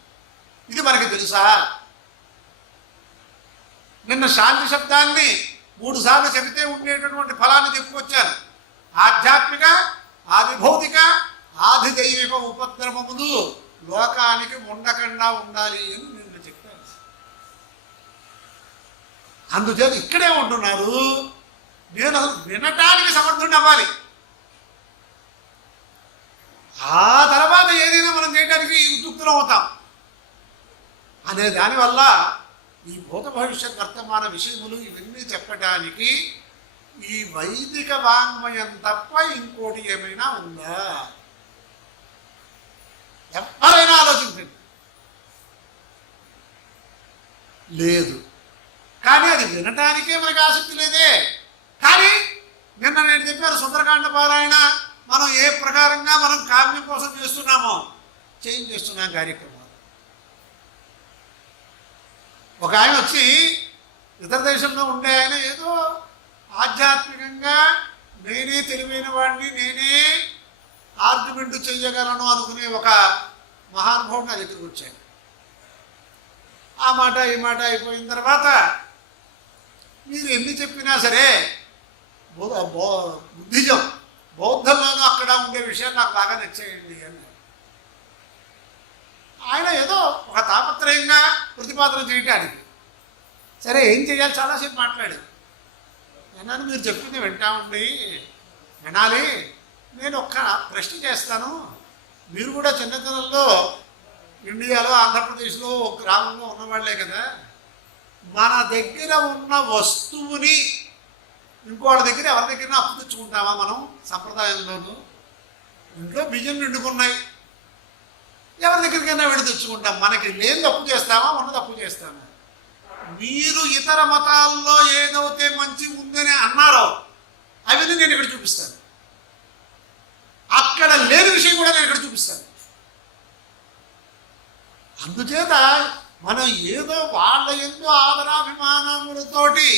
ఇది మనకి తెలుసా? నిన్న శాంతి శబ్దాన్ని 3 సార్లు చెబితే ఉండేటటువంటి ఫలాన్ని చెప్పుకొచ్చాను. ఆధ్యాత్మిక, ఆదిభౌతిక, ఆదిదైవిక ఉపద్రవములు లోకానికి ఉండకుండా ఉండాలి అని నిన్న చెప్పాను. అందుచేత ఇక్కడే ఉంటున్నారు. నేను అసలు వినటానికి సమర్థుడిని అవ్వాలి. ఆ తర్వాత ఏదైనా మనం చేయడానికి ఉద్యుక్తులు అవుతాం అనే దానివల్ల ఈ భూత భవిష్యత్ వర్తమాన విషయములు ఇవన్నీ చెప్పడానికి ఈ వైదిక వాంగ్మయం తప్ప ఇంకోటి ఏమైనా ఉందా? ఎవరైనా ఆలోచించండి. లేదు. కానీ అది వినటానికే మనకు ఆసక్తి లేదే. కానీ నిన్న నేను చెప్పారు సుందరకాండ పారాయణ మనం ఏ ప్రకారంగా మనం కావ్యం కోసం చేస్తున్నామో చేస్తున్నాం కార్యక్రమం. ఒక ఆయన వచ్చి ఇతర దేశంలో ఉండే ఆయన ఏదో ఆధ్యాత్మికంగా నేనే తెలివైన వాడిని, నేనే ఆర్గ్యుమెంట్ చెయ్యగలను అనుకునే ఒక మహానుభావుడు నా దగ్గరికి వచ్చాడు. ఆ మాట ఈ మాట అయిపోయిన తర్వాత మీరు ఎన్ని చెప్పినా సరే బుద్ధిజం బౌద్ధంలోనూ అక్కడ ఉండే విషయాలు నాకు బాగా నచ్చేయండి అని ఆయన ఏదో ఒక తాపత్రయంగా ప్రతిపాదన చేయటానికి. సరే ఏం చేయాలి చాలాసేపు మాట్లాడారు. అన్నాను మీరు చెప్పింది వింటామండి, వినాలి. నేను ఒక్క ప్రశ్న చేస్తాను. మీరు కూడా చిన్నతనంలో ఇండియాలో ఆంధ్రప్రదేశ్లో ఒక గ్రామంలో ఉన్నవాళ్లే కదా. మన దగ్గర ఉన్న వస్తువుని ఇంకోళ్ళ దగ్గర ఎవరి దగ్గర అప్పు తెచ్చుకుంటామా మనం? సంప్రదాయంలోనూ ఇంట్లో బియ్యం నిండుకున్నాయి, ఎవరి దగ్గరికైనా వెళ్ళి తెచ్చుకుంటాం. మనకి లేని తప్పు చేస్తామా, ఉన్న తప్పు చేస్తామా? మీరు ఇతర మతాల్లో ఏదైతే మంచి ఉందని అన్నారో అవన్నీ నేను ఇక్కడ చూపిస్తాను. అక్కడ లేని విషయం కూడా నేను ఇక్కడ చూపిస్తాను. అందుచేత మనం ఏదో వాళ్ళ ఎంతో ఆదరాభిమానములతోటి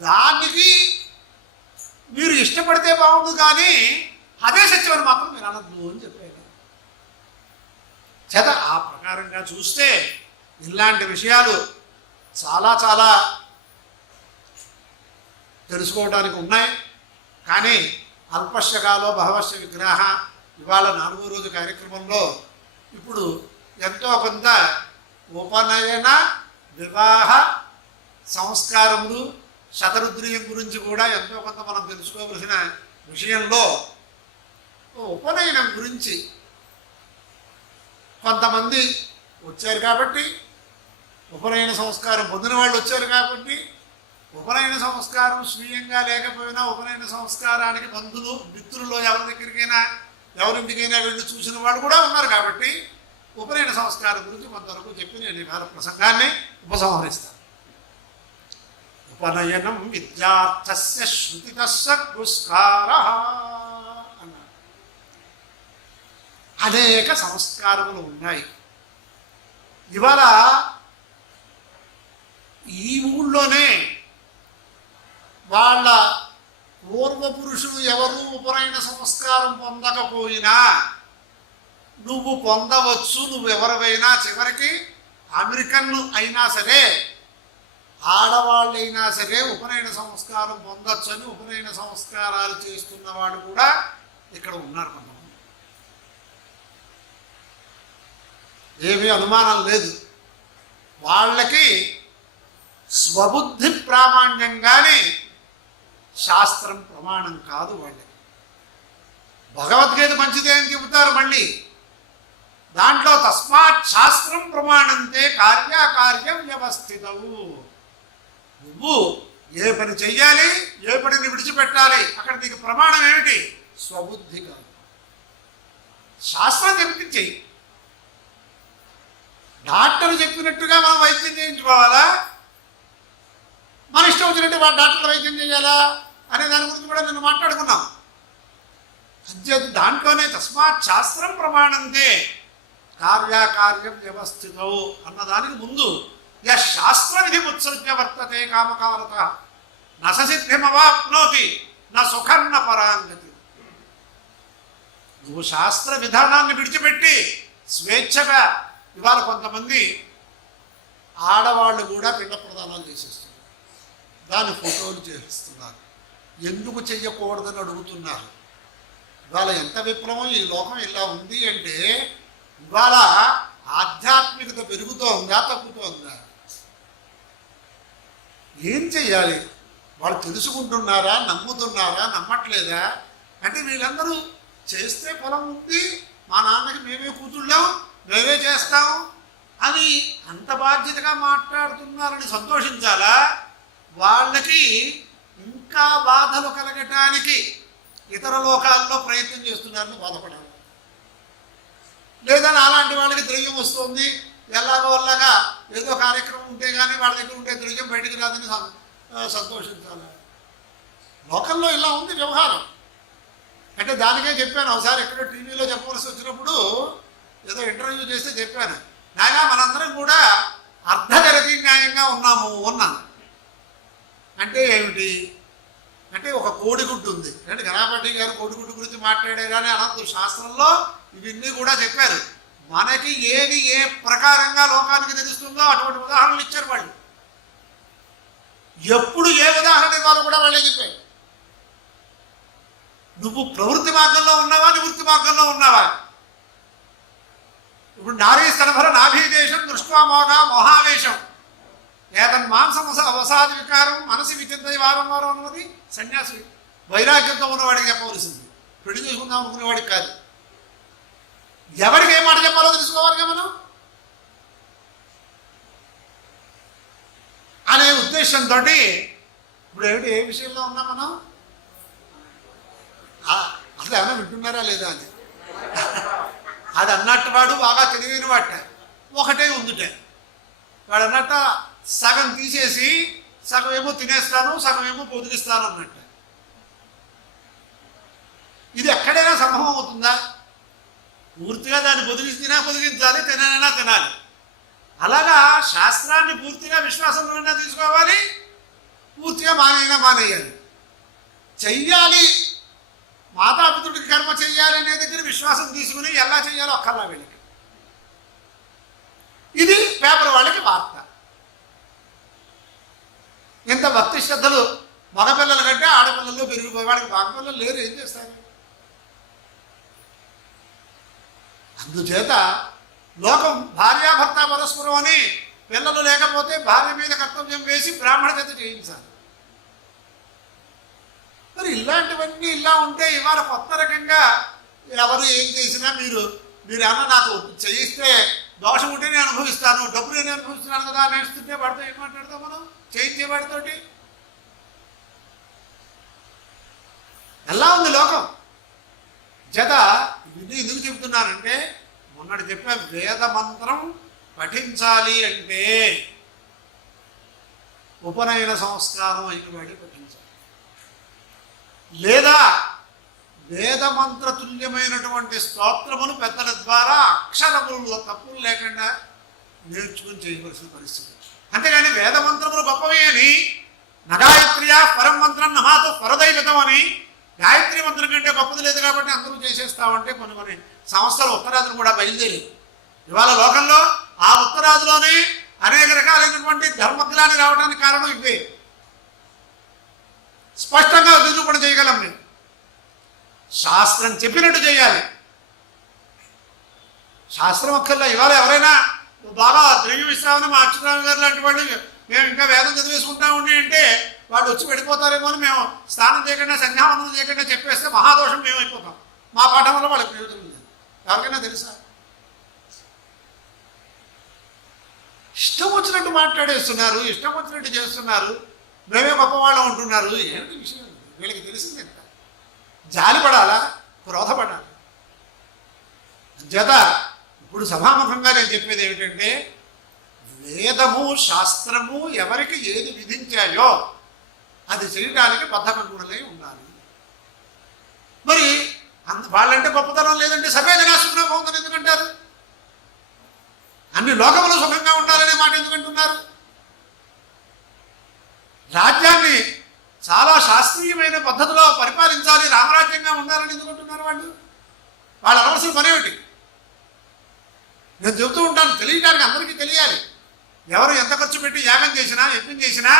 దానికి మీరు ఇష్టపడితే బాగుండు, కానీ అదే సత్యమని మాత్రం మీరు అనద్దు అని చెప్పాను. చేత ఆ ప్రకారంగా చూస్తే ఇలాంటి విషయాలు చాలా చాలా తెలుసుకోవడానికి ఉన్నాయి. కానీ అల్పశ్యకాలో బహవశ్య విగ్రహ ఇవాళ 4వ రోజు కార్యక్రమంలో ఇప్పుడు ఎంతో కొంత ఉపనయన వివాహ సంస్కారములు శతరుద్రియం గురించి కూడా ఎంతో కొంత మనం తెలుసుకోవలసిన విషయంలో ఉపనయనం గురించి కొంతమంది వచ్చారు కాబట్టి, ఉపనయన సంస్కారం పొందిన వాళ్ళు వచ్చారు కాబట్టి, ఉపనయన సంస్కారం స్వీయంగా లేకపోయినా ఉపనయన సంస్కారానికి బంధువులు మిత్రుల్లో ఎవరి దగ్గరికైనా ఎవరింటికైనా వెళ్ళి చూసిన వాళ్ళు కూడా ఉన్నారు కాబట్టి ఉపనయన సంస్కారం గురించి కొంతవరకు చెప్పి నేను ఇవాళ ప్రసంగాన్ని ఉపసంహరిస్తాను. ఉపనయనం విద్యార్థస్య శృతితస్య పురస్కారః అన్నారు. అనేక సంస్కారములు ఉన్నాయి. ఇవాళ ఈ ఊళ్ళోనే వాళ్ళ పూర్వపురుషులు ఎవరు ఉపనయన సంస్కారం పొందకపోయినా నువ్వు పొందవచ్చు, నువ్వు ఎవరివైనా, చివరికి అమెరికన్ అయినా సరే ఆడవాళ్ళైనా సరే ఉపనయన సంస్కారం పొందొచ్చు అని ఉపనయన సంస్కారాలు చేస్తున్న వాళ్ళు కూడా ఇక్కడ ఉన్నారు. కొంతమంది ఏమీ అనుమానం లేదు. వాళ్ళకి స్వబుద్ధి ప్రామాణ్యంగానే శాస్త్రం ప్రమాణం కాదు. వాళ్ళకి భగవద్గీత మంచిదే అని చెబుతారు. మళ్ళీ దాంట్లో తస్మాత్ శాస్త్రం ప్రమాణంతే కార్యాకార్యం వ్యవస్థితవు. నువ్వు ఏ పని చెయ్యాలి, ఏ పనిని విడిచిపెట్టాలి, అక్కడ నీకు ప్రమాణం ఏమిటి? స్వబుద్ధి కాదు. శాస్త్రం చెప్తే చెయ్యి. డాక్టర్ చెప్పినట్టుగా మనం వైద్యం చేయించుకోవాలా, మన ఇష్టం వచ్చినట్టు డాక్టర్లు వైద్యం చేయాలా అనే దాని గురించి కూడా నిన్ను మాట్లాడుకున్నాం. దాంట్లోనే తస్మాత్ శాస్త్రం ప్రమాణంతే కార్యాకార్యం వ్యవస్థితం అన్నదానికి ముందు శాస్త్ర విధి ఉత్సృజ్య వర్తతే కామకారత నసిద్ధిమవాప్నోతి నా సుఖన్న పరాంగతి. నువ్వు శాస్త్ర విధానాన్ని విడిచిపెట్టి స్వేచ్ఛగా ఇవాళ కొంతమంది ఆడవాళ్ళు కూడా పిండ ప్రదానాలు చేసేస్తున్నారు, దాని ఫోటోలు చేస్తున్నారు. ఎందుకు చెయ్యకూడదని అడుగుతున్నారు. ఇవాళ ఎంత విప్లవం, ఈ లోకం ఇలా ఉంది అంటే ఇవాళ ఆధ్యాత్మికత పెరుగుతోందా తగ్గుతోందా? ఏం చెయ్యాలి? వాళ్ళు తెలుసుకుంటున్నారా, నమ్ముతున్నారా, నమ్మట్లేదా? అంటే వీళ్ళందరూ చేస్తే పొలం ఉంది, మా నాన్నకి మేమే కూతుళ్ళాం, మేమే చేస్తాం అని అంత బాధ్యతగా మాట్లాడుతున్నారని సంతోషించాలా? వాళ్ళకి ఇంకా బాధలు కలగటానికి ఇతర లోకాల్లో ప్రయత్నం చేస్తున్నారని బాధపడాలి. లేదా అలాంటి వాళ్ళకి ద్రవ్యం వస్తుంది, ఎలాగో వల్లగా ఏదో కార్యక్రమం ఉంటే కానీ వాళ్ళ దగ్గర ఉంటే ద్రవ్యం బయటికి రాదని సంతోషించాలి. లోకల్లో ఇలా ఉంది వ్యవహారం. అంటే దానికే చెప్పాను ఒకసారి, ఎక్కడో టీవీలో చెప్పవలసి వచ్చినప్పుడు ఏదో ఇంటర్వ్యూ చేస్తే చెప్పాను, నాయన మనందరం కూడా అర్ధగరతి న్యాయంగా ఉన్నాము అన్నాను. అంటే ఏమిటి అంటే ఒక కోడిగుడ్డు ఉంది అంటే గణపతి గారు కోడిగుడ్డు గురించి మాట్లాడారు కానీ అనంత శాస్త్రంలో ఇవన్నీ కూడా చెప్పారు. మనకి ఏది ఏ ప్రకారంగా లోకానికి తెలుస్తుందో అటువంటి ఉదాహరణలు ఇచ్చారు వాళ్ళు. ఎప్పుడు ఏ ఉదాహరణ ఇవ్వాలో కూడా వాళ్ళే చెప్పారు. నువ్వు ప్రవృత్తి మార్గంలో ఉన్నావా, నివృత్తి మార్గంలో ఉన్నావా? ఇప్పుడు నారీ స్తనభర నాభీదేశం దృష్ట్వా మోగా మోహావేశం ఏతన్ మాంసం అవసాది వికారం మనసి విచింతై వారం వారం అన్నది సన్యాసి వైరాగ్యంతో ఉన్నవాడికి చెప్పవలసింది, పెళ్లి చేసుకుందాం అనుకునేవాడికి కాదు. ఎవరికి ఏం మాట చెప్పాలో తెలుసుకోవాలిగా మనం అనే ఉద్దేశంతో ఇప్పుడు ఏమిటి ఏ విషయంలో ఉన్నాం మనం? అసలు ఏమైనా వింటున్నారా లేదా అని. అది అన్నట్టు వాడు బాగా తెలివైన వాట ఒకటే ఉందిటే, వాడు అన్నట్ట సగం తీసేసి సగం ఏమో తినేస్తాను సగం ఏమో పొదిగిస్తాను అన్నట్టు. ఇది ఎక్కడైనా సంభవం అవుతుందా? పూర్తిగా దాన్ని పొదిగిస్తేనా పొదిగించాలి, తినైనా తినాలి. అలాగా శాస్త్రాన్ని పూర్తిగా విశ్వాసంలోనే తీసుకోవాలి, పూర్తిగా మానేయినా మానేయాలి. చెయ్యాలి, మాతాపితృడికి కర్మ చెయ్యాలి అనే దగ్గర విశ్వాసం తీసుకుని ఎలా చెయ్యాలో అక్కర్లా వీళ్ళకి. ఇది పేపర్ వాళ్ళకి వార్త. ఇంత భక్తి శ్రద్ధలు మగపిల్లల కంటే ఆడపిల్లల్లో పెరిగిపోయి వాడికి మగపిల్లలు లేరు, ఏం చేస్తారు? అందుచేత లోకం భార్యాభర్త పరస్పరం అని పిల్లలు లేకపోతే భార్య మీద కర్తవ్యం వేసి బ్రాహ్మణ చేత చేయించాలి. మరి ఇలాంటివన్నీ ఇలా ఉంటే ఇవాళ కొత్త రకంగా ఎవరు ఏం చేసినా మీరు ఏమన్నా నాకు చేయిస్తే దోషం ఉంటే నేను అనుభవిస్తాను, డబ్బు నేను అనుభవిస్తున్నాను కదా అని నేర్చుకుంటే వాడితో ఏం మాట్లాడతాం మనం? చేయించేవాడితోటి ఎలా ఉంది లోకం? జత ఇది ఎందుకు చెబుతున్నానంటే మొన్నటి చెప్పే వేద మంత్రం పఠించాలి అంటే ఉపనయన సంస్కారం అయిన వాడి పఠించాలి. లేదా వేదమంత్ర తుల్యమైనటువంటి స్తోత్రములు పెద్దల ద్వారా అక్షరములు తప్పులు లేకుండా నేర్చుకుని చేయవలసిన పరిస్థితి. అంతేగాని వేదమంత్రములు గొప్పవి అని నగాయత్రియా పరం మంత్రం నమాతో పరదైవతం అని గాయత్రి మంత్రం కంటే గొప్పది లేదు కాబట్టి అందరూ చేసేస్తామంటే కొన్ని సంస్థలు ఉత్తరాదులు కూడా బయలుదేరి ఇవాళ లోకంలో ఆ ఉత్తరాదిలోనే అనేక రకాలైనటువంటి ధర్మగ్లాన్ని రావడానికి కారణం ఇవే. స్పష్టంగా నిరూపణ చేయగలం. మేము శాస్త్రం చెప్పినట్టు చేయాలి. శాస్త్రం ఒక్కర్లా ఇవాళ ఎవరైనా బాగా ద్రవ్యం ఇస్తామని మా అచ్యుతరామ గారు లాంటి వాళ్ళు మేము ఇంకా వేదం చదివేసుకుంటా ఉండి అంటే వాళ్ళు వచ్చి వెళ్ళిపోతారేమో అని మేము స్నానం చేయకుండా సంధ్యావందనం చేయకుండా చెప్పేస్తే మహాదోషం మేము అయిపోతాం. మా పాఠం వల్ల వాళ్ళకి ప్రయోజనం లేదు. ఎవరికైనా తెలుసా? ఇష్టం వచ్చినట్టు మాట్లాడేస్తున్నారు, ఇష్టం వచ్చినట్టు చేస్తున్నారు, మేమే గొప్పవాళ్ళం ఉంటున్నారు. ఏంటి విషయం? వీళ్ళకి తెలిసింది ఎంత? జాలిపడాలా, క్రోధపడాలి? జత ఇప్పుడు సభాముఖంగా నేను చెప్పేది ఏమిటంటే, వేదము శాస్త్రము ఎవరికి ఏది విధించాయో అది చేయడానికి బద్ధకగుణులై ఉండాలి. మరి వాళ్ళంటే గొప్పతనం లేదంటే సర్వే జనా సుఖినో భవంతు ఎందుకంటారు? అన్ని లోకములు సుఖంగా ఉండాలనే మాట ఎందుకంటున్నారు? రాజ్యాన్ని చాలా శాస్త్రీయమైన పద్ధతిలో పరిపాలించాలి, రామరాజ్యంగా ఉండాలని ఎందుకంటున్నారు వాళ్ళు? వాళ్ళ అనవసరం పనేమిటి? నేను చెబుతూ ఉంటాను, తెలియటానికి అందరికీ తెలియాలి. ఎవరు ఎంత ఖర్చు పెట్టి యాగం చేసినా, యజ్ఞం చేసినా,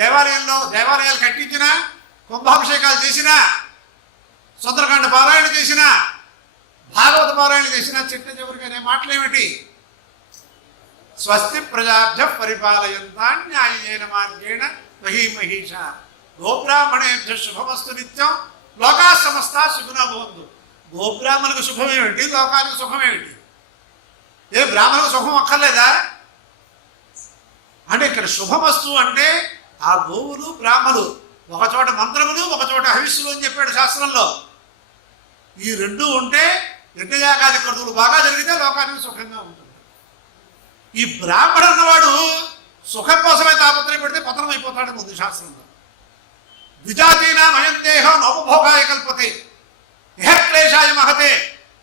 దేవాలయాలు కట్టించినా, కుంభాభిషేకాలు చేసినా, సుందరకాండ పారాయణ చేసినా, భాగవత పారాయణ చేసినా చిట్ట చివరికి అనే మాటలేమిటి? స్వస్తి ప్రజాభ్య పరిపాలయంతా న్యాయేన మార్గేణ మహీమహీష గోబ్రాహ్మణేభ్య శుభమస్తు నిత్యం లోకా సమస్త సుఖినో భవంతు. గోబ్రాహ్మణులకు శుభమేమిటి? లోకానికి సుఖమేమిటి? ఏ బ్రాహ్మణులకు సుఖం అక్కర్లేదా? అంటే ఇక్కడ శుభమస్తు అంటే ఆ గోవులు బ్రాహ్మణులు ఒకచోట మంత్రములు ఒకచోట హవిస్సులు అని చెప్పాడు శాస్త్రంలో. ఈ రెండు ఉంటే యజ్ఞయాగాది క్రతువులు బాగా జరిగితే లోకానికి సుఖంగా ఉంటుంది. ఈ బ్రాహ్మడు అన్నవాడు సుఖం కోసమే తాపత్రయపడితే పతనం అయిపోతాడని ఉంది శాస్త్రంలో. ద్విజాతీనాం అయం దేహం నోపభోగాయ కల్పతే ఇహ క్లేశాయ మహతే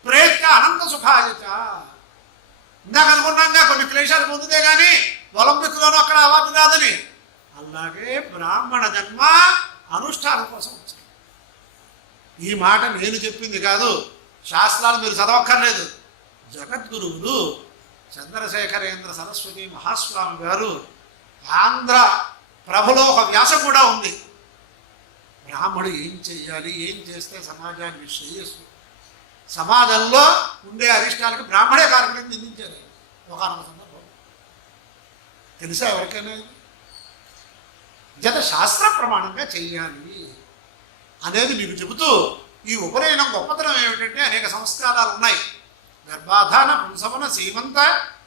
ప్రేత్య అనంత సుఖాయ చ. ఇందాక అనుకున్నాగా కొన్ని క్లేశాలు పొందుతే కానీ ఒలింపిక్లోనూ అక్కడ అవార్డు రాదని. అలాగే బ్రాహ్మణ జన్మ అనుష్ఠానం కోసం వచ్చింది. ఈ మాట నేను చెప్పింది కాదు, శాస్త్రాలు మీరు చదవక్కర్లేదు. జగద్గురువులు చంద్రశేఖరేంద్ర సరస్వతి మహాస్వామి గారు ఆంధ్ర ప్రభలో ఒక వ్యాసం కూడా ఉంది. బ్రాహ్మడు ఏం చెయ్యాలి, ఏం చేస్తే సమాజానికి శ్రేయస్సు, సమాజంలో ఉండే అరిష్టాలకి బ్రాహ్మడే కారణం నిందించారు ఒక సందర్భం. తెలుసా ఎవరికైనా? జత శాస్త్ర ప్రమాణంగా చెయ్యాలి అనేది మీకు చెబుతూ, ఈ ఉపనయనం గొప్పతనం ఏమిటంటే అనేక సంస్కారాలు ఉన్నాయి. గర్భాధాన, పుంసవన, సీమంత,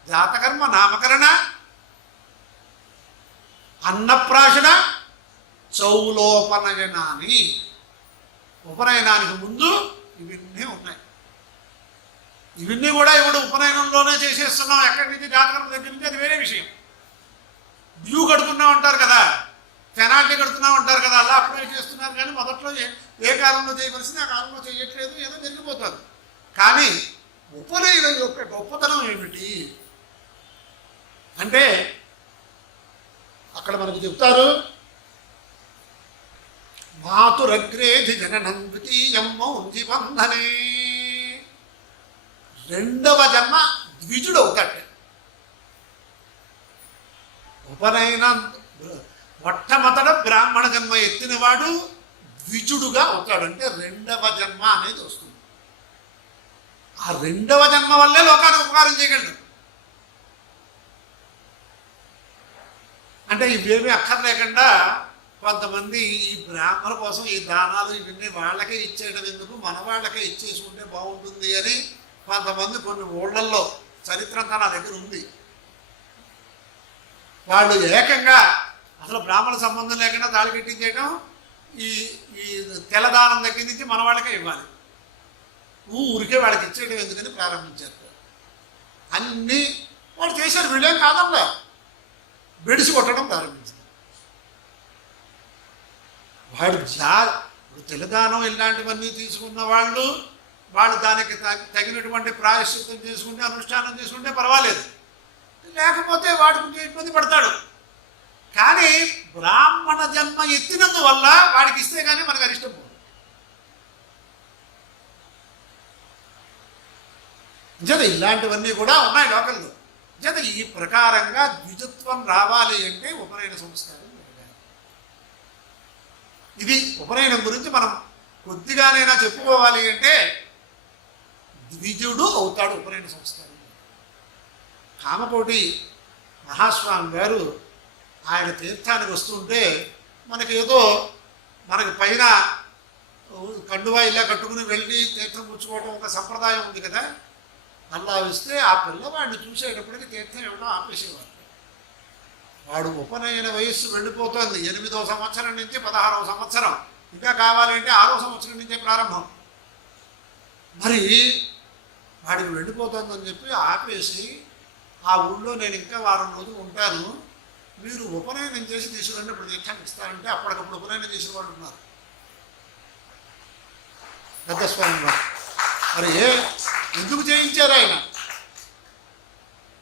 జాతకర్మ, నామకరణ, అన్నప్రాశన, చౌలోపనయనాన్ని. ఉపనయనానికి ముందు ఇవన్నీ ఉన్నాయి. ఇవన్నీ కూడా ఇప్పుడు ఉపనయనంలోనే చేసేస్తున్నాం. ఎక్కడి నుంచి జాతకర్మ దగ్గర నుంచి అది వేరే విషయం. డ్యూ కడుతున్నాం అంటారు కదా, పెనాల్టీ కడుతున్నాం అంటారు కదా, అలా అప్లై చేస్తున్నారు. కానీ మొదట్లో ఏ కాలంలో చేయవలసింది ఆ కాలంలో చేయట్లేదు, ఏదో జరిగిపోతుంది. కానీ ఉపనయనం యొక్క గొప్పతనం ఏమిటి అంటే అక్కడ మనకు చెప్తారు, మాతురగ్రేధి జననం ద్వితీయం మౌంజి బంధనే. రెండవ జన్మ ద్విజుడు అవుతాడు. ఉపనయనం మొట్టమొదట బ్రాహ్మణ జన్మ ఎత్తినవాడు ద్విజుడుగా అవుతాడు. అంటే రెండవ జన్మ అనేది వస్తుంది. ఆ రెండవ జన్మ వల్లే లోకానికి ఉపకారం చేయగలడు. అంటే ఇవేమీ అక్కర్లేకుండా కొంతమంది ఈ బ్రాహ్మణ కోసం ఈ దానాలు ఇవన్నీ వాళ్ళకే ఇచ్చేయడం ఎందుకు, మన వాళ్ళకే ఇచ్చేసుకుంటే బాగుంటుంది అని కొంతమంది కొన్ని ఊళ్ళల్లో చరిత్ర అంతా నా దగ్గర ఉంది. వాళ్ళు ఏకంగా అసలు బ్రాహ్మణ సంబంధం లేకుండా తాళి కట్టించేయడం, ఈ ఈ తెల్లదానం దగ్గర నుంచి మన వాళ్ళకే ఇవ్వాలి, ఊరికే వాళ్ళకి ఇచ్చేయడం ఎందుకని ప్రారంభించారు. అన్నీ వాళ్ళు చేశారు. వీళ్ళేం కాదమ్మా, బెడిసి కొట్టడం ప్రారంభించారు. వాడు ఇప్పుడు తెల్లదానం ఇలాంటివన్నీ తీసుకున్న వాళ్ళు దానికి తగినటువంటి ప్రాయశ్చిత్తం చేసుకుంటే, అనుష్ఠానం చేసుకుంటే పర్వాలేదు. లేకపోతే వాడు కొంచెం ఇబ్బంది పడతాడు. కానీ బ్రాహ్మణ జన్మ ఎత్తినందువల్ల వాడికి ఇస్తే కానీ మనకు అరిష్టం పోదు. జత ఇలాంటివన్నీ కూడా ఉన్నాయి లోకల్లో. జత ఈ ప్రకారంగా ద్విజత్వం రావాలి అంటే ఉపనయన సంస్కారం జరగాలి. ఇది ఉపనయనం గురించి మనం కొద్దిగానైనా చెప్పుకోవాలి అంటే ద్విజుడు అవుతాడు ఉపనయన సంస్కారం. కామకోటి మహాస్వామి గారు ఆయన తీర్థానికి వస్తుంటే మనకి పైన కండువా ఇలా కట్టుకుని వెళ్ళి తీర్థం పుచ్చుకోవడం ఒక సంప్రదాయం ఉంది కదా. అలా వస్తే ఆ పిల్లవాడిని చూసేటప్పటికి తీర్థం ఇవ్వడం ఆపేసేవాడు. వాడు ఉపనయన వయస్సు వెళ్ళిపోతుంది. 8వ సంవత్సరం నుంచి 16వ సంవత్సరం, ఇంకా కావాలంటే 6వ సంవత్సరం నుంచే ప్రారంభం. మరి వాడికి వెళ్ళిపోతుందని చెప్పి ఆపేసి ఆ ఊళ్ళో నేను ఇంకా వారం రోజులు ఉంటాను, మీరు ఉపనయనం చేసి తీసుకురండి, ఇప్పుడు దీక్షాన్ని ఇస్తారంటే అప్పటికప్పుడు ఉపనయనం చేసిన వాళ్ళు ఉన్నారు పెద్దస్వామి వారు. మరి ఎందుకు చేయించారు? ఆయన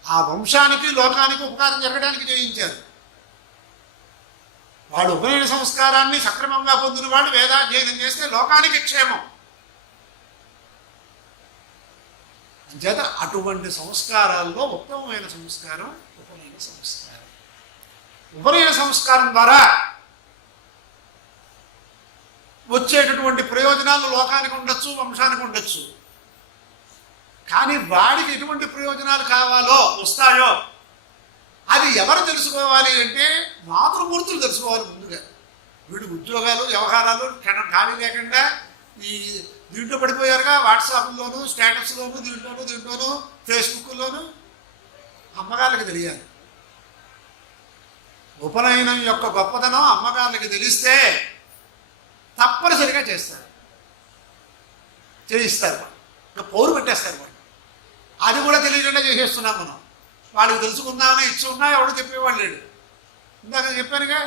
ఆ వంశానికి లోకానికి ఉపకారం జరగడానికి చేయించారు. వాడు ఉపనయన సంస్కారాన్ని సక్రమంగా పొందిన వాడు వేదాధ్యయనం చేస్తే లోకానికి క్షేమం. అంచేత అటువంటి సంస్కారాల్లో ఉత్తమమైన సంస్కారం ఉపనయన సంస్కారం. ఉపనయన సంస్కారం ద్వారా వచ్చేటటువంటి ప్రయోజనాలు లోకానికి ఉండొచ్చు, వంశానికి ఉండొచ్చు. కానీ వాడికి ఎటువంటి ప్రయోజనాలు కావాలో వస్తాయో అది ఎవరు తెలుసుకోవాలి అంటే మాతృమూర్తులు తెలుసుకోవాలి ముందుగా. వీడు ఉద్యోగాలు వ్యవహారాలు ఖాళీ లేకుండా ఈ దీంట్లో పడిపోయారుగా, వాట్సాప్లోను స్టేటస్లోను దీంట్లోనూ ఫేస్బుక్లోను. అమ్మగారికి తెలియాలి. ఉపనయనం యొక్క గొప్పతనం అమ్మగారికి తెలిస్తే తప్పనిసరిగా చేయిస్తారు. ఇంకా పౌరు పెట్టేస్తారు వాళ్ళు. అది కూడా తెలియకుండా చేసేస్తున్నాం మనం. వాళ్ళకి తెలుసుకుందామని ఇచ్చి ఉన్నా ఎవడు చెప్పేవాళ్ళు లేడు. ఇందాక చెప్పానుగా,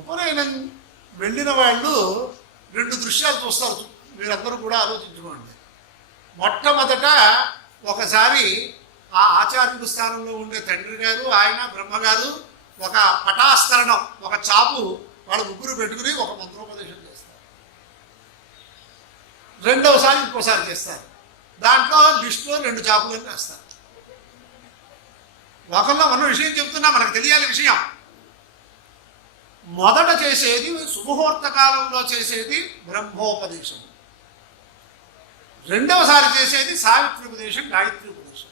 ఉపనయనం వెళ్ళిన వాళ్ళు 2 దృశ్యాలు చూస్తారు. మీరందరూ కూడా ఆలోచించుకోండి. మొట్టమొదట ఒకసారి ఆ ఆచార్యుడి స్థానంలో ఉండే తండ్రి గారు, ఆయన బ్రహ్మగారు ఒక పటాస్తరణం, ఒక చాపు వాళ్ళు ముగ్గురు పెట్టుకుని ఒక మంత్రోపదేశం చేస్తారు. రెండవసారి ఇంకోసారి చేస్తారు. దాంట్లో లిస్టులో 2 చాపులను వేస్తారు. లోకంలో ఉన్న విషయం చెప్తున్నా, మనకు తెలియాలి విషయం. మొదట చేసేది సుముహూర్త కాలంలో చేసేది బ్రహ్మోపదేశం. రెండవసారి చేసేది సావిత్రి ఉపదేశం, గాయత్రి ఉపదేశం.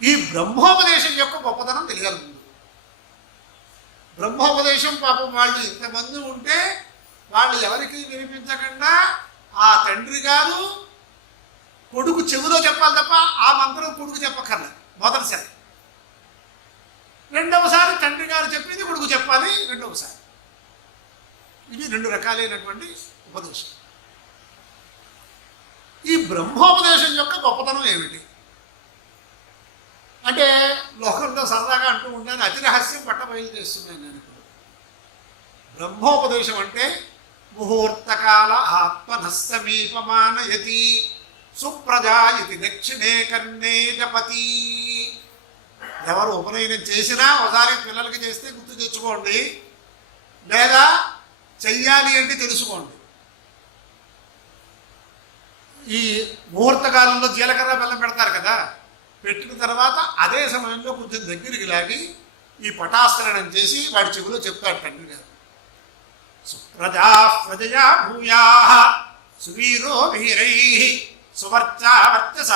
ఈ బ్రహ్మోపదేశం యొక్క గొప్పతనం తెలియాలి ముందు. బ్రహ్మోపదేశం పాపం వాళ్ళు ఇంతమంది ఉంటే వాళ్ళు ఎవరికి వినిపించకుండా ఆ తండ్రి గారు కొడుకు చెవిలో చెప్పాలి తప్ప ఆ మంత్రం కొడుకు చెప్పక్కర్లేదు మొదటిసారి. రెండవసారి తండ్రి గారు చెప్పింది కొడుకు చెప్పాలి రెండవసారి. ఇవి 2 రకాలైనటువంటి ఉపదేశం. ఈ బ్రహ్మోపదేశం యొక్క గొప్పతనం ఏమిటి అంటే, లోకంలో సరదాగా అంటూ ఉంటాను, అతి రహస్యం పట్టబయలు చేస్తున్నాను నేను ఇప్పుడు. బ్రహ్మోపదేశం అంటే ముహూర్తకాల ఆత్మనస్సమీపమానయతి సుప్రజా ఇది దక్షిణే కర్ణే జపతి. ఎవరు ఉపనయనం చేసినా ఒకసారి పిల్లలకి చేస్తే గుర్తు తెచ్చుకోండి, లేదా చెయ్యాలి అంటే తెలుసుకోండి. ఈ ముహూర్తకాలంలో జీలకర్ర బెల్లం పెడతారు కదా, పెట్టిన తర్వాత అదే సమయంలో కొంచెం దగ్గరికి లాగి ఈ పటాస్కరణం చేసి వాడి చెవిలో చెప్తాడు తండ్రి గారు. సుప్రజా ప్రజయా భూయా సువీరో వీరై సువర్చా వర్చస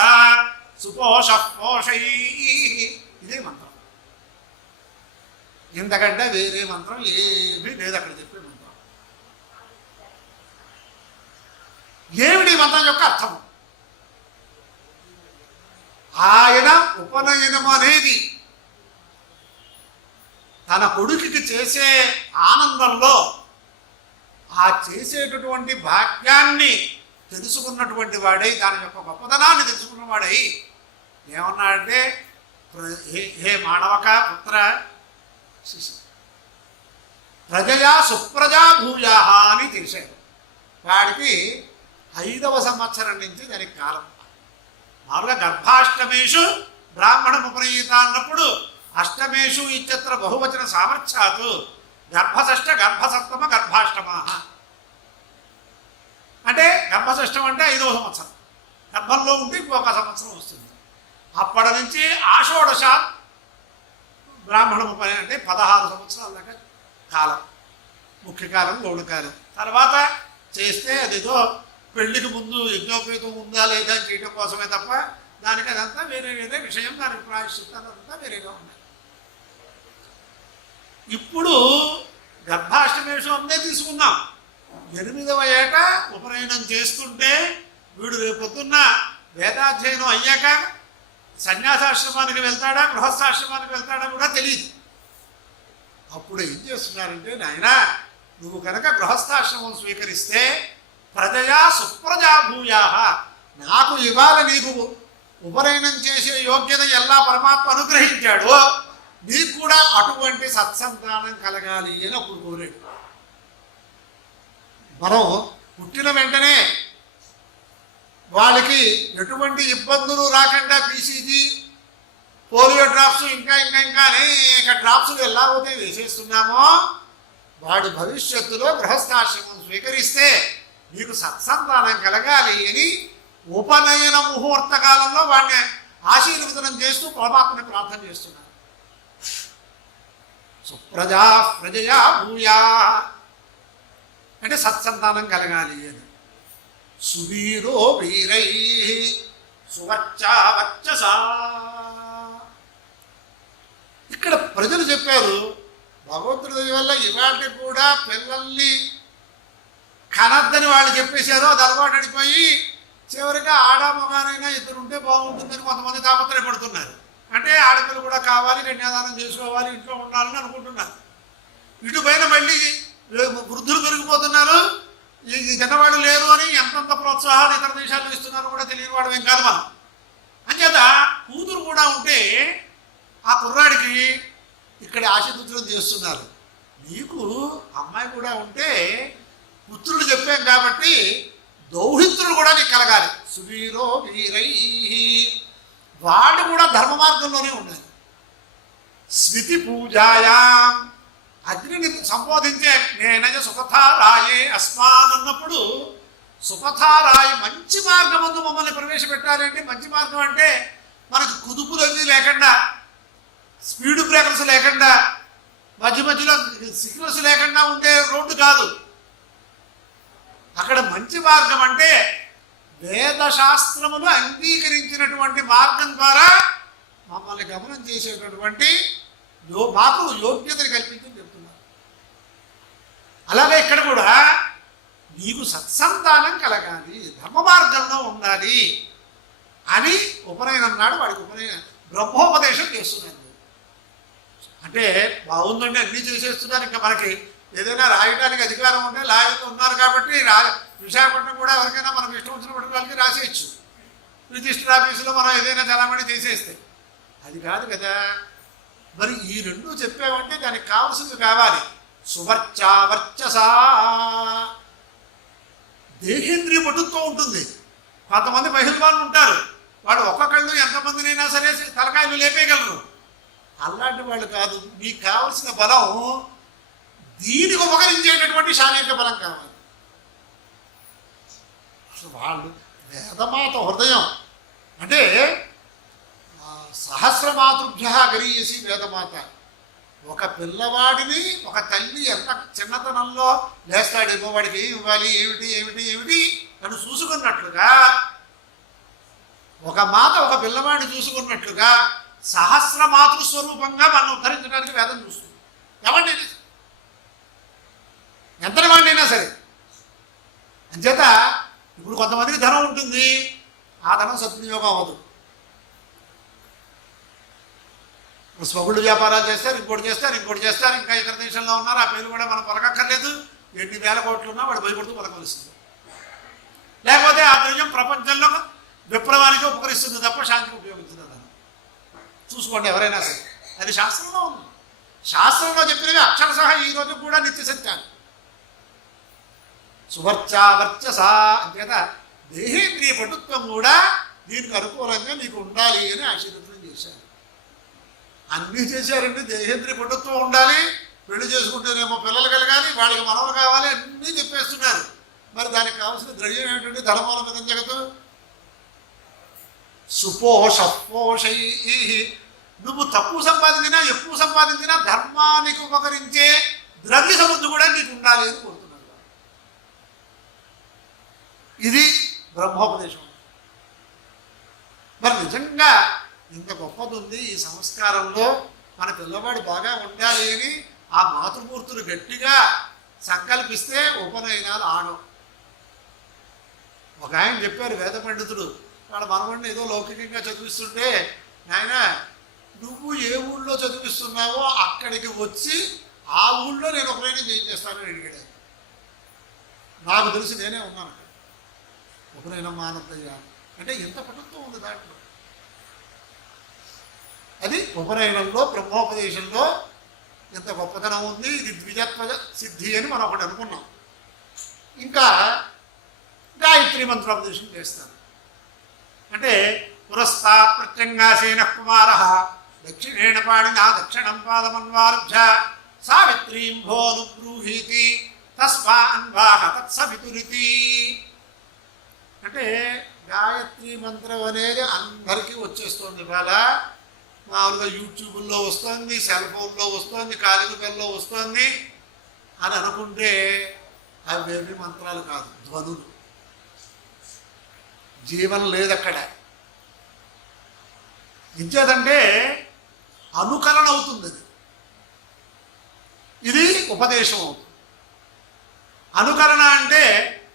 సుపోష పోషై. ఇదే మంత్రం. ఇంతకంటే వేరే మంత్రం ఏమీ లేదు అక్కడ చెప్పే మంత్రం. ఏమిటి మంత్రం యొక్క అర్థం? ఆయన ఉపనయనం అనేది తన కొడుకుకి చేసే ఆనందంలో ఆ చేసేటటువంటి భాగ్యాన్ని తెలుసుకున్నటువంటి వాడై, దాని యొక్క గొప్పతనాన్ని తెలుసుకున్నవాడై ఏమన్నాడంటే, హే మానవక పుత్ర ప్రజయా సుప్రజా భూయా అని తెలిసాడు. వాడికి 5వ సంవత్సరం నుంచి దానికి కాలం. మామూలుగా గర్భాష్టమేషు బ్రాహ్మణం ఉపనయత అన్నప్పుడు అష్టమేషు ఇత్యత్ర బహువచన సామర్థ్యాత్ గర్భషష్ఠ గర్భసప్తమ గర్భాష్టమ అంటే గర్భషష్టం అంటే 5వ సంవత్సరం. గర్భంలో ఉంటే ఇంకొక సంవత్సరం వస్తుంది. అప్పటి నుంచి ఆషోడశ బ్రాహ్మణం ఉపనయనం అంటే 16 సంవత్సరాల దాకా కాలం, ముఖ్యకాలం గౌడకాలం. తర్వాత చేస్తే అదేదో పెళ్లికి ముందు యజ్ఞోపేతం ఉందా లేదా అని చేయడం కోసమే తప్ప దానికి అదంతా వేరే విషయం. దానికి ప్రాయశ్చిత్తాలు అంతా వేరేగా ఉన్నాయి. ఇప్పుడు గర్భాష్టమేషం అందే తీసుకున్నాం. 8వ ఏట ఉపనయనం చేస్తుంటే వీడు రేపొద్దున్న వేదాధ్యయనం అయ్యాక సన్యాసాశ్రమానికి వెళ్తాడా గృహస్థాశ్రమానికి వెళ్తాడా కూడా తెలియదు. అప్పుడు ఏం చేస్తున్నారంటే, నాయనా నువ్వు కనుక గృహస్థాశ్రమం స్వీకరిస్తే ప్రజయా సుప్రజా భూయా, నాకు ఇవాళ నీకు ఉపనయనం చేసే యోగ్యత ఎలా పరమాత్మ అనుగ్రహించాడో నీకు కూడా అటువంటి సత్సంతానం కలగాలి అని అప్పుడు కోరాడు. మనం పుట్టిన వెంటనే వాళ్ళకి ఎటువంటి ఇబ్బందులు రాకుండా పీసీజీ, పోలియో డ్రాప్స్ ఇంకా అనేక డ్రాప్స్లు ఎలా అయితే వేసేస్తున్నామో, వాడు భవిష్యత్తులో గృహస్థాశ్రమం స్వీకరిస్తే నీకు సత్సంతానం కలగాలి అని ఉపనయన ముహూర్త కాలంలో వాడిని ఆశీర్వదనం చేస్తూ పరమాత్మని ప్రార్థన చేస్తున్నారు. సుప్రజా ప్రజయా భూయా అంటే సత్సంతానం కలగాలి అని. సువీరో వీరై సువర్చా వర్చసా, ఇక్కడ ప్రజలు చెప్పారు భగవంతుడి వల్ల ఇవాళకి కూడా పిల్లల్ని కనద్దని వాళ్ళు చెప్పేశారు. అది అలవాటు అడిపోయి చివరిగా ఆడ మగానైనా ఇద్దరు ఉంటే బాగుంటుందని కొంతమంది తాపత్రయపడుతున్నారు. అంటే ఆడపిల్ల కూడా కావాలి, కన్యాదానం చేసుకోవాలి, ఇంట్లో ఉండాలని అనుకుంటున్నారు. ఇటు పైన మళ్ళీ వృద్ధులు పెరిగిపోతున్నారు, ఈ చిన్నవాళ్ళు లేరు అని ఎంతంత ప్రోత్సాహాలు ఇతర దేశాల్లో ఇస్తున్నారు కూడా తెలియని వాడు ఏం కాదు మనం. అంచేత కూతురు కూడా ఉంటే ఆ కుర్రాడికి ఇక్కడ ఆశీర్వచనం చేస్తున్నారు. నీకు అమ్మాయి కూడా ఉంటే పుత్రులు చెప్పాం కాబట్టి దౌహిత్రులు కూడా నీకు కలగాలి. సువీరో వీరై, వాడు కూడా ధర్మ మార్గంలోనే ఉండాలి. స్మితి పూజాయాం, అగ్నిని సంబోధించే నేనజ సుపథారాయే అస్మాన్ అన్నప్పుడు సుపథారాయి మంచి మార్గం ముందు మమ్మల్ని ప్రవేశపెట్టాలంటే, మంచి మార్గం అంటే మనకు కుదుపులు అవి లేకుండా, స్పీడ్ బ్రేకర్స్ లేకుండా, మధ్య మధ్యలో సిగ్నల్స్ లేకుండా ఉండే రోడ్డు కాదు. అక్కడ మంచి మార్గం అంటే వేదశాస్త్రములు అంగీకరించినటువంటి మార్గం ద్వారా మమ్మల్ని గమనం చేసేటటువంటి మాకు యోగ్యతను కల్పించని చెప్తున్నారు. అలాగే ఇక్కడ కూడా నీకు సత్సంతానం కలగాలి, ధర్మ మార్గంలో ఉండాలి అని ఉపనయనం నాడు వాడికి ఉపనయనం బ్రహ్మోపదేశం చేస్తున్నారు. అంటే బాగుందండి అన్నీ చేసేస్తున్నారు, ఇంకా మనకి ఏదైనా రాయడానికి అధికారం ఉంటే లాయర్లు ఉన్నారు కాబట్టి విశాఖపట్నం కూడా ఎవరికైనా మనకు ఇష్టం వచ్చినప్పటికీ వాళ్ళకి రాసేయచ్చు. రిజిస్టర్ ఆఫీసులో మనం ఏదైనా చలామణి చేసేస్తే అది కాదు కదా. మరి ఈ రెండు చెప్పామంటే దానికి కావాల్సింది కావాలి. సువర్చా వర్చసా, దేహేంద్రియ పటుత్వం ఉంటుంది. కొంతమంది మహిళలు ఉంటారు, వాడు ఒక్కొక్కళ్ళు ఎంతమందినైనా సరే తలకాయలు లేపేయగలరు. అలాంటి వాళ్ళు కాదు. మీకు కావలసిన బలం దీనికి ఉపకరించేటటువంటి శారీరక బలం కావాలి. వాళ్ళు వేదమాత హృదయం అంటే సహస్రమాతృభ్య గరీయసి వేదమాత. ఒక పిల్లవాడిని ఒక తల్లి ఎంత చిన్నతనంలో లేస్తాడేమో, వాడికి ఏమి ఇవ్వాలి, ఏమిటి ఏమిటి ఏమిటి అని చూసుకున్నట్లుగా, ఒక మాత ఒక పిల్లవాడిని చూసుకున్నట్లుగా సహస్ర మాతృస్వరూపంగా మనం ఉద్ధరించడానికి వేదం చూస్తుంది. ఎవరిని ఎంతటి వాడినైనా సరే. అంచేత ఇప్పుడు కొంతమందికి ధనం ఉంటుంది, ఆ ధనం సద్వినియోగం అవ్వదు. స్వగుళ్ళు వ్యాపారాలు చేస్తారు, ఇంకోటి చేస్తారు, ఇంకా ఇతర దేశంలో ఉన్నారు, ఆ పేరు కూడా మనం పలకక్కర్లేదు. ఎన్ని వేల కోట్లు ఉన్నా వాడు భయపడుతూ పలకలుస్తుంది. లేకపోతే ఆ ద్రవ్యం ప్రపంచంలో విప్లవానికి ఉపకరిస్తుంది తప్ప శాంతికి ఉపయోగించింది. ధనం చూసుకోండి ఎవరైనా సరే, అది శాస్త్రంలో ఉంది. శాస్త్రంలో చెప్పినవి అక్షరసహ ఈ రోజు కూడా నిత్య సత్యాలు. సువర్చా వర్చసా అంతేత దేహేంద్రియ పటుత్వం కూడా దీనికి అనుకూలంగా నీకు ఉండాలి అని ఆశీర్వచనం చేశారు. అన్నీ చేశారండి. దేహేంద్రియ పటుత్వం ఉండాలి, పెళ్లి చేసుకుంటేనేమో పిల్లలు కలగాలి, వాళ్ళకి మనవలు కావాలి, అన్నీ చెప్పేస్తున్నారు. మరి దానికి కావాల్సిన ద్రవ్యం ఏమిటంటే ధనమూల మీద జగత్తు. సుపోషపోషై, నువ్వు తక్కువ సంపాదించినా ఎక్కువ సంపాదించినా ధర్మానికి ఉపకరించే ద్రవ్య సమృద్ధి కూడా నీకు ఉండాలి అని కోరుతున్నారు. ఇది బ్రహ్మోపదేశం. మరి నిజంగా ఇంత గొప్పది ఉంది ఈ సంస్కారంలో. మన పిల్లవాడు బాగా ఉండాలి అని ఆ మాతృమూర్తులు గట్టిగా సంకల్పిస్తే ఉపనయనాలు ఆగం. ఒక ఆయన చెప్పారు, వేద పండితుడు, వాడు మనవాడిని ఏదో లౌకికంగా చదివిస్తుంటే, నాయన నువ్వు ఏ ఊళ్ళో చదివిస్తున్నావో అక్కడికి వచ్చి ఆ ఊళ్ళో నేను ఉపనయనం చేయించేస్తానని అడిగాడు. నాకు తెలిసి నేనే ఉన్నాను. ఉపనయనం మానద్దయ్యా అంటే ఎంత పటుత్వం ఉంది దాంట్లో. అది ఉపనయనంలో బ్రహ్మోపదేశంలో ఎంత గొప్పతనం ఉంది. ఇది ద్విజత్వ సిద్ధి అని మనం ఒకటి అనుకున్నాం. ఇంకా గాయత్రి మంత్రోపదేశం చేస్తాను అంటే పురస్తాత్ ప్రత్యంగాసేన కుమార దక్షిణేణ పాణినా దక్షిణం పాదమన్వారుభ్య సావిత్రీం భోనుబ్రూహీతి తస్మాన్వాహ తత్సవితురితి. అంటే గాయత్రి మంత్రం అనేది అందరికీ వచ్చేస్తుంది. ఇవాళ మామూలుగా యూట్యూబ్లో వస్తుంది, సెల్ ఫోన్లో వస్తుంది, కాలింగ్ బెల్లో వస్తుంది అని అనుకుంటే అవేమి మంత్రాలు కాదు, ధ్వనులు. జీవం లేదు అక్కడ. ఇంచేదంటే అనుకరణ అవుతుంది. ఇది ఉపదేశం అవుతుంది. అనుకరణ అంటే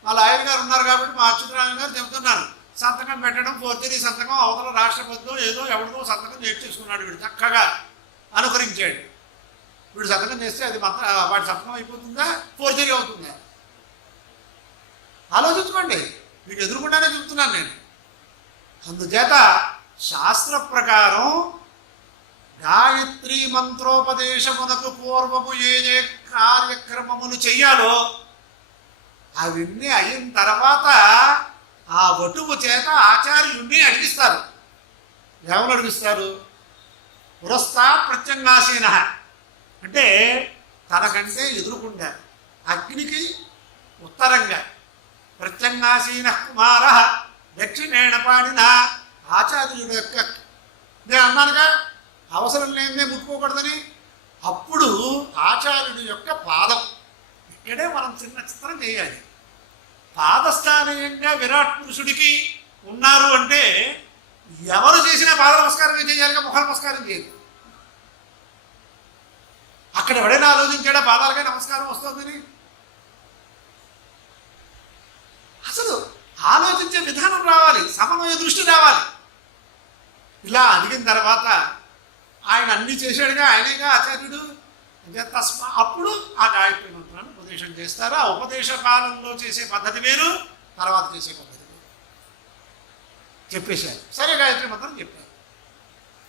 మా లాయర్ గారు ఉన్నారు కాబట్టి మా అచ్యుతరామన్ గారు చెబుతున్నారు, సంతకం పెట్టడం ఫోర్జరీ సంతకం, అవతల రాష్ట్రపతితో ఏదో ఎవరిదో సంతకం చేసుకున్నాడు, వీడు చక్కగా అనుకరించాడు. వీడు సంతకం చేస్తే అది వాడి సంతకం అయిపోతుందా, ఫోర్జరీ అవుతుందా? ఆలోచించుకోండి. మీకు ఎదురుకుండానే చెబుతున్నాను నేను. అందుచేత శాస్త్ర ప్రకారం గాయత్రి మంత్రోపదేశమునకు పూర్వము ఏ ఏ కార్యక్రమములు చెయ్యాలో అవన్నీ అయిన తర్వాత ఆ వటువు చేత ఆచార్యుణ్ణి అడిగిస్తారు. ఎవరు అడిగిస్తారు? పురస్తాత్ ప్రత్యంగాసీన అంటే తనకంటే ఎదురుకుండా అగ్నికి ఉత్తరంగా ప్రత్యంగాసీన కుమార దక్షిణేణ పాడిన ఆచార్యుడు యొక్క, నేను అన్నానుగా అవసరం లేనిదే ముట్టుకోకూడదని. అప్పుడు ఆచార్యుడి యొక్క పాదం ఇక్కడే మనం చిన్న చిత్రం చేయాలి. పాదస్థానీయంగా విరాట్ పురుషుడికి ఉన్నారు అంటే ఎవరు చేసినా పాద నమస్కారం చేయాలిగా, ముఖ నమస్కారం చేయదు. అక్కడ ఎవడైనా ఆలోచించాడా పాదాలకే నమస్కారం వస్తుందని? అసలు ఆలోచించే విధానం రావాలి, సమన్వయ దృష్టి రావాలి. ఇలా అడిగిన తర్వాత ఆయన అన్నీ చేశాడుగా, ఆయనేగా ఆచార్యుడు. అప్పుడు ఆ గాయత్రి మంత్రాన్ని ఉపదేశం చేస్తారు. ఆ ఉపదేశ కాలంలో చేసే పద్ధతి వేరు, తర్వాత చేసే పద్ధతి వేరు. చెప్పేశారు. సరే గాయత్రి మంత్రం చెప్పారు.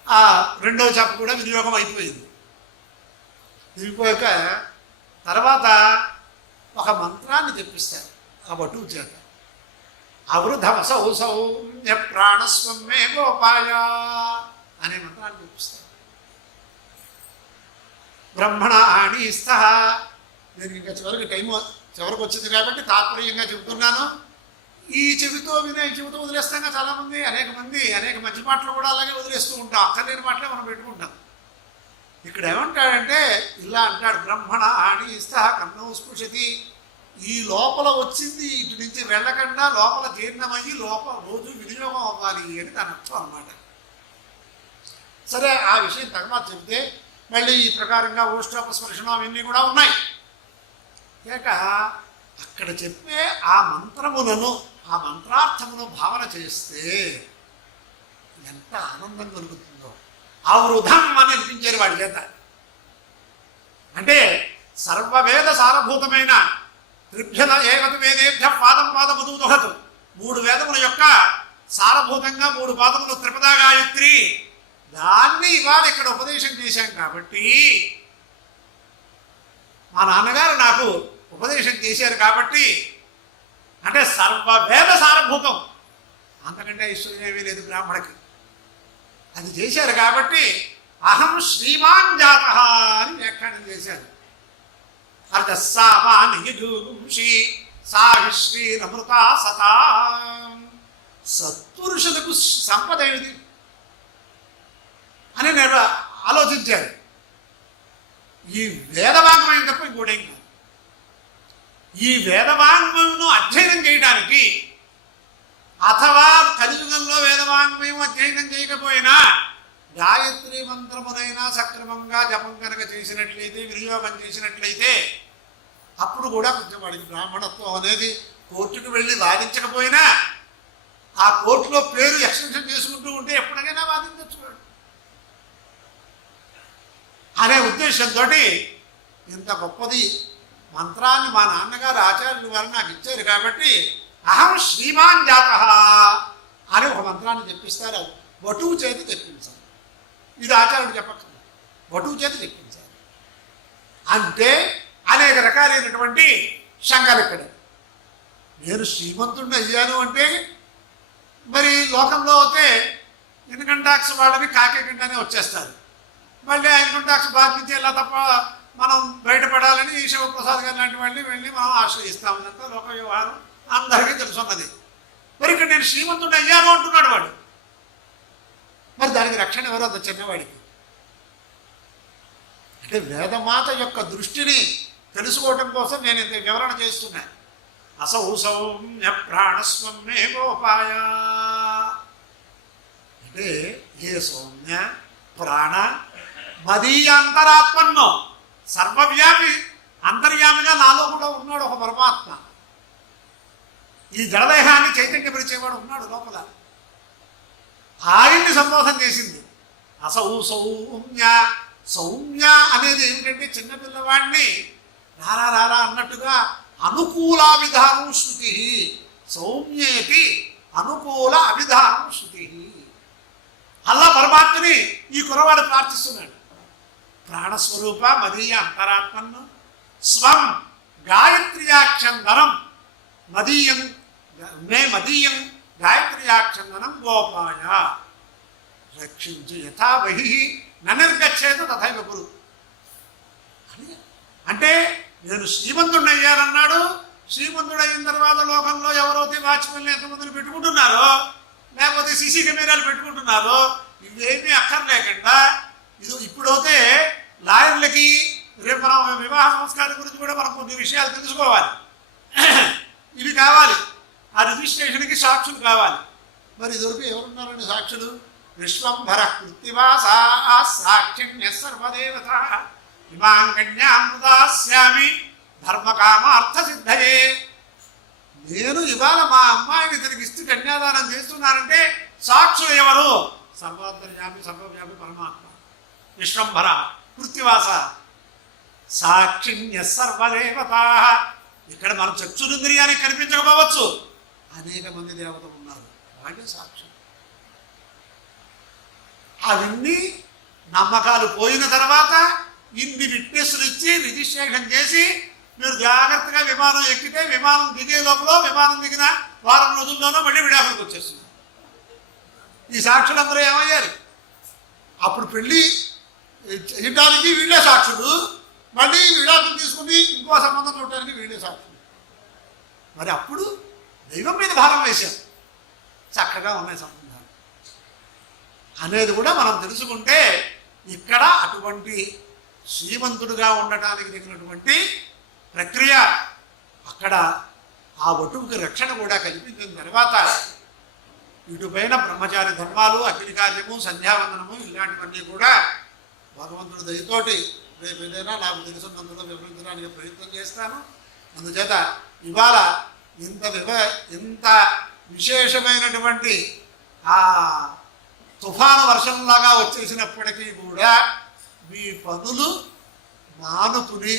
ఆ రెండవ చెప్ప కూడా వినియోగం అయిపోయింది. దిగిపోయాక తర్వాత ఒక మంత్రాన్ని తెప్పిస్తారు ఆ వటువు చేత. అవృధమసౌ సౌమ్య ప్రాణస్వమే గోపాయ అనే మంత్రాన్ని తెప్పిస్తారు. బ్రహ్మణ ఆణీస్థ. నేను ఇంకా చివరికి వచ్చింది కాబట్టి తాత్పర్యంగా చెబుతున్నాను. ఈ చెవితో వినే చెవితో వదిలేస్తాం చాలామంది, అనేక మంచి మాటలు కూడా అలాగే వదిలేస్తూ ఉంటాం. అక్కర్లేని మాటలే మనం పెట్టుకుంటాం. ఇక్కడ ఏమంటాడంటే ఇలా అంటాడు, బ్రహ్మణ ఆణీస్థ కన్నౌ స్పృశతి. ఈ లోపల వచ్చింది ఇటు నుంచి వెళ్ళకుండా లోపల జీర్ణమయ్యి లోపల రోజు వినియోగం అవ్వాలి అని దాని అర్థం అన్నమాట. సరే, ఆ విషయం తర్వాత చెబితే మళ్ళీ ఈ ప్రకారంగా ఓష్ఠోపస్పర్శనం అవన్నీ కూడా ఉన్నాయి. ఇక అక్కడ చెప్పే ఆ మంత్రములను, ఆ మంత్రార్థమును భావన చేస్తే ఎంత ఆనందం కలుగుతుందో. అవృధం అని అనిపించారు వాడి చేత. అంటే సర్వవేద సారభూతమైన త్రిభ్యద ఏకతు వేదేభ్య పాదం పాదముదుహతు, 3 వేదముల యొక్క సారభూతంగా 3 పాదములు త్రిపదా గాయత్రి, దాన్ని ఇవాళ ఇక్కడ ఉపదేశం చేశాం కాబట్టి, మా నాన్నగారు నాకు ఉపదేశం చేశారు కాబట్టి, అంటే సర్వవేద సారభూతం, అంతకంటే ఐశ్వర్యమేమీ లేదు బ్రాహ్మణకి. అది చేశారు కాబట్టి అహం శ్రీమాన్ జాత అని వ్యాఖ్యానం చేశారు. అర్ధస్సామానియుషి సాహిశ్రీరమృత సతా. సత్పురుషులకు సంపద ఏమిటి అని నేను ఆలోచించారు. ఈ వేదవాంగ్మయం తప్ప ఇంకోటేం కాదు. ఈ వేదవాంగ్మయంను అధ్యయనం చేయడానికి, అథవా కలియుగంలో వేదవాంగ్మయం అధ్యయనం చేయకపోయినా గాయత్రి మంత్రమునైనా సక్రమంగా జపం కనుక చేసినట్లయితే, వినియోగం చేసినట్లయితే, అప్పుడు కూడా కొంచెం వాడికి బ్రాహ్మణత్వం అనేది కోర్టుకు వెళ్ళి వాదించకపోయినా ఆ కోర్టులో పేరు ఎక్స్టెన్షన్ చేసుకుంటూ ఉంటే ఎప్పటికైనా వాదించవచ్చు అనే ఉద్దేశంతో ఇంత గొప్పది మంత్రాన్ని మా నాన్నగారు ఆచార్యుల వారు నాకు ఇచ్చారు కాబట్టి అహం శ్రీమాన్ జాత అని ఒక మంత్రాన్ని చెప్పిస్తారు. వటువు చేతి తెప్పించాలి. ఇది ఆచార్యుడు చెప్పక్కర్లేదు, వటువు చేతి తెప్పించాలి. అంటే అనేక రకాలైనటువంటి శంకలు ఇక్కడ. నేను శ్రీమంతుడిని అయ్యాను అంటే మరి లోకంలో అయితే ఇన్కమ్ ట్యాక్స్ వాళ్ళని కాకేకండానే వచ్చేస్తారు. మళ్ళీ ఆ ఇన్కమ్ ట్యాక్స్ బాధ నుంచి ఎలా తప్ప మనం బయటపడాలని శివప్రసాద్ గారు లాంటి వాళ్ళని వెళ్ళి మనం ఆశ్రయిస్తాం. ఇదంతా లోక వ్యవహారం అందరికీ తెలుసున్నది. మరి ఇక్కడ నేను శ్రీమంతుడిని అయ్యాను అంటున్నాడు వాడు. మరి దానికి రక్షణ ఎవరో అంత చిన్నవాడికి. అంటే వేదమాత యొక్క దృష్టిని తెలుసుకోవటం కోసం నేను ఇంత వివరణ చేస్తున్నాను. అసౌ సౌమ్య ప్రాణస్వం మే గోపాయ అంటే ఏ సౌమ్య ప్రాణ మదీయ అంతరాత్మన్నో సర్వవ్యాపి అంతర్యామిగా నాలో కూడా ఉన్నాడు ఒక పరమాత్మ. ఈ జడదేహాన్ని చైతన్యపరిచేవాడు ఉన్నాడు లోపల. ఆయన్ని సంబోధన చేసింది అసౌ సౌమ్య. సౌమ్య అనేది ఏమిటంటే చిన్నపిల్లవాడిని రారా రారా అన్నట్టుగా అనుకూల అభిధానం శృతి. సౌమ్యేతి అనుకూల అభిధానం శృతి. అల్లా పరమాత్మని ఈ కురవాడు ప్రార్థిస్తున్నాడు. ప్రాణస్వరూప మదీయ అంతరాత్మను స్వం గాయత్ర్యాక్షందనం మదీయం మే మదీయం గాయత్ర్యాక్షందనం గోపాయ రక్షించు యథా బహి ననిర్గచ్చేత తథైవ కురు. అంటే నేను శ్రీమంతుడిని అయ్యానన్నాడు. శ్రీమంతుడైన తర్వాత లోకంలో ఎవరైతే వాచ్మెన్లు ఎంతమందిని పెట్టుకుంటున్నారో లేకపోతే సీసీ కెమెరాలు పెట్టుకుంటున్నారో ఇవేమీ అక్కర్లేకుండా ఇప్పుడైతే లాయర్లకి రేపు మనం వివాహ సంస్కారం గురించి కూడా మనం కొన్ని విషయాలు తెలుసుకోవాలి. ఇవి కావాలి. ఆ రిజిస్ట్రేషన్కి సాక్షులు కావాలి. మరి ఇదివరకు ఎవరున్నారండి సాక్షులు? విశ్వంభర కృత్తివాసా సాక్షిణ్య సర్వదేవత ఇమాంగణ్యామృతాస్యామి ధర్మకామార్థ సిద్ధయే. నేను ఇవాళ మా అమ్మాయిని తిరిగిస్తూ కన్యాదానం చేస్తున్నానంటే సాక్షులు ఎవరు? సర్వాంతర్యామి సర్వవ్యాపి పరమాత్మ విశ్వంభర కృత్తివాస సాక్షిణ్య సర్వదేవత. ఇక్కడ మన చక్షురింద్రియానికి కనిపించకపోవచ్చు, అనేక మంది దేవతలు ఉన్నారు, వాళ్ళే సాక్షులు. అవన్నీ నమ్మకాలు పోయిన తర్వాత ఇన్ని విట్నెస్లు ఇచ్చి రిజిస్ట్రేషన్ చేసి మీరు జాగ్రత్తగా విమానం ఎక్కితే విమానం దిగే లోపల విమానం దిగిన వారం రోజుల్లోనూ మళ్ళీ విడాకులకు వచ్చేస్తుంది. ఈ సాక్షులందరూ ఏమయ్యారు? అప్పుడు పెళ్ళి చేయడానికి వీళ్ళే సాక్షులు, మళ్ళీ విడాకులు తీసుకుని ఇంకో సంబంధం చూడటానికి వీళ్ళే సాక్షులు. మరి అప్పుడు దైవం మీద భారం వేశారు. చక్కగా ఉన్నాయి సంబంధాలు అనేది కూడా మనం తెలుసుకుంటే ఇక్కడ అటువంటి శ్రీమంతుడుగా ఉండటానికి తగినటువంటి ప్రక్రియ అక్కడ ఆ వటువుకి రక్షణ కూడా కల్పించిన తర్వాత ఇటుపైన బ్రహ్మచారి ధర్మాలు, అగ్ని కార్యము, సంధ్యావందనము ఇలాంటివన్నీ కూడా భగవంతుడి దయతోటి రేపు ఏదైనా నాకు తెలుసున్నంతలో వివరించడానికి ప్రయత్నం చేస్తాను. అందుచేత ఇవాళ ఇంత విశేషమైనటువంటి ఆ తుఫాను వర్షంలాగా వచ్చేసినప్పటికీ కూడా మీ పనులు మానుకుని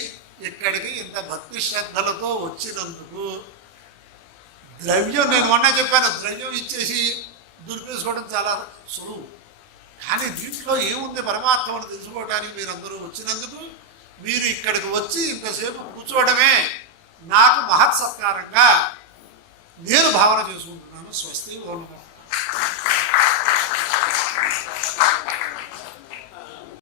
ఇక్కడికి ఇంత భక్తి శ్రద్ధలతో వచ్చినందుకు ద్రవ్యం, నేను మొన్న చెప్పాను, ద్రవ్యం ఇచ్చేసి దుర్పేసుకోవడం చాలా సులువు. కానీ దీంట్లో ఏముంది పరమాత్మను తెలుసుకోవడానికి మీరందరూ వచ్చినందుకు, మీరు ఇక్కడికి వచ్చి ఇంతసేపు కూర్చోవడమే నాకు మహత్ సత్కారంగా నేను భావన చేసుకుంటున్నాను. స్వస్తి ఓం నమః.